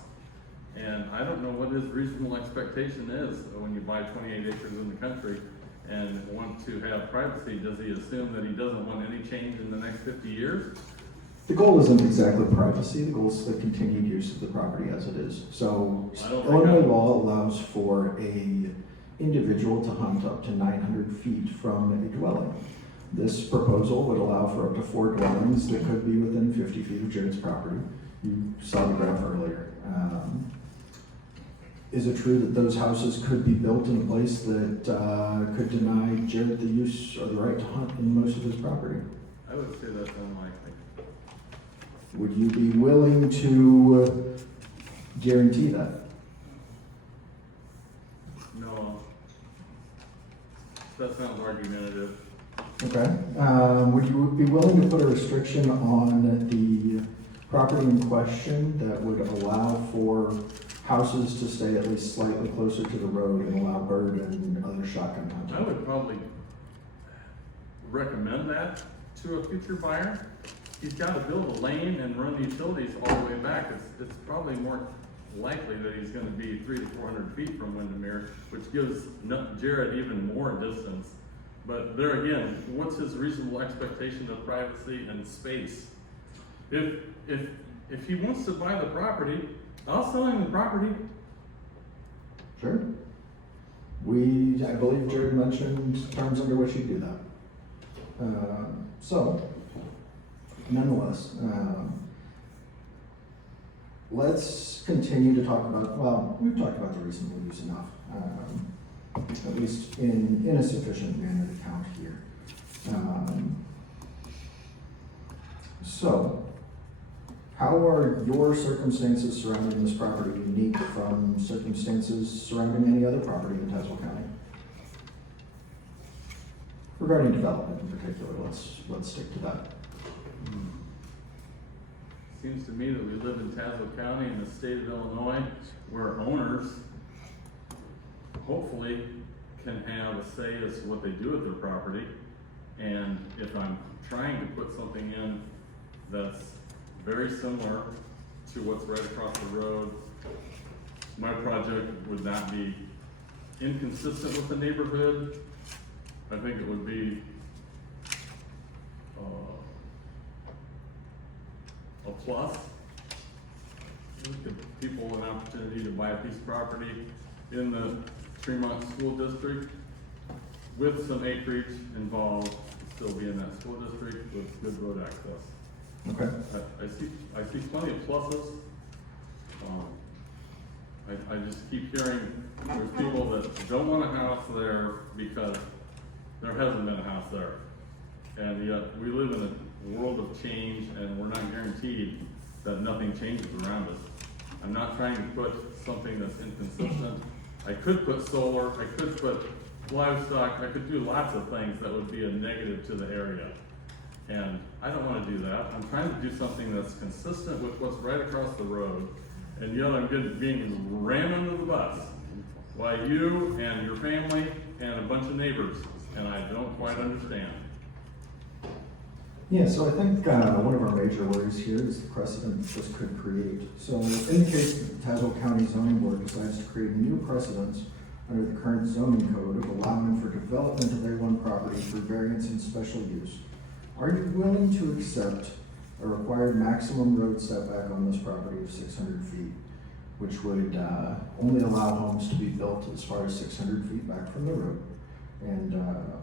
And I don't know what his reasonable expectation is when you buy 28 acres in the country and want to have privacy. Does he assume that he doesn't want any change in the next 50 years? the goal isn't exactly privacy, the goal is the continued use of the property as it is. So I don't think Illinois I'm- law allows for a individual to hunt up to 900 feet from a dwelling. This proposal would allow for up to 4 dwellings that could be within 50 feet of Jared's property. You saw the graph earlier. Is it true that those houses could be built in a place that could deny Jared the use or the right to hunt in most of his property? I would say that's unlikely. Would you be willing to guarantee that? No. That sounds argumentative. Okay. Would you be willing to put a restriction on the property in question that would allow for houses to stay at least slightly closer to the road and allow bird and other shotgun I hunting? would probably recommend that to a future buyer. He's got to build a lane and run utilities all the way back. It's probably more likely that he's going to be 300 to 400 feet from Windermere, which gives Jared even more distance. But there again, what's his reasonable expectation of privacy and space? If he wants to buy the property, I'll sell him the property Sure. I believe Jared mentioned terms under which you do that. So, nonetheless, let's continue to talk about, well, we've talked about the reasonable use enough, at least in a sufficient manner to count here. So, how are your circumstances surrounding this property unique from circumstances surrounding any other property in Tazewell County? Regarding development in particular, let's stick to that. Seems to me that we live in Tazewell County in the state of Illinois, where owners hopefully can have a say as to what they do with their property. And if I'm trying to put something in that's very similar to what's right across the road, my project would not be inconsistent with the neighborhood. I think it would be a plus. Give people an opportunity to buy a piece of property in the Tremont School District with some acreage involved, still be in that school district with good road access. Okay. I see plenty of pluses. I just keep hearing there's people that don't want a house there because there hasn't been a house there. And yet we live in a world of change and we're not guaranteed that nothing changes around us. I'm not trying to put something that's inconsistent. I could put solar, I could put livestock, I could do lots of things that would be a negative to the area. And I don't want to do that. I'm trying to do something that's consistent with what's right across the road. And yet I'm being rammed under the bus by you and your family and a bunch of neighbors. And I don't quite understand. Yeah, so I think one of our major worries here is the precedent this could create. So in the case that the Tazewell County Zoning Board decides to create new precedents under the current zoning code of allowing for development of A1 property through variance and special use, are you willing to accept a required maximum road setback on this property of 600 feet, which would only allow homes to be built as far as 600 feet back from the road, and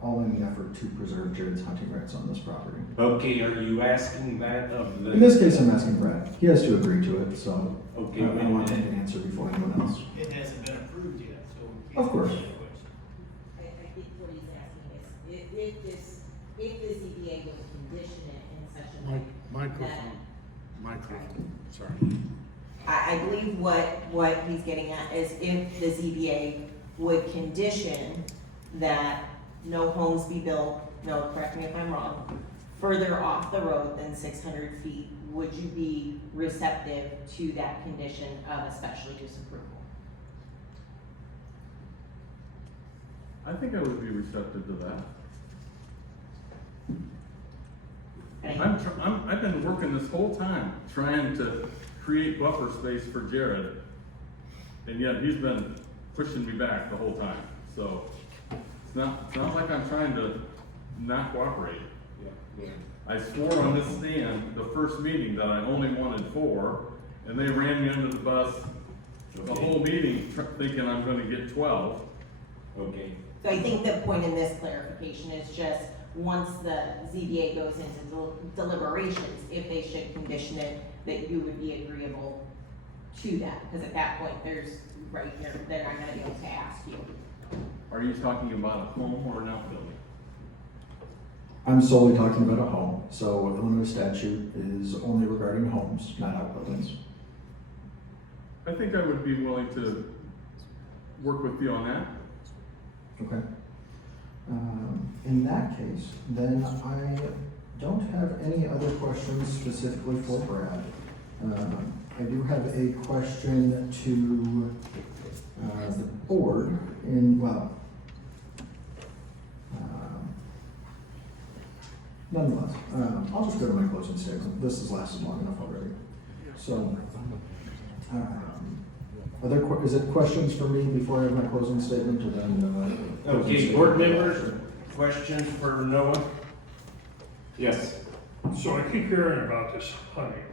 all in the effort to preserve Jared's hunting rights on this property? Okay, are you asking that of the? In this case, I'm asking Brad. He has to agree to it, so Okay, I want him to answer before anyone else. It hasn't been approved yet, so we can't. Of course. answer that question. I think what he's asking is, if the ZBA will condition it in such a way. Microphone, sorry. I believe what he's getting at is if the ZBA would condition that no homes be built, no, correct me if I'm wrong, further off the road than 600 feet, would you be receptive to that condition of a special use approval? I think I would be receptive to that. I've been working this whole time trying to create buffer space for Jared, and yet he's been pushing me back the whole time. So it's not like I'm trying to not cooperate. I swore on this stand the first meeting that I only wanted 4, and they ran me under the bus the whole meeting thinking I'm going to get 12. Okay. So I think the point in this clarification is just, once the ZBA goes into deliberations, if they should condition it, that you would be agreeable to that, because at that point, they're not gonna be able to ask you. Are you talking about a home or an outbuilding? I'm solely talking about a home, so Illinois statute is only regarding homes, not outbuildings. I think I would be willing to work with you on that. Okay. In that case, then I don't have any other questions specifically for Brad. I do have a question to the board nonetheless, I'll just go to my closing statement. This has lasted long enough already. So, is it questions for me before I have my closing statement, or then? Okay, board members, questions for Noah? Yes. So I keep hearing about this hunting,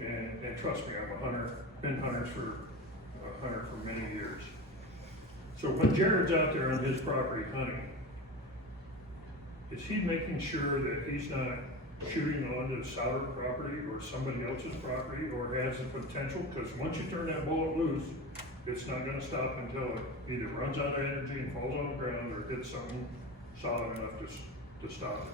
and trust me, I'm a hunter, been a hunter for many years. So when Jared's out there on his property hunting, is he making sure that he's not shooting onto Souter property or somebody else's property, or has the potential? Because once you turn that bullet loose, it's not gonna stop until it either runs out of energy and falls on the ground or hits something solid enough to stop it.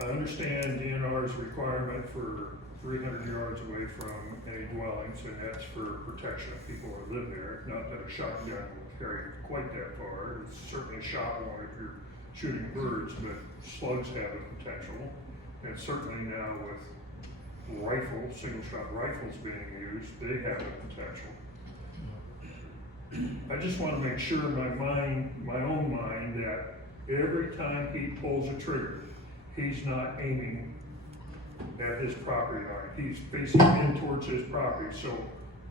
I understand DNR's requirement for 300 yards away from any dwellings, and that's for protection of people who live there. Not that a shotgun will carry quite that far. It's certainly a shot one if you're shooting birds, but slugs have the potential. And certainly now with rifles, single shot rifles being used, they have the potential. I just want to make sure in my own mind, that every time he pulls a trigger, he's not aiming at his property line. He's facing in towards his property, so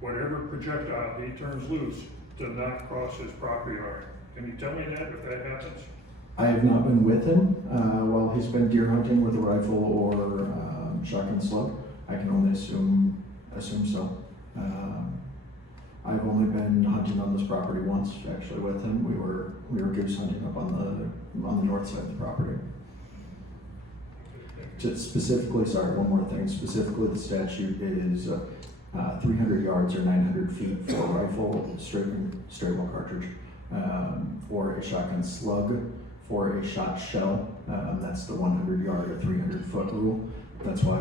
whatever projectile he turns loose to not cross his property line. Can you tell me that if that happens? I have not been with him while he's been deer hunting with a rifle or shotgun slug. I can only assume so. I've only been hunting on this property once, actually, with him. We were goose hunting up on the north side of the property. Specifically, sorry, one more thing. Specifically, the statute is 300 yards or 900 feet for a rifle, straight barrel cartridge, for a shotgun slug, for a shot shell. That's the 100 yard or 300 foot rule. That's why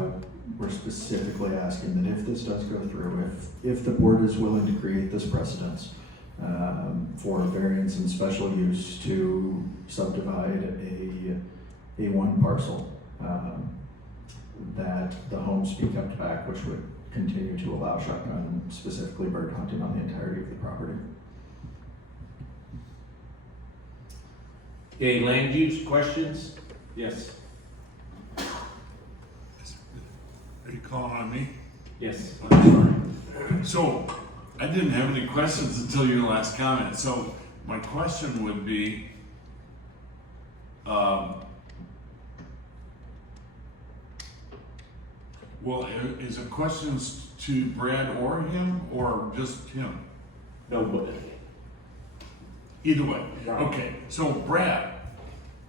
we're specifically asking that if this does go through, if the board is willing to create this precedence for variance and special use to subdivide a one parcel, that the homes be kept back, which would continue to allow shotgun, specifically bird hunting, on the entirety of the property. Okay, land use questions? Yes. Are you calling on me? Yes. I'm sorry. So, I didn't have any questions until your last comment. So, my question would be, well, is it questions to Brad or him, or just him? No, but Either way. Right. Okay, so Brad,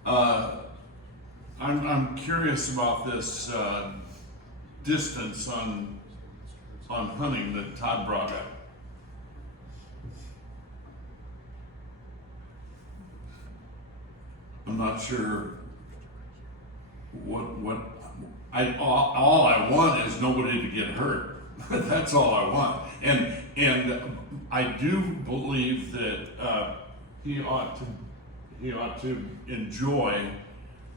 I'm curious about this distance on hunting that Todd brought up. I'm not sure all I want is nobody to get hurt. That's all I want. And I do believe that he ought to enjoy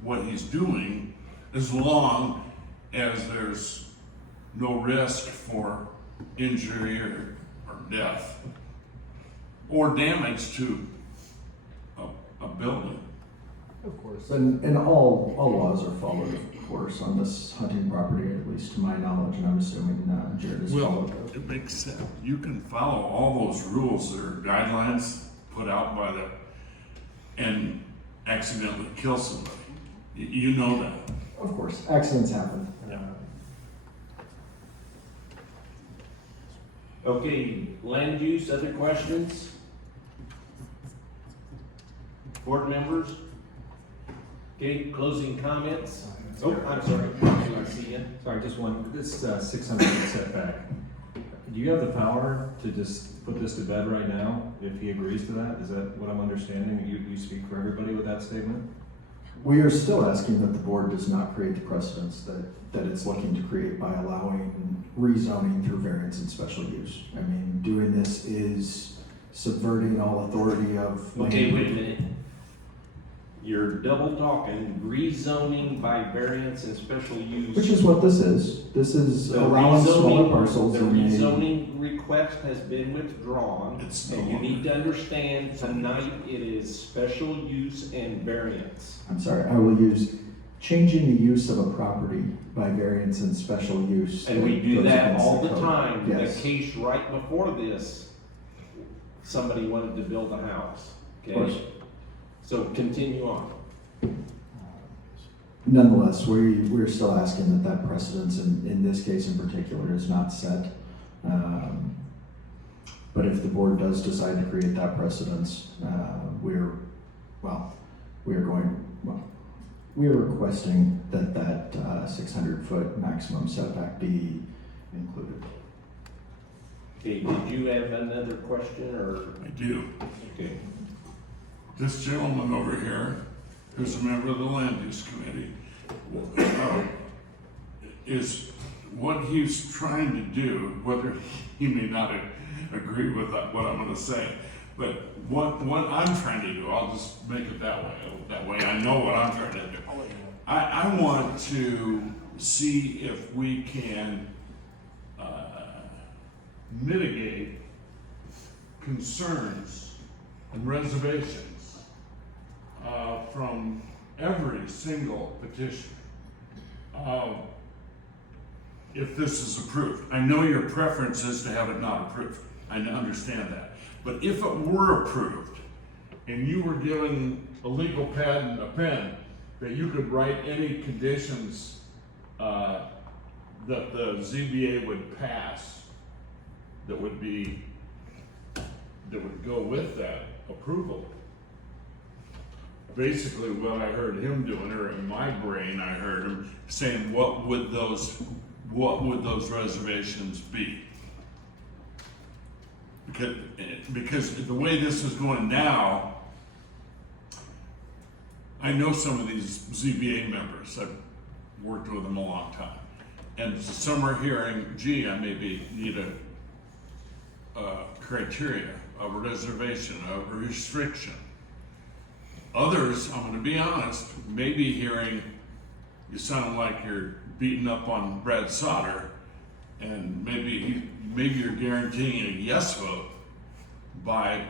what he's doing, as long as there's no risk for injury or death or damage to a building. Of course. And all laws are followed, of course, on this hunting property, at least to my knowledge, and I'm assuming Jared has followed those. It makes sense. You can follow all those rules or guidelines put out by and accidentally kill somebody. You know that. Of course, accidents happen. Okay, land use, other questions? Board members? Okay, closing comments? Oh, I'm sorry, I see you. Sorry, just one, this 600 foot setback. Do you have the power to just put this to bed right now, if he agrees to that? Is that what I'm understanding? You speak for everybody with that statement? We are still asking that the board does not create the precedents that it's looking to create by allowing rezoning through variance and special use. I mean, doing this is subverting all authority of. Okay, wait a minute. You're double talking, rezoning by variance and special use. Which is what this is. This is allowing smaller parcels. The rezoning request has been withdrawn. And you need to understand, tonight it is special use and variance. I'm sorry, I will use changing the use of a property by variance and special use. And we do goes that against all the code. time. Yes. The case right before this, somebody wanted to build a house, Of course. okay? So continue on. Nonetheless, we're still asking that precedence in this case in particular is not set. But if the board does decide to create that precedence, we are requesting that 600-foot maximum setback be included. Okay, did you have another question, or? I do. Okay. This gentleman over here, who's a member of the Land Use Committee, is what he's trying to do, whether he may not agree with what I'm gonna say, but what I'm trying to do, I'll just make it that way I know what I'm trying to do. I want to see if we can mitigate concerns and reservations from every single petition. If this is approved. I know your preference is to have it not approved. I understand that. But if it were approved and you were given a legal pad and a pen that you could write any conditions that the ZBA would pass that would go with that approval. Basically what I heard him doing, or in my brain I heard him saying, what would those reservations be? Because the way this is going now, I know some of these ZBA members. I've worked with them a long time. And some are hearing, gee, I maybe need a criteria, a reservation, a restriction. Others, I'm gonna be honest, maybe hearing, you sound like you're beating up on Brad Sauter, and maybe you're guaranteeing a yes vote by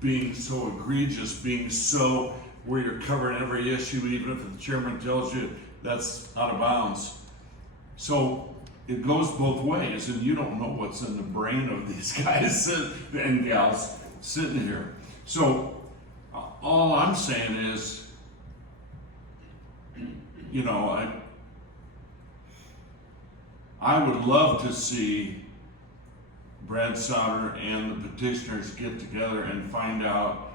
being so egregious, being so where you're covering every issue, even if the chairman tells you that's out of bounds. So it goes both ways, and you don't know what's in the brain of these guys and gals sitting here. So all I'm saying is, you know, I would love to see Brad Sauter and the petitioners get together and find out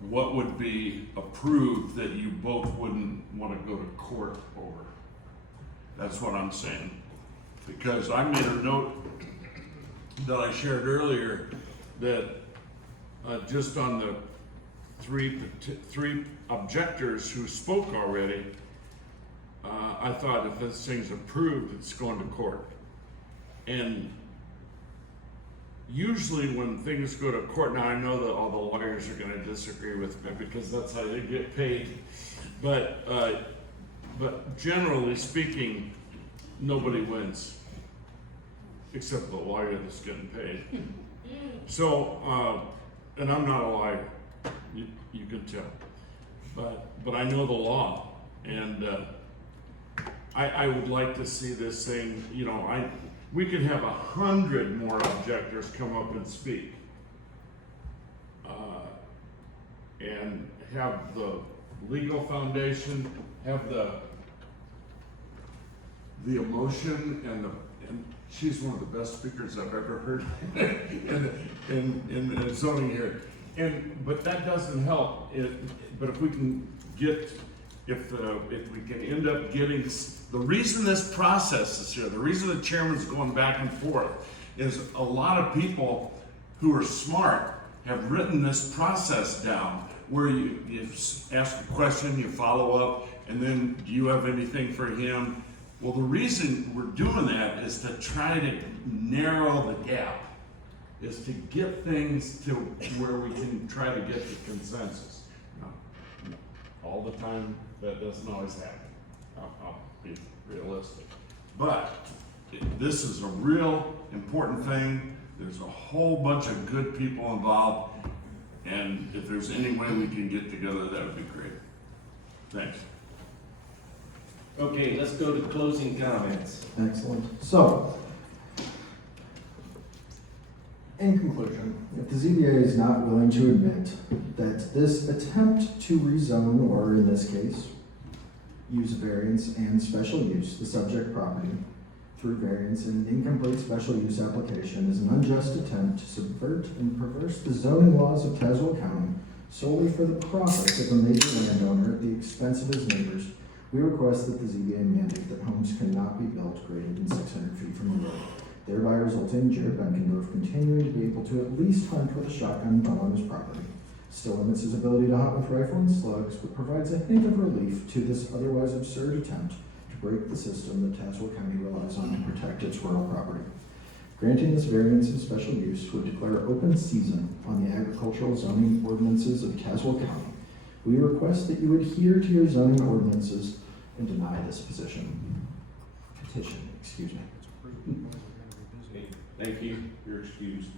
what would be approved that you both wouldn't want to go to court over. That's what I'm saying. Because I made a note that I shared earlier that just on the three objectors who spoke already, I thought if this thing's approved, it's going to court. And usually when things go to court, now I know that all the lawyers are gonna disagree with me because that's how they get paid. But generally speaking, nobody wins, except the lawyer that's getting paid. So, and I'm not a liar, you can tell. But I know the law, and I would like to see this thing, you know, we could have 100 more objectors come up and speak. And have the legal foundation, have the emotion, and she's one of the best speakers I've ever heard in zoning here. But that doesn't help. But if we can get, if we can end up getting, the reason this process is here, the reason the chairman's going back and forth, is a lot of people who are smart have written this process down, where you ask a question, you follow up, and then do you have anything for him? Well, the reason we're doing that is to try to narrow the gap, is to get things to where we can try to get the consensus. Now, all the time, that doesn't always happen. I'll be realistic. But this is a real important thing. There's a whole bunch of good people involved, and if there's any way we can get together, that would be great. Thanks. Okay, let's go to closing comments. Excellent. So, in conclusion, if the ZBA is not willing to admit that this attempt to rezone, or in this case, use variance and special use, the subject property, through variance in an incomplete special use application is an unjust attempt to subvert and perverse the zoning laws of Tazewell County solely for the profits of a major landowner at the expense of his neighbors, we request that the ZBA mandate that homes cannot be built greater than 600 feet from the road, thereby resulting in Jared Benkendorf continuing to be able to at least hunt with a shotgun gun on his property. Still limits his ability to hunt with rifle and slugs, but provides a hint of relief to this otherwise absurd attempt to break the system that Tazewell County relies on to protect its rural property. Granting this variance of special use would declare open season on the agricultural zoning ordinances of Tazewell County. We request that you adhere to your zoning ordinances and deny this petition. Excuse me. Okay, thank you, you're excused.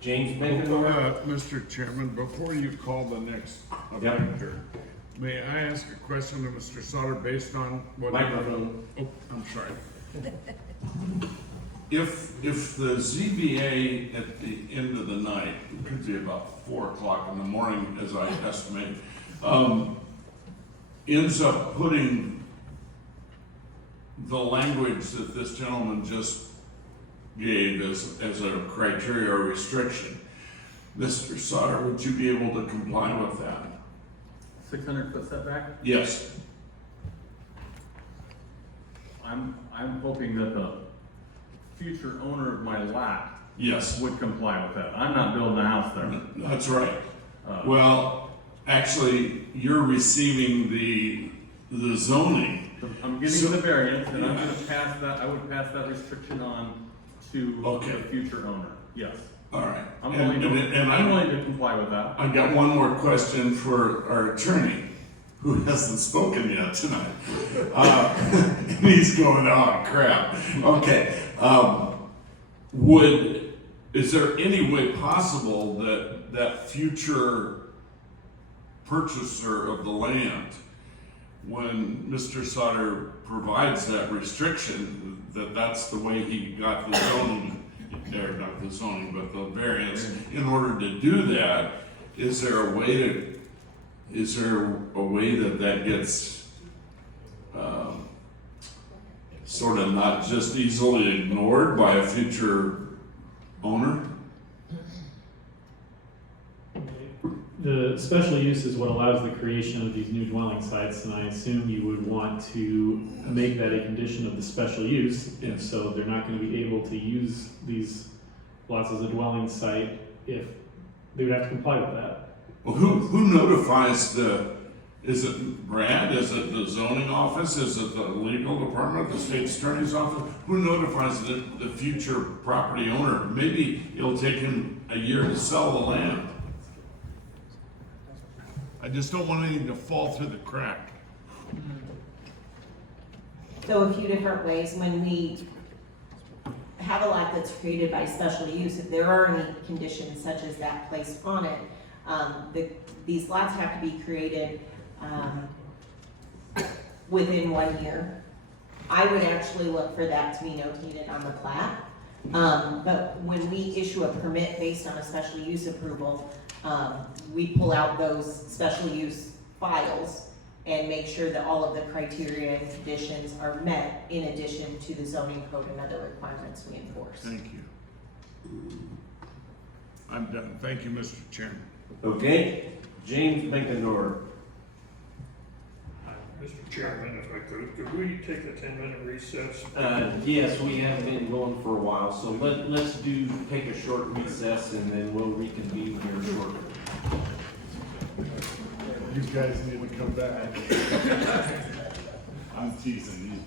James Benkendorf? Mr. Chairman, before you call the next avenger, may I ask a question of Mr. Sauter based on what? Microphone. Oh, I'm sorry. If the ZBA at the end of the night, it could be about 4 o'clock in the morning as I estimate, ends up putting the language that this gentleman just gave as a criteria or restriction, Mr. Sauter, would you be able to comply with that? 600-foot setback? Yes. I'm hoping that the future owner of my lot Yes. would comply with that. I'm not building a house there. That's right. Well, actually, you're receiving the zoning. I'm getting the variance, and I'm gonna pass that, I would pass that restriction on to the future owner, yes. All right. I'm willing to comply with that. I got one more question for our attorney, who hasn't spoken yet tonight. And he's going, oh crap. Okay. Is there any way possible that that future purchaser of the land, when Mr. Sauter provides that restriction, that's the way he got the zoning, or not the zoning, but the variance, in order to do that, is there a way that gets sort of not just easily ignored by a future owner? The special use is what allows the creation of these new dwelling sites, and I assume you would want to make that a condition of the special use, and so they're not gonna be able to use these lots as a dwelling site if they would have to comply with that. Well, who notifies is it Brad? Is it the zoning office? Is it the legal department, the state attorney's office? Who notifies the future property owner? Maybe it'll take him a year to sell the land. I just don't want anything to fall through the crack. So a few different ways, when we have a lot that's created by special use, if there are any conditions such as that placed on it, these lots have to be created within 1 year. I would actually look for that to be notated on the plat. But when we issue a permit based on a special use approval, we pull out those special use files and make sure that all of the criteria and conditions are met in addition to the zoning code and other requirements we enforce. Thank you. I'm done. Thank you, Mr. Chairman. Okay, James Benkendorf. Mr. Chairman, if I could we take a 10-minute recess? Yes, we have been going for a while, so let's take a short recess and then we'll reconvene here shortly. You guys need to come back. I'm teasing you.